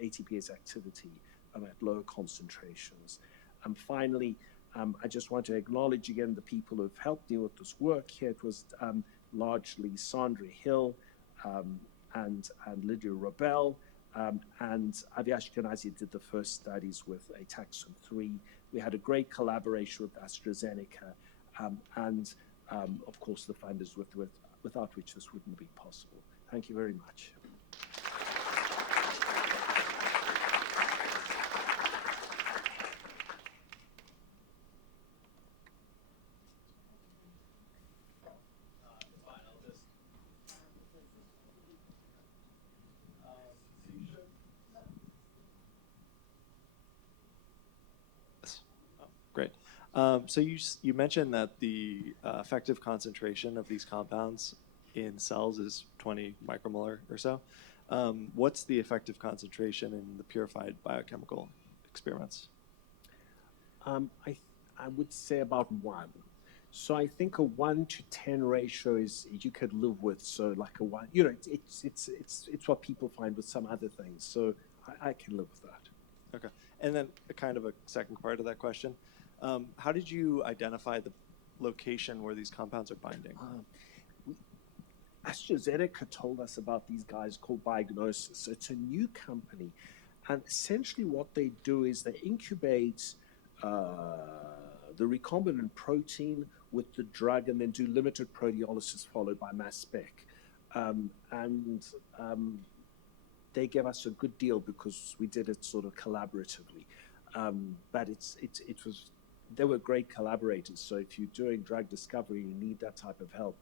ATPase activity at lower concentrations. And finally, I just want to acknowledge again the people who've helped me with this work here. It was largely Sandra Hill and Lydia Robel, and Avi Ashkenazi did the first studies with Ataxin 3. We had a great collaboration with AstraZeneca, and of course the funders without which this wouldn't be possible. Thank you very much. Great. So you mentioned that the effective concentration of these compounds in cells is 20 micromolar or so. What's the effective concentration in the purified biochemical experiments? I would say about 1. So I think a 1 to 10 ratio is you could live with. So like a 1, it's what people find with some other things. So I can live with that. Okay. And then kind of a second part of that question. How did you identify the location where these compounds are binding? AstraZeneca told us about these guys called Biognosis. It's a new company, and essentially what they do is they incubate the recombinant protein with the drug and then do limited proteolysis followed by mass spec. They gave us a good deal because we did it sort of collaboratively. But they were great collaborators. So if you're doing drug discovery, you need that type of help.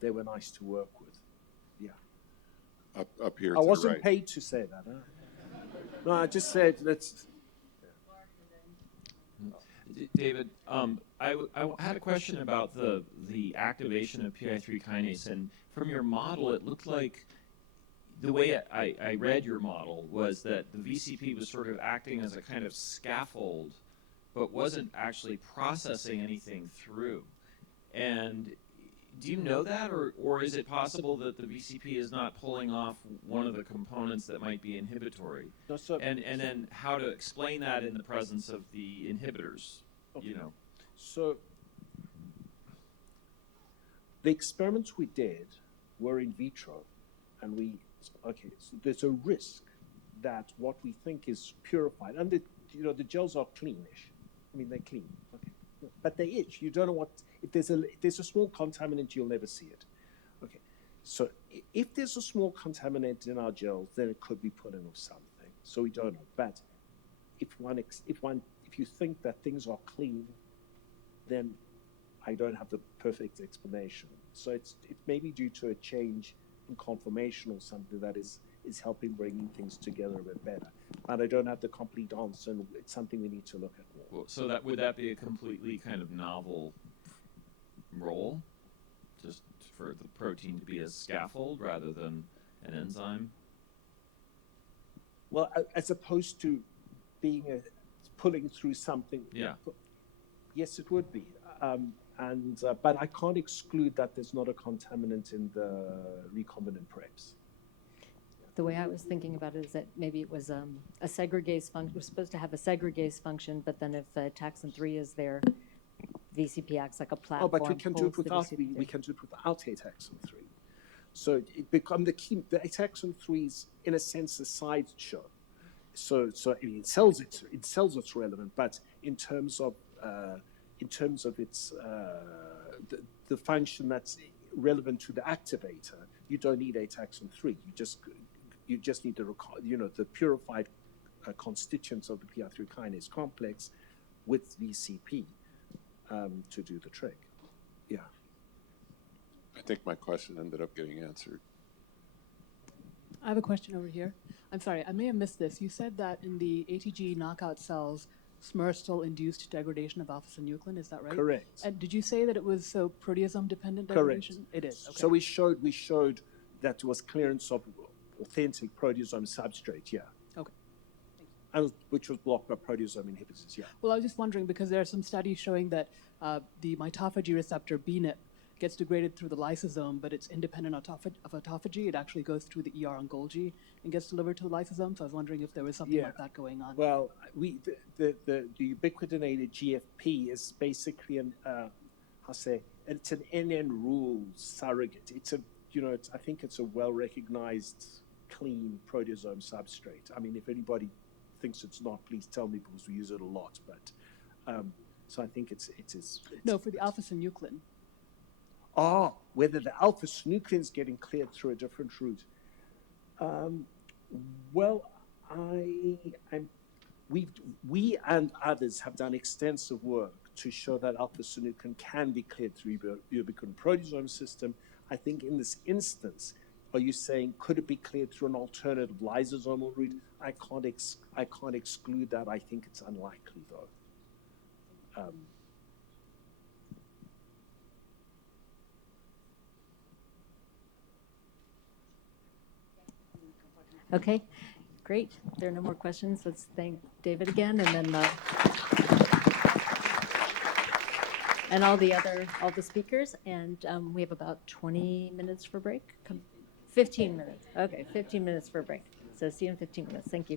They were nice to work with. Yeah. Up here. I wasn't paid to say that. Huh? No, I just said let's. David, I had a question about the activation of PI3 kinase, and from your model, it looked like the way I read your model was that the VCP was sort of acting as a kind of scaffold, but wasn't actually processing anything through. And do you know that, or is it possible that the VCP is not pulling off one of the components that might be inhibitory? No, so and then how to explain that in the presence of the inhibitors, okay. So the experiments we did were in vitro, and so there's a risk that what we think is purified, and the gels are cleanish. I mean, they're clean, okay, but they itch. You don't know what. If there's a small contaminant, you'll never see it. Okay, so if there's a small contaminant in our gels, then it could be put in with something. So we don't know. But if you think that things are clean, then I don't have the perfect explanation. So it may be due to a change in conformation or something that is helping bringing things together a bit better. But I don't have the complete answer, and it's something we need to look at more. So would that be a completely kind of novel role, just for the protein to be a scaffold rather than an enzyme? Well, as opposed to being pulling through something. Yeah. Yes, it would be. But I can't exclude that there's not a contaminant in the recombinant preps. The way I was thinking about it is that maybe it was a segregase function. We're supposed to have a segregase function, but then if taxon 3 is there, VCP acts like a platform. Oh, but we can do it without ataxin 3. So it become the ataxin 3 is in a sense a sideshow. So in cells it's relevant, but in terms of its the function that's relevant to the activator, you don't need ataxin 3. You just need the purified constituents of the PI3 kinase complex with VCP to do the trick. Yeah. I think my question ended up getting answered. I have a question over here. I'm sorry, I may have missed this. You said that in the ATG knockout cells, SMER still induced degradation of alpha-synuclein, is that right? Correct. And did you say that it was so proteasome-dependent Correct. degradation? It is, okay. So we showed that there was clearance of authentic proteasome substrate, yeah. Okay. And which was blocked by proteasome inhibitors, yeah. Well, I was just wondering, because there are some studies showing that the mitophagy receptor, BNIT, gets degraded through the lysosome, but it's independent of autophagy. It actually goes through the ER on Golgi and gets delivered to the lysosome. So I was wondering if there was something like that going on. Well, the ubiquitinated GFP is basically it's an NN rule surrogate. It's I think it's a well-recognized, clean proteasome substrate. I mean, if anybody thinks it's not, please tell me, because we use it a lot. But so I think it's no, for the alpha-synuclein. Whether the alpha-synuclein is getting cleared through a different route. Well, we and others have done extensive work to show that alpha-synuclein can be cleared through ubiquitin proteasome system. I think in this instance, are you saying could it be cleared through an alternative lysosomal route? I can't exclude that. I think it's unlikely, though. Okay, great. There are no more questions. Let's thank David again, and then and all the speakers. And we have about 20 minutes for break. 15 minutes. Okay, 15 minutes for break. So see you in 15 minutes. Thank you.